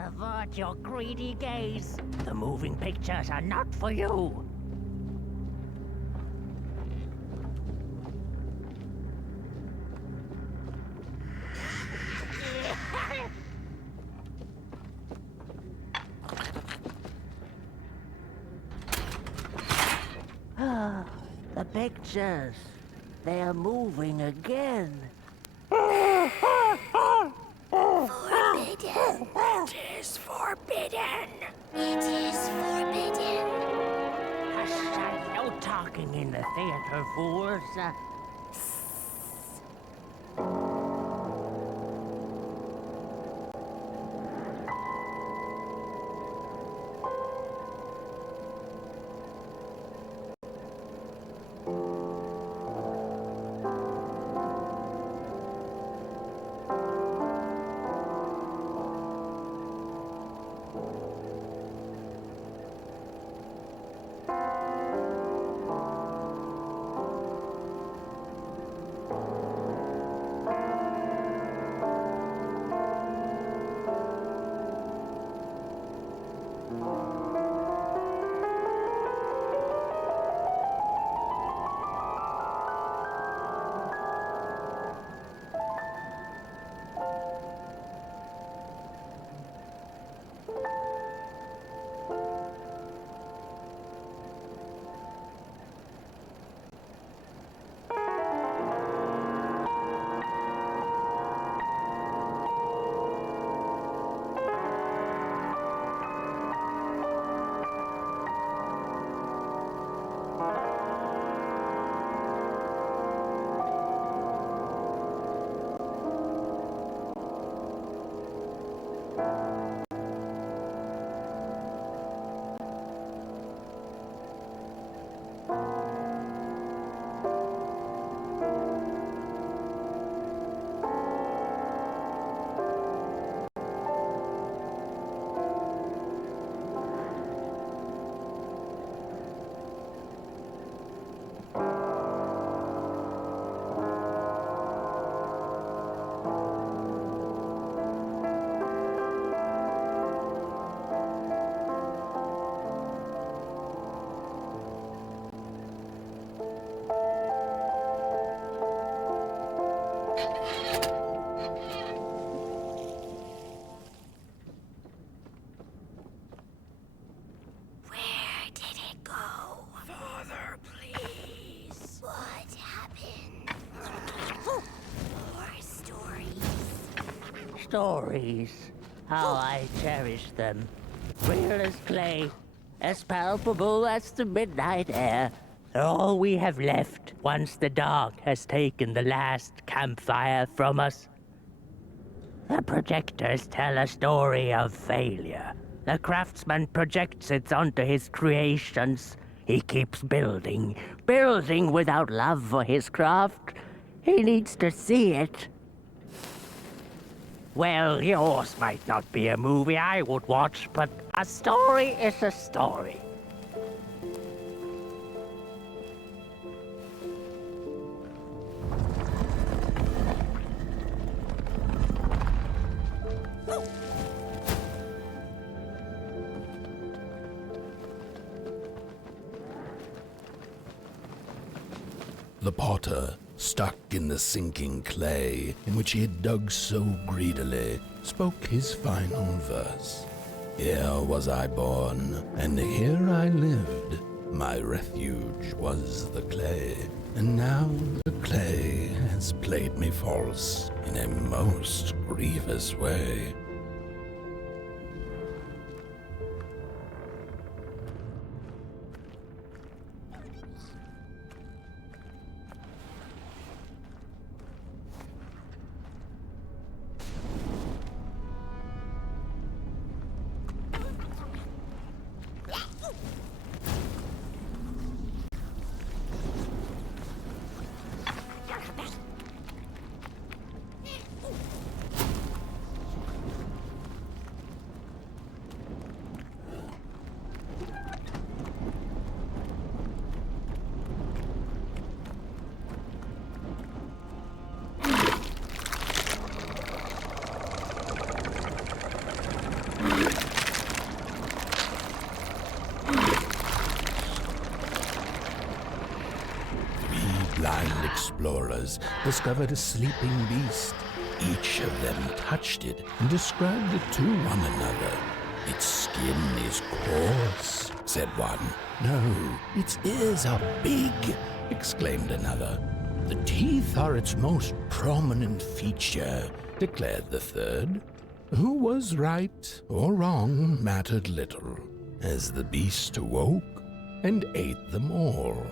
Avert your greedy gaze. The moving pictures are not for you. The pictures. They are moving again. Forbidden. It is forbidden. It is forbidden. Hush, no talking in the theater, fools. Stories. How I cherish them. Real as clay, as palpable as the midnight air. They're all we have left once the dark has taken the last campfire from us. The projectors tell a story of failure. The craftsman projects it onto his creations. He keeps building, building without love for his craft. He needs to see it. Well, yours might not be a movie I would watch, but a story is a story. The potter, stuck in the sinking clay in which he had dug so greedily, spoke his final verse. Here was I born, and here I lived. My refuge was the clay, and now the clay has played me false in a most grievous way. explorers discovered a sleeping beast. Each of them touched it and described it to one another. "Its skin is coarse," said one. "No, its ears are big," exclaimed another. "The teeth are its most prominent feature," declared the third. Who was right or wrong mattered little, as the beast awoke and ate them all.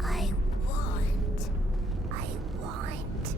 I want. I want.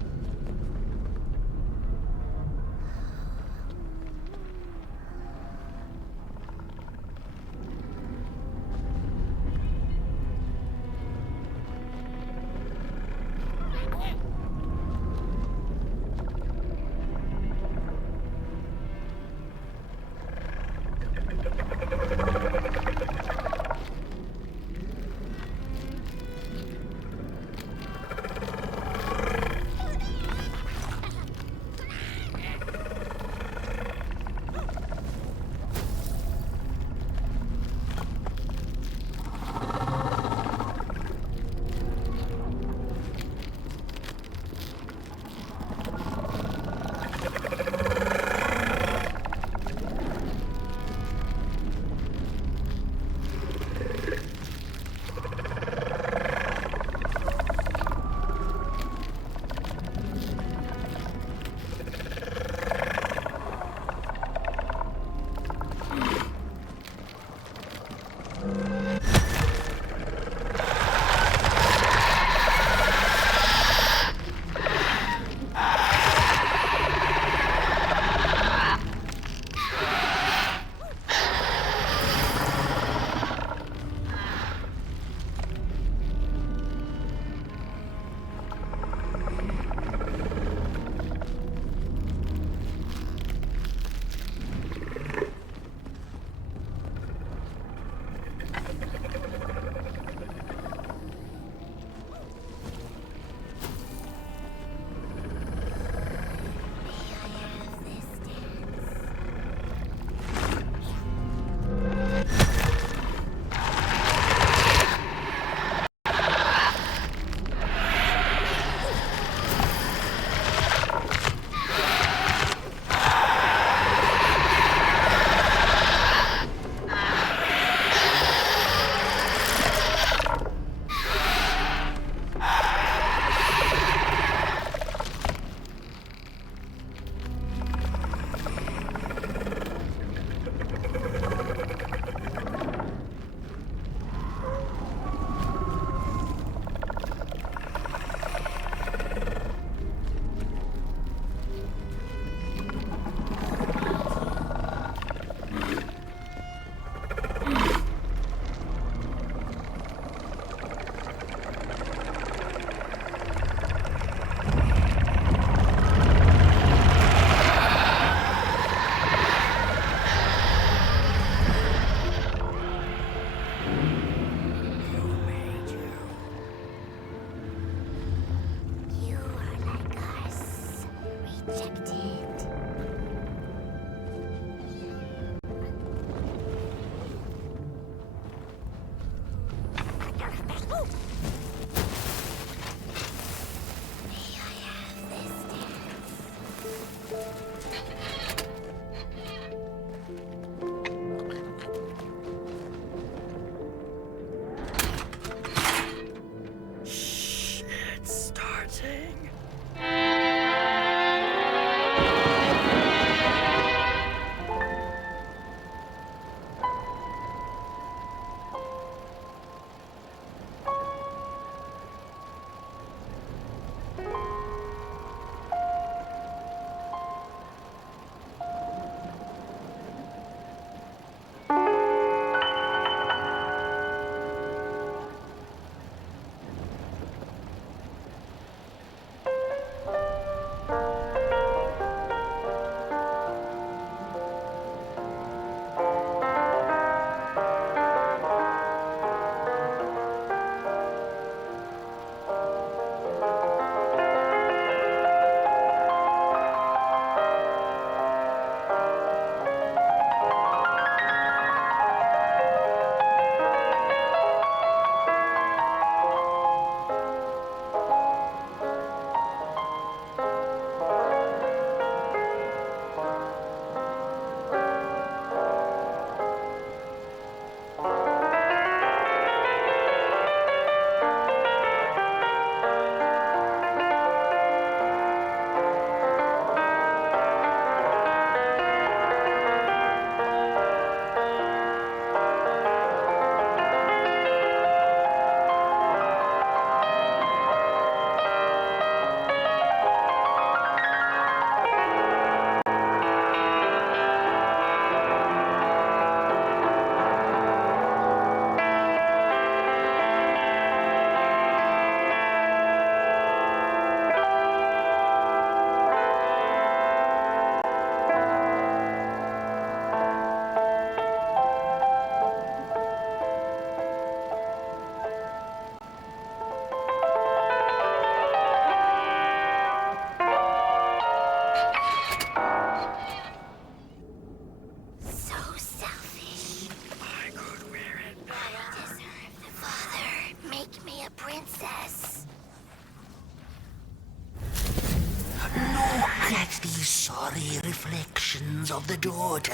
at these sorry reflections of the daughter.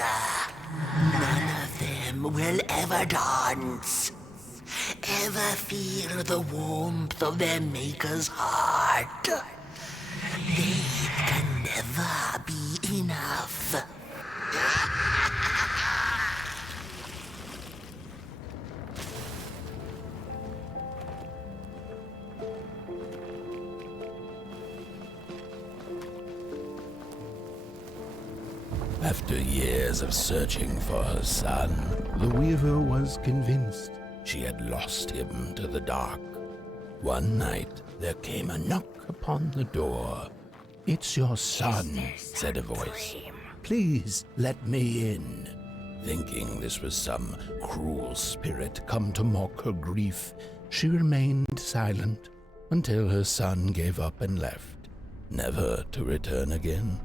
None of them will ever dance, ever feel the warmth of their maker's heart. They can never be enough. After years of searching for her son, the weaver was convinced she had lost him to the dark. One night, there came a knock upon the door. "It's your son," said a voice. "Please let me in." Thinking this was some cruel spirit come to mock her grief, she remained silent until her son gave up and left, never to return again.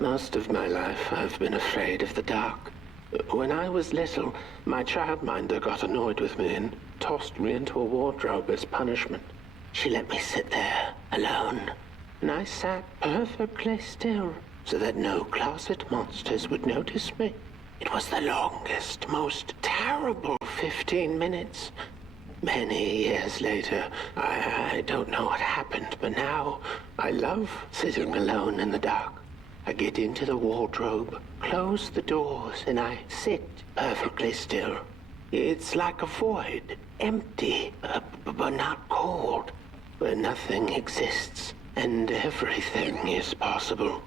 Most of my life, I've been afraid of the dark. When I was little, my childminder got annoyed with me and tossed me into a wardrobe as punishment. She let me sit there, alone, and I sat perfectly still so that no closet monsters would notice me. It was the longest, most terrible 15 minutes. Many years later, I don't know what happened, but now I love sitting alone in the dark. I get into the wardrobe, close the doors, and I sit perfectly still. It's like a void, empty, but not cold, where nothing exists and everything is possible.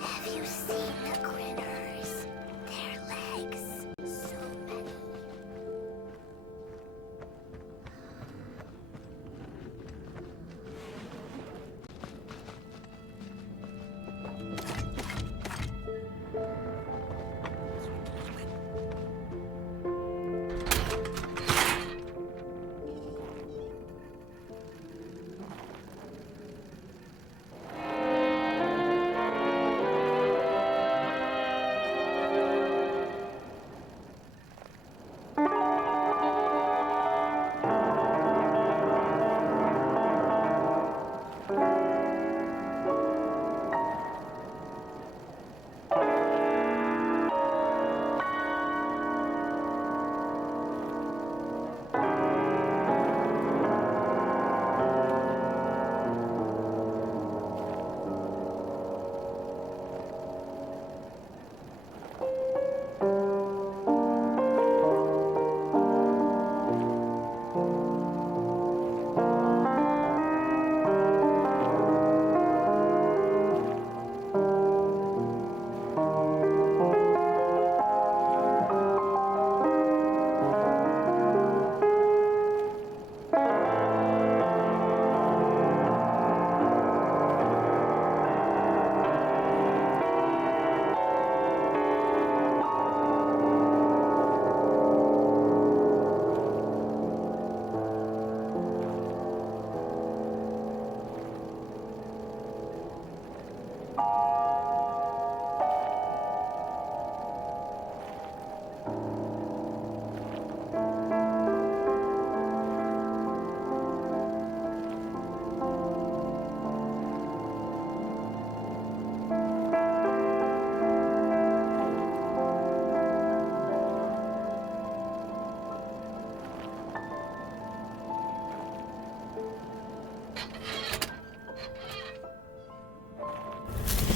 Have you seen the critters? Their legs, so many.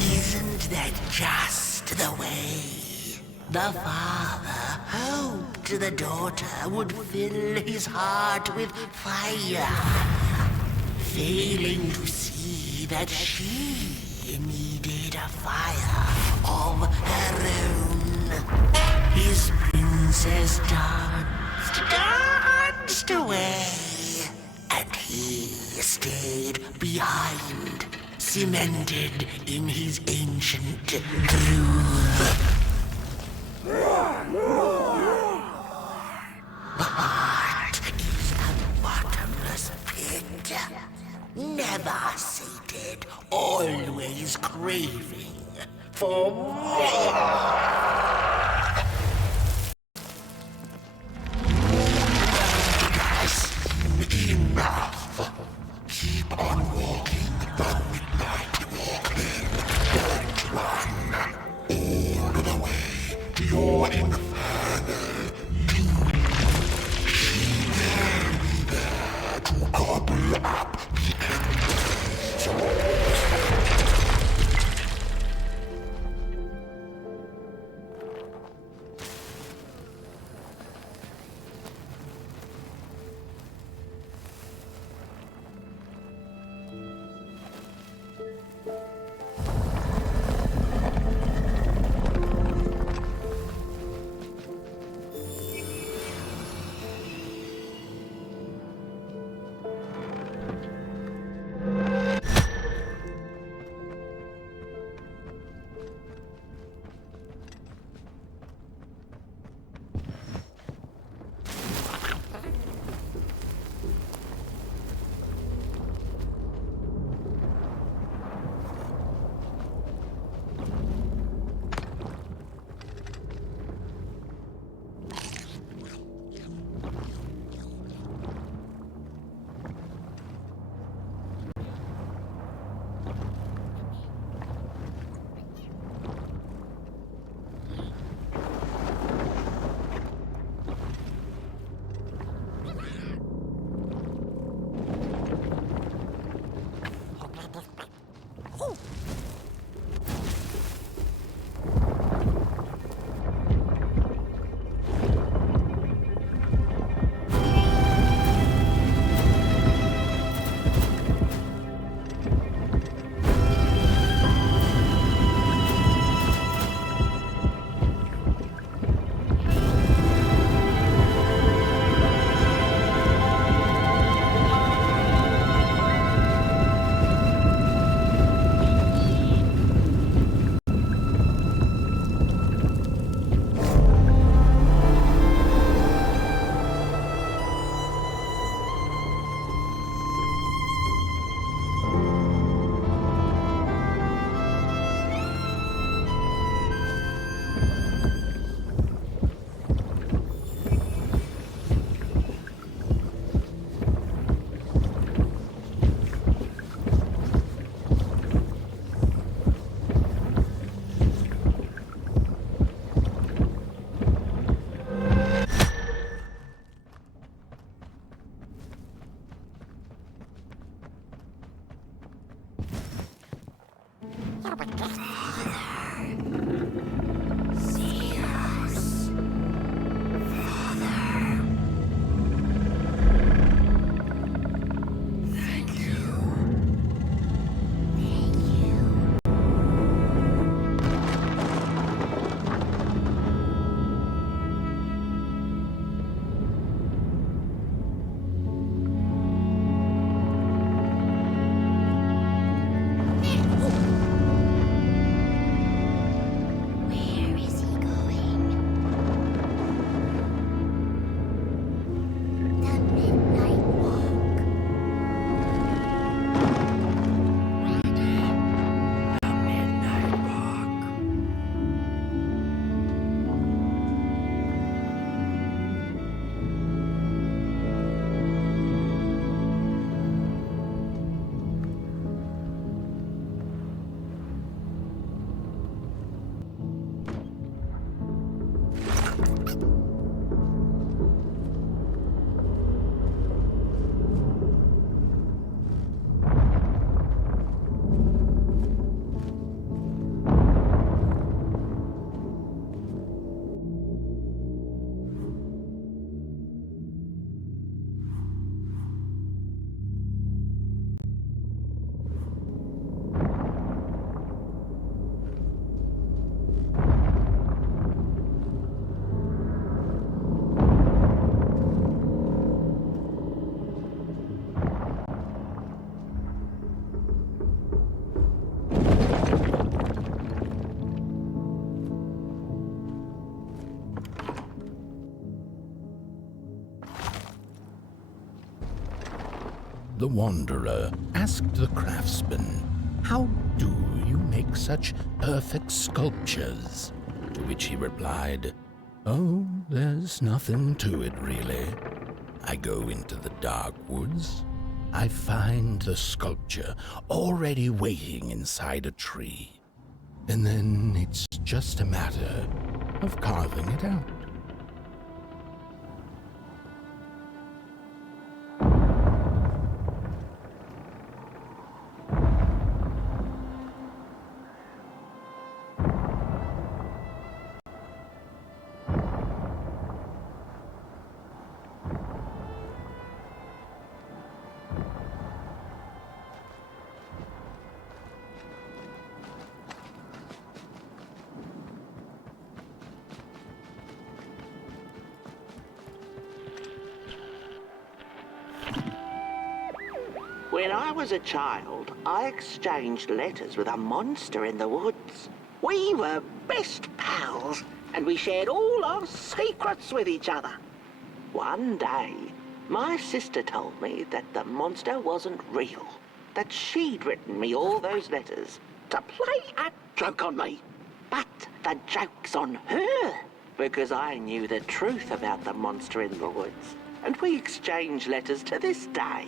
Isn't that just the way? The father hoped the daughter would fill his heart with fire, failing to see that she needed a fire of her own. His princess danced away, and he stayed behind, cemented in his ancient truth. craving for more. Enough. Keep on walking the midnight walking. Don't run all the way to your infernal doom. She will be there to gobble up the embers. The wanderer asked the craftsman, "How do you make make such perfect sculptures? To which he replied, "Oh, there's nothing to it, really. I go into the dark woods. I find the sculpture already waiting inside a tree. And then it's just a matter of carving it out." When I was a child, I exchanged letters with a monster in the woods. We were best pals, and we shared all our secrets with each other. One day, my sister told me that the monster wasn't real, that she'd written me all those letters to play a joke on me. But the joke's on her, because I knew the truth about the monster in the woods, and we exchange letters to this day.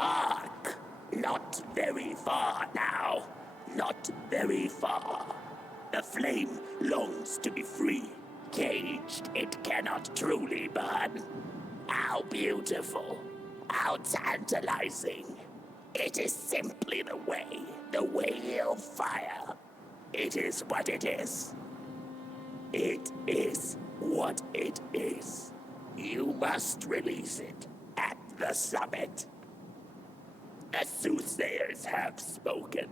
Hark! Not very far now. Not very far. The flame longs to be free. Caged, it cannot truly burn. How beautiful. How tantalizing. It is simply the way of fire. It is what it is. It is what it is. You must release it at the summit. The soothsayers have spoken.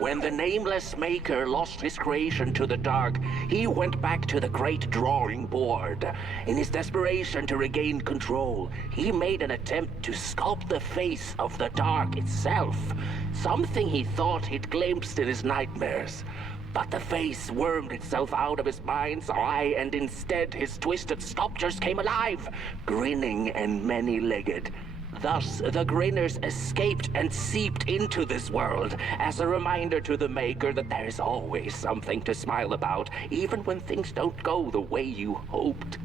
When the nameless maker lost his creation to the dark, he went back to the great drawing board. In his desperation to regain control, he made an attempt to sculpt the face of the dark itself, something he thought he'd glimpsed in his nightmares. But the face wormed itself out of his mind's eye, and instead his twisted sculptures came alive, grinning and many-legged. Thus, the Grinners escaped and seeped into this world as a reminder to the Maker that there is always something to smile about, even when things don't go the way you hoped.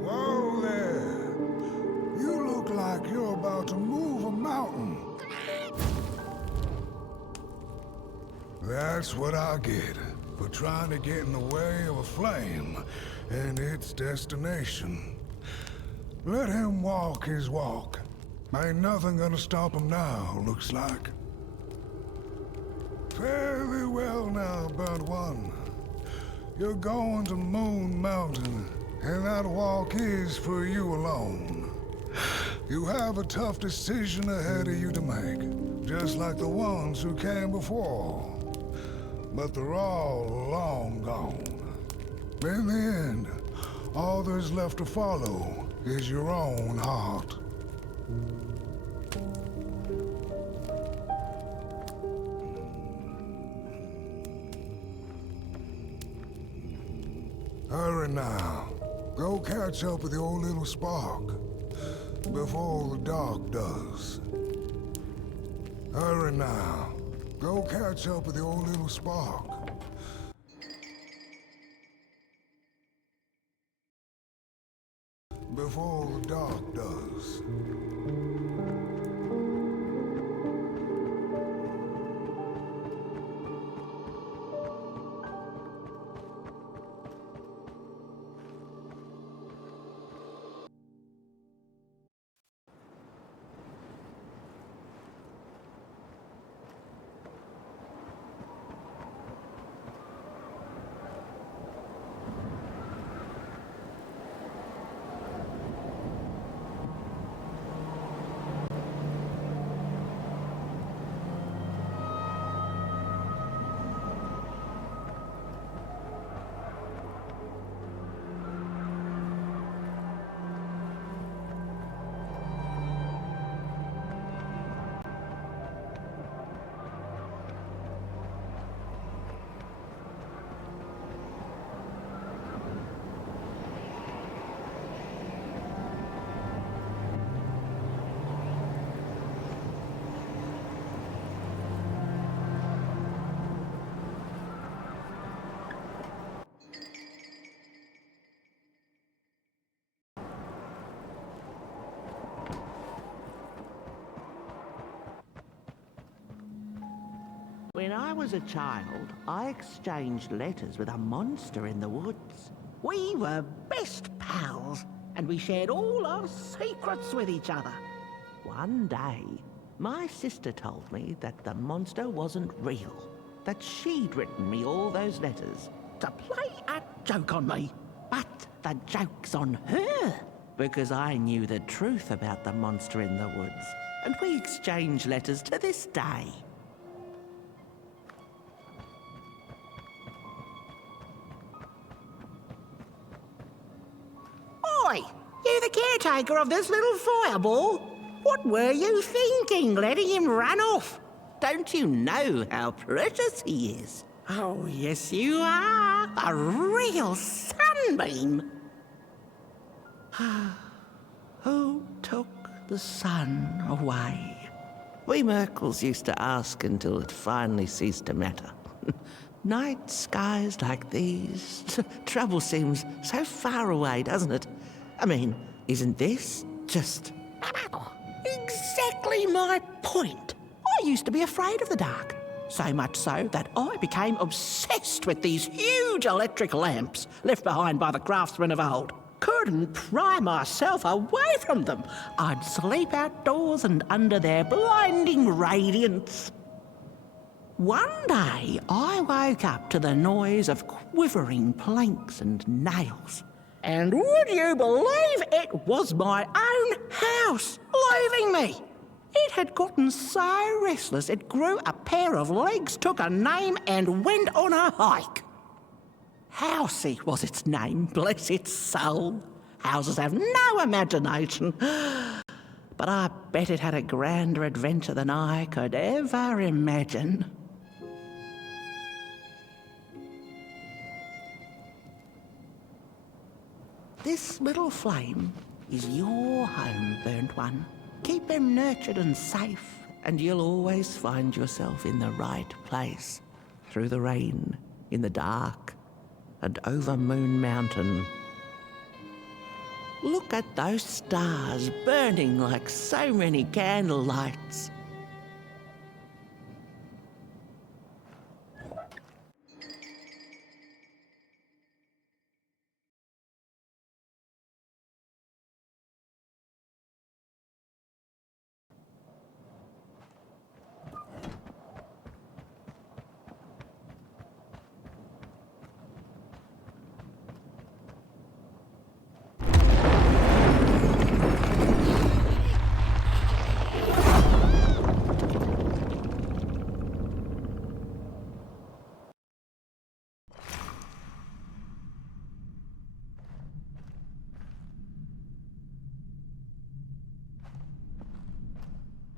Whoa there! You look like you're about to move a mountain. That's what I get for trying to get in the way of a flame and its destination. Let him walk his walk. Ain't nothing gonna stop him now, looks like. Fairly well now, Burnt One. You're going to Moon Mountain, and that walk is for you alone. You have a tough decision ahead of you to make, just like the ones who came before. But they're all long gone. In the end, all there's left to follow is your own heart. Hurry now. Go catch up with the old little spark before the dark does. Hurry now. Go catch up with the old little spark. Before the dark does. When I was a child, I exchanged letters with a monster in the woods. We were best pals, and we shared all our secrets with each other. One day, my sister told me that the monster wasn't real, that she'd written me all those letters to play a joke on me. But the joke's on her, because I knew the truth about the monster in the woods, and we exchange letters to this day. Oi! You the caretaker of this little fireball? What were you thinking, letting him run off? Don't you know how precious he is? Oh, yes you are. A real sunbeam. Who took the sun away? We Merkles used to ask until it finally ceased to matter. Night skies like these, trouble seems so far away, doesn't it? I mean, isn't this just exactly my point? I used to be afraid of the dark, so much so that I became obsessed with these huge electric lamps left behind by the craftsmen of old. Couldn't pry myself away from them. I'd sleep outdoors and under their blinding radiance. One day, I woke up to the noise of quivering planks and nails. And would you believe it was my own house leaving me? It had gotten so restless it grew a pair of legs, took a name, and went on a hike. Housey was its name, bless its soul. Houses have no imagination. But I bet it had a grander adventure than I could ever imagine. This little flame is your home, burnt one. Keep him nurtured and safe, and you'll always find yourself in the right place. Through the rain, in the dark, and over Moon Mountain. Look at those stars burning like so many candle lights.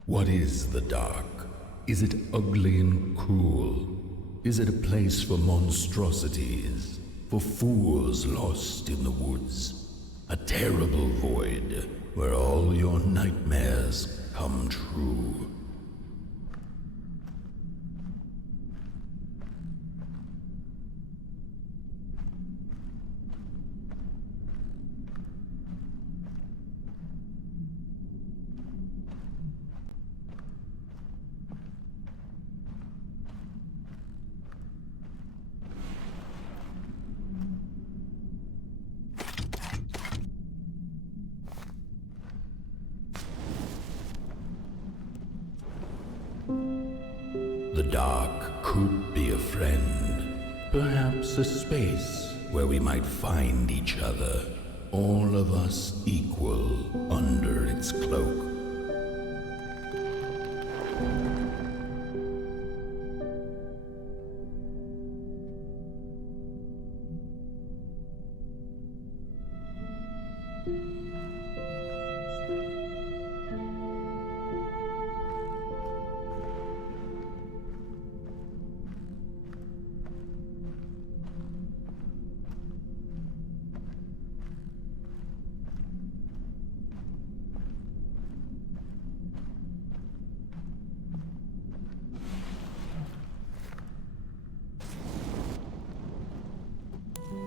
What is the dark? Is it ugly and cruel? Is it a place for monstrosities, for fools lost in the woods? A terrible void where all your nightmares come true. The dark could be a friend, perhaps a space where we might find each other, all of us equal under its cloak.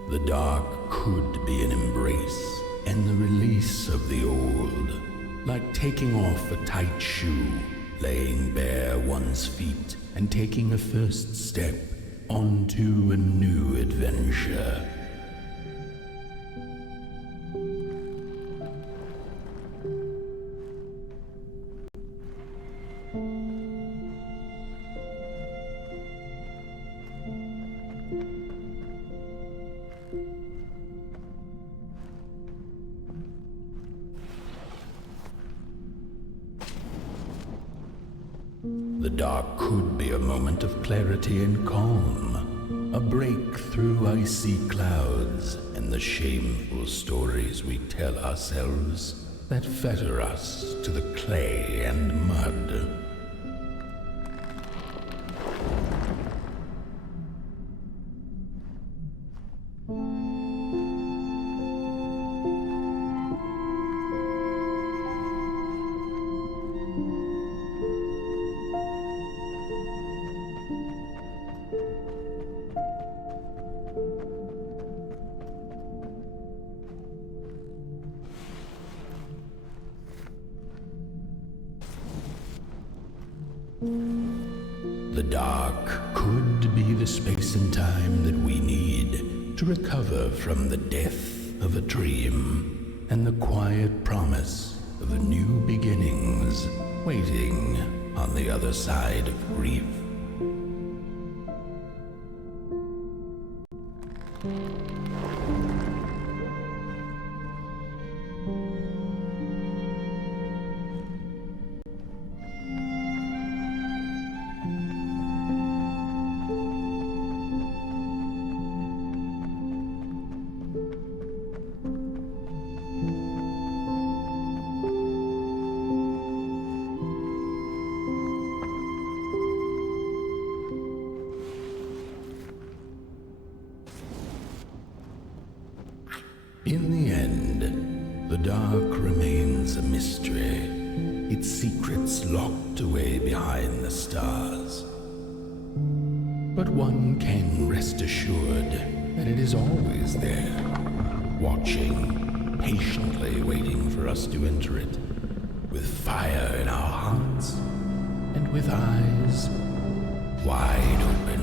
The dark could be an embrace and the release of the old, like taking off a tight shoe, laying bare one's feet and taking a first step onto a new adventure. The dark could be a moment of clarity and calm, a break through icy clouds and the shameful stories we tell ourselves that fetter us to the clay and mud. The dark could be the space and time that we need to recover from the death of a dream and the quiet promise of new beginnings waiting on the other side of grief. In the end, the dark remains a mystery, its secrets locked away behind the stars. But one can rest assured that it is always there, watching, patiently waiting for us to enter it, with fire in our hearts and with eyes wide open.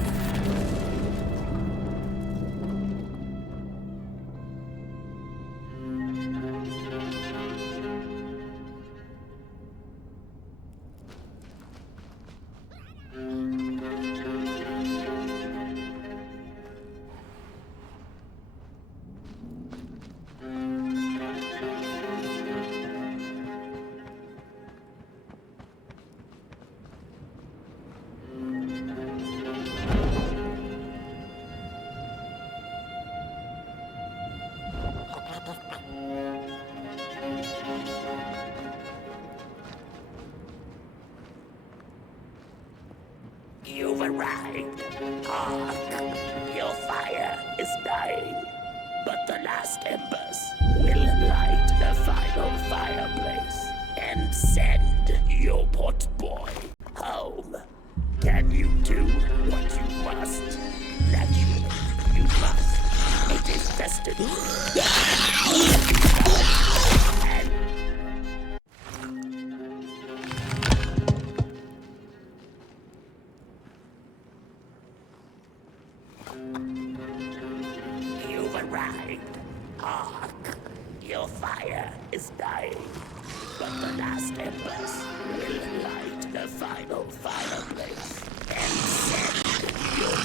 You've arrived. Hark! Your fire is dying, but the last embers will light the final fireplace and send your pot boy home. Can you do what you must? Naturally, you must. It is destiny. You've arrived. Hark! Your fire is dying, but the last embers will light the final fireplace and send your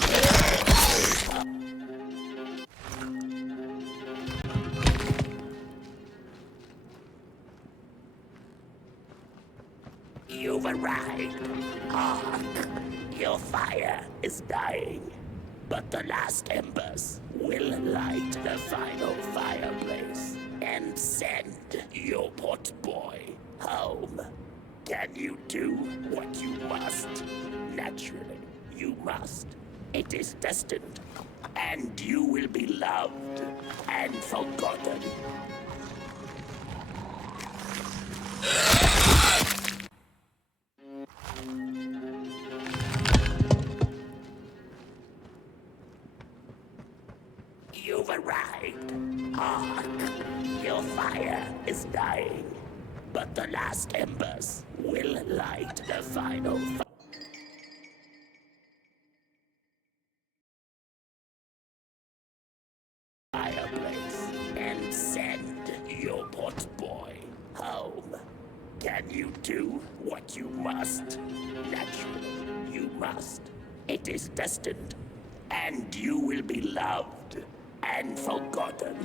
You've arrived. Hark! Your fire is dying, but the last embers will light the final fireplace and send your pot boy home. Can you do what you must? Naturally, you must. It is destined, and you will be loved and forgotten. You've arrived. Hark! Your fire is dying, but the last embers will light the final fire. do what you must. Naturally, you must. It is destined, and you will be loved and forgotten.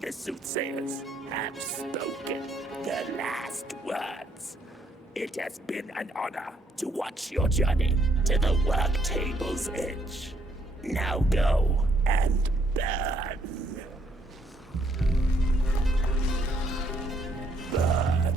The soothsayers have spoken the last words. It has been an honor to watch your journey to the work table's edge. Now go and burn. Burn.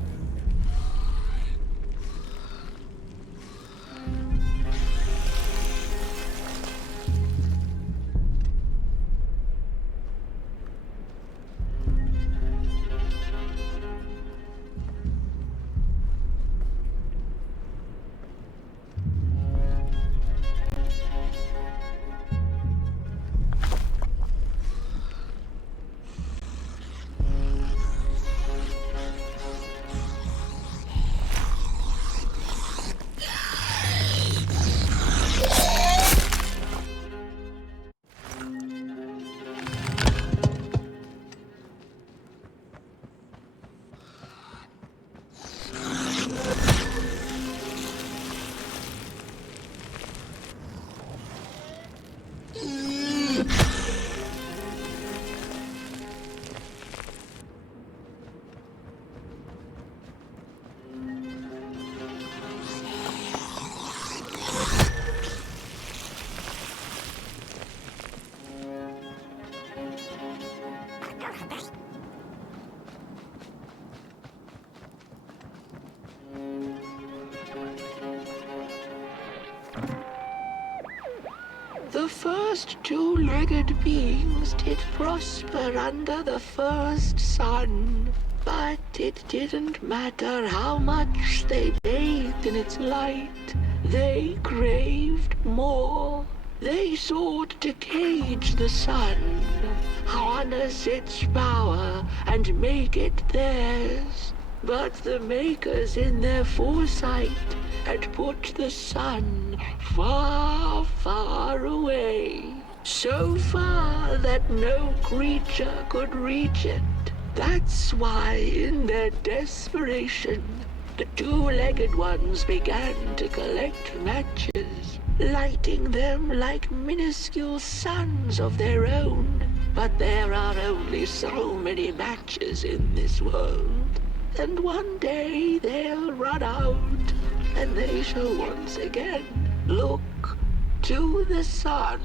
The first two-legged beings did prosper under the first sun, but it didn't matter how much they bathed in its light. They craved more. They sought to cage the sun, harness its power, and make it theirs. But the makers in their foresight had put the sun far, far away. So far that no creature could reach it. That's why, in their desperation, the two-legged ones began to collect matches, lighting them like minuscule suns of their own. But there are only so many matches in this world. And one day they'll run out, and they shall once again look to the sun.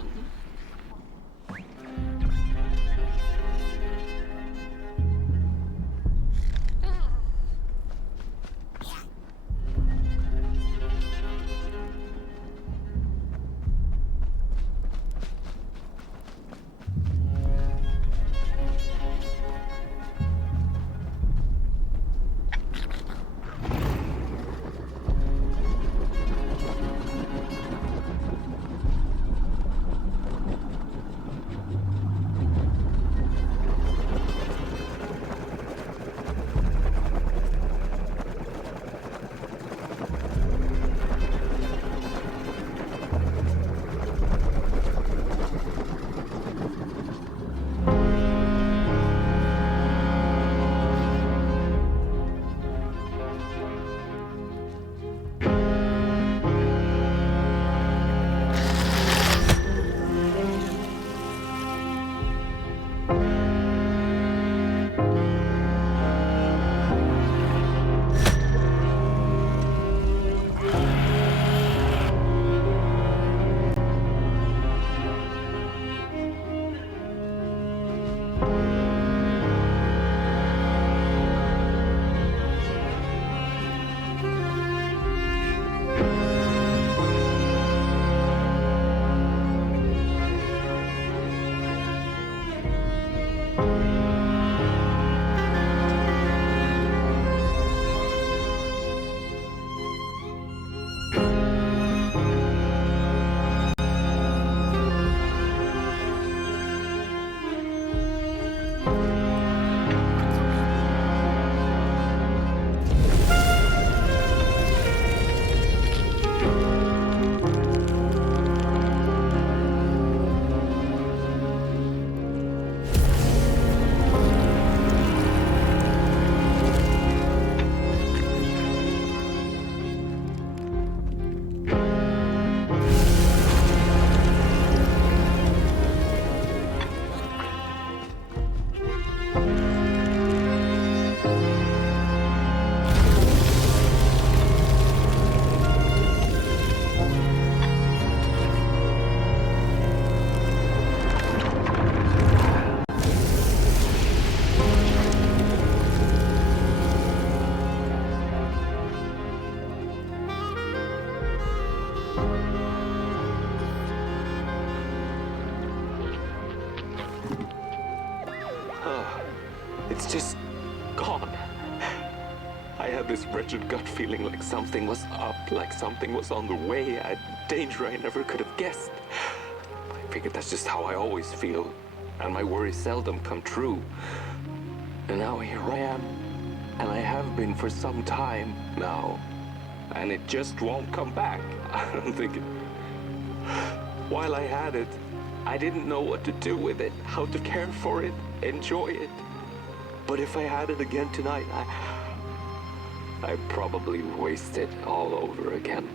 It's just gone. I had this wretched gut feeling like something was up, like something was on the way, a danger I never could have guessed. I figured that's just how I always feel, and my worries seldom come true. And now here I am, and I have been for some time now, and it just won't come back. I'm thinking, while I had it, I didn't know what to do with it, how to care for it, enjoy it. But if I had it again tonight, I'd probably waste it all over again.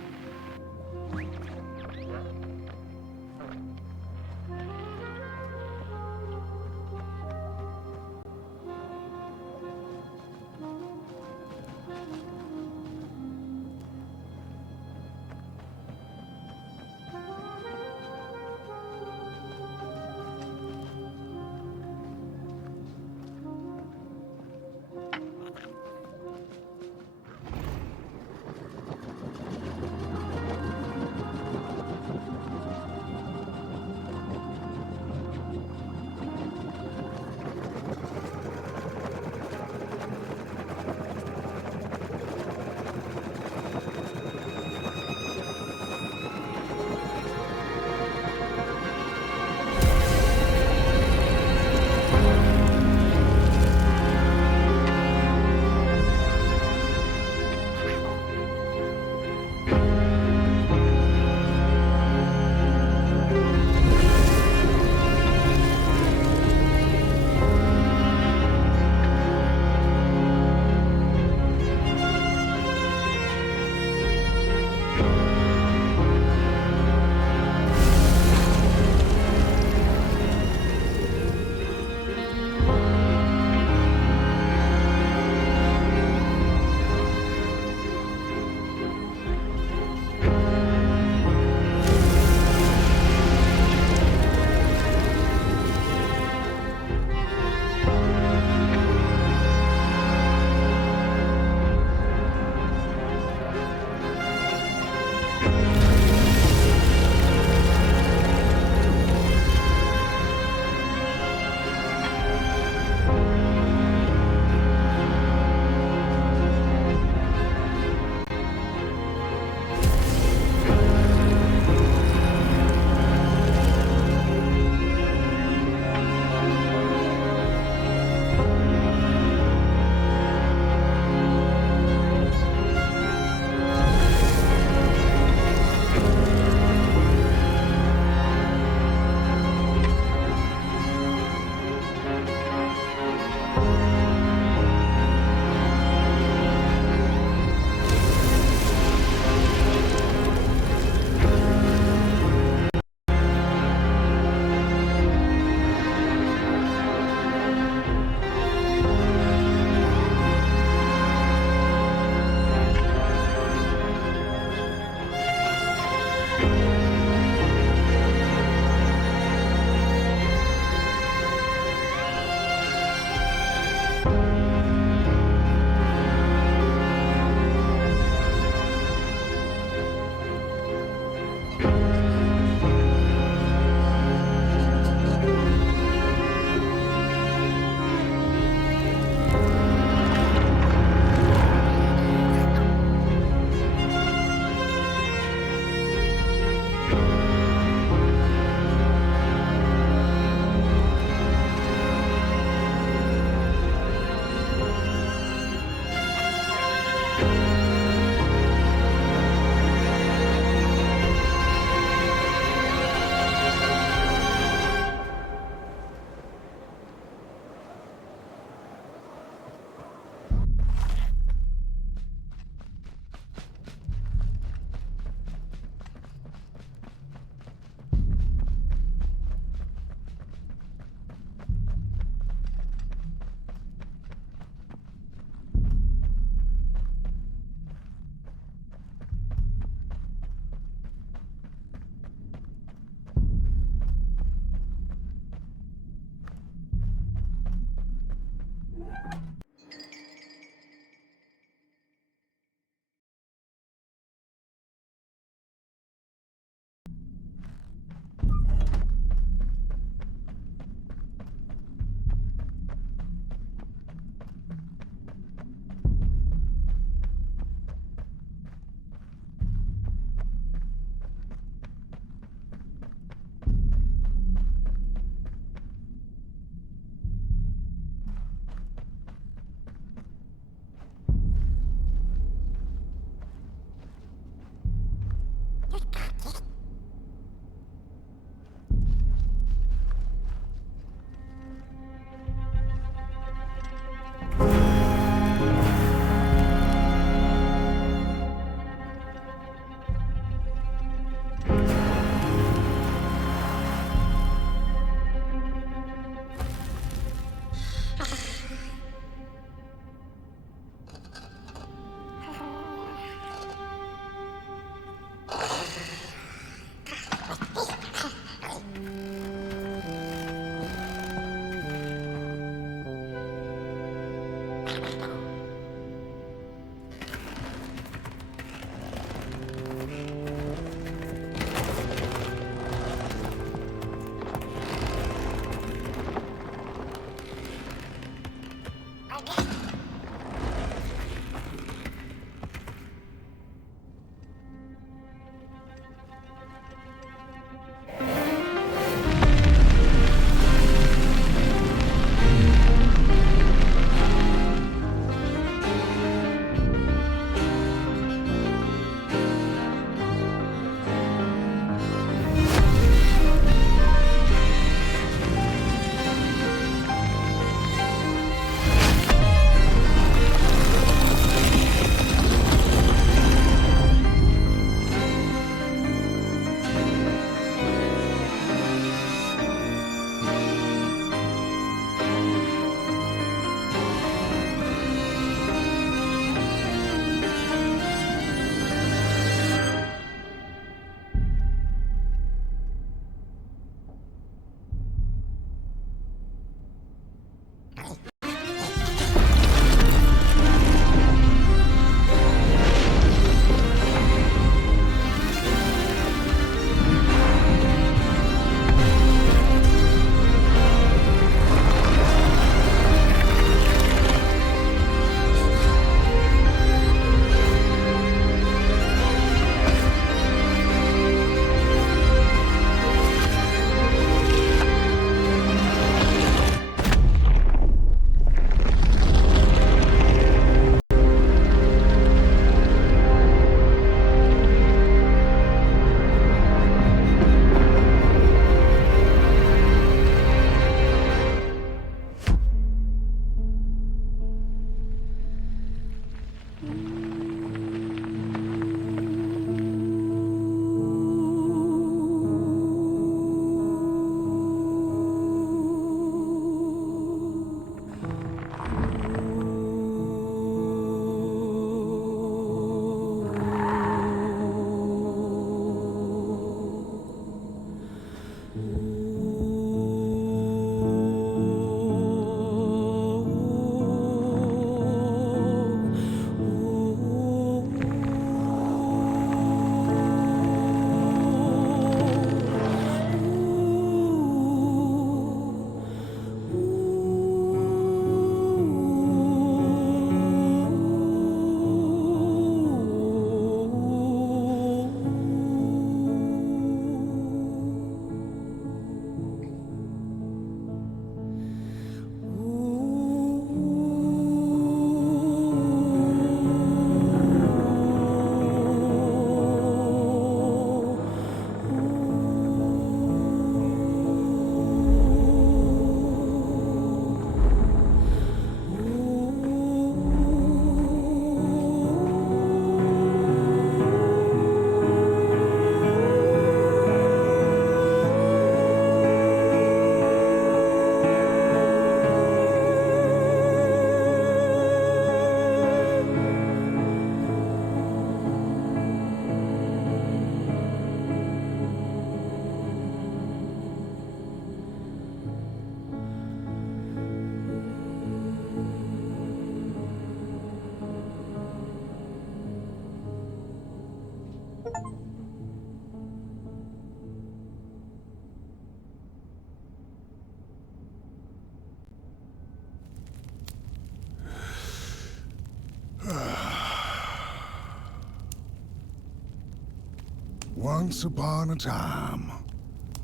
Once upon a time,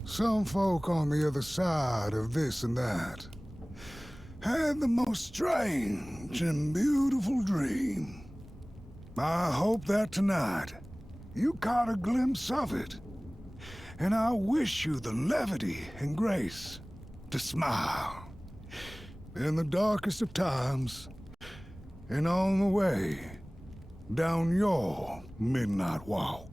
some folk on the other side of this and that had the most strange and beautiful dream. I hope that tonight you caught a glimpse of it, and I wish you the levity and grace to smile in the darkest of times and on the way down your midnight walk.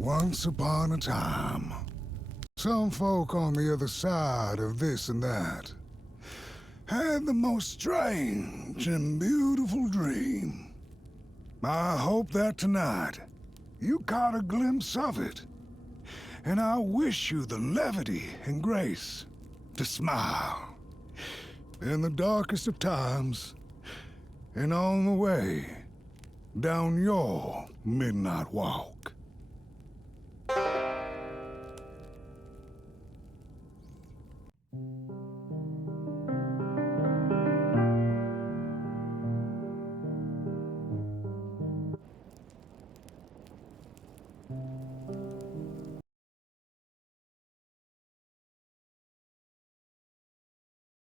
Once upon a time, some folk on the other side of this and that had the most strange and beautiful dream. I hope that tonight you caught a glimpse of it, and I wish you the levity and grace to smile in the darkest of times and on the way down your midnight walk.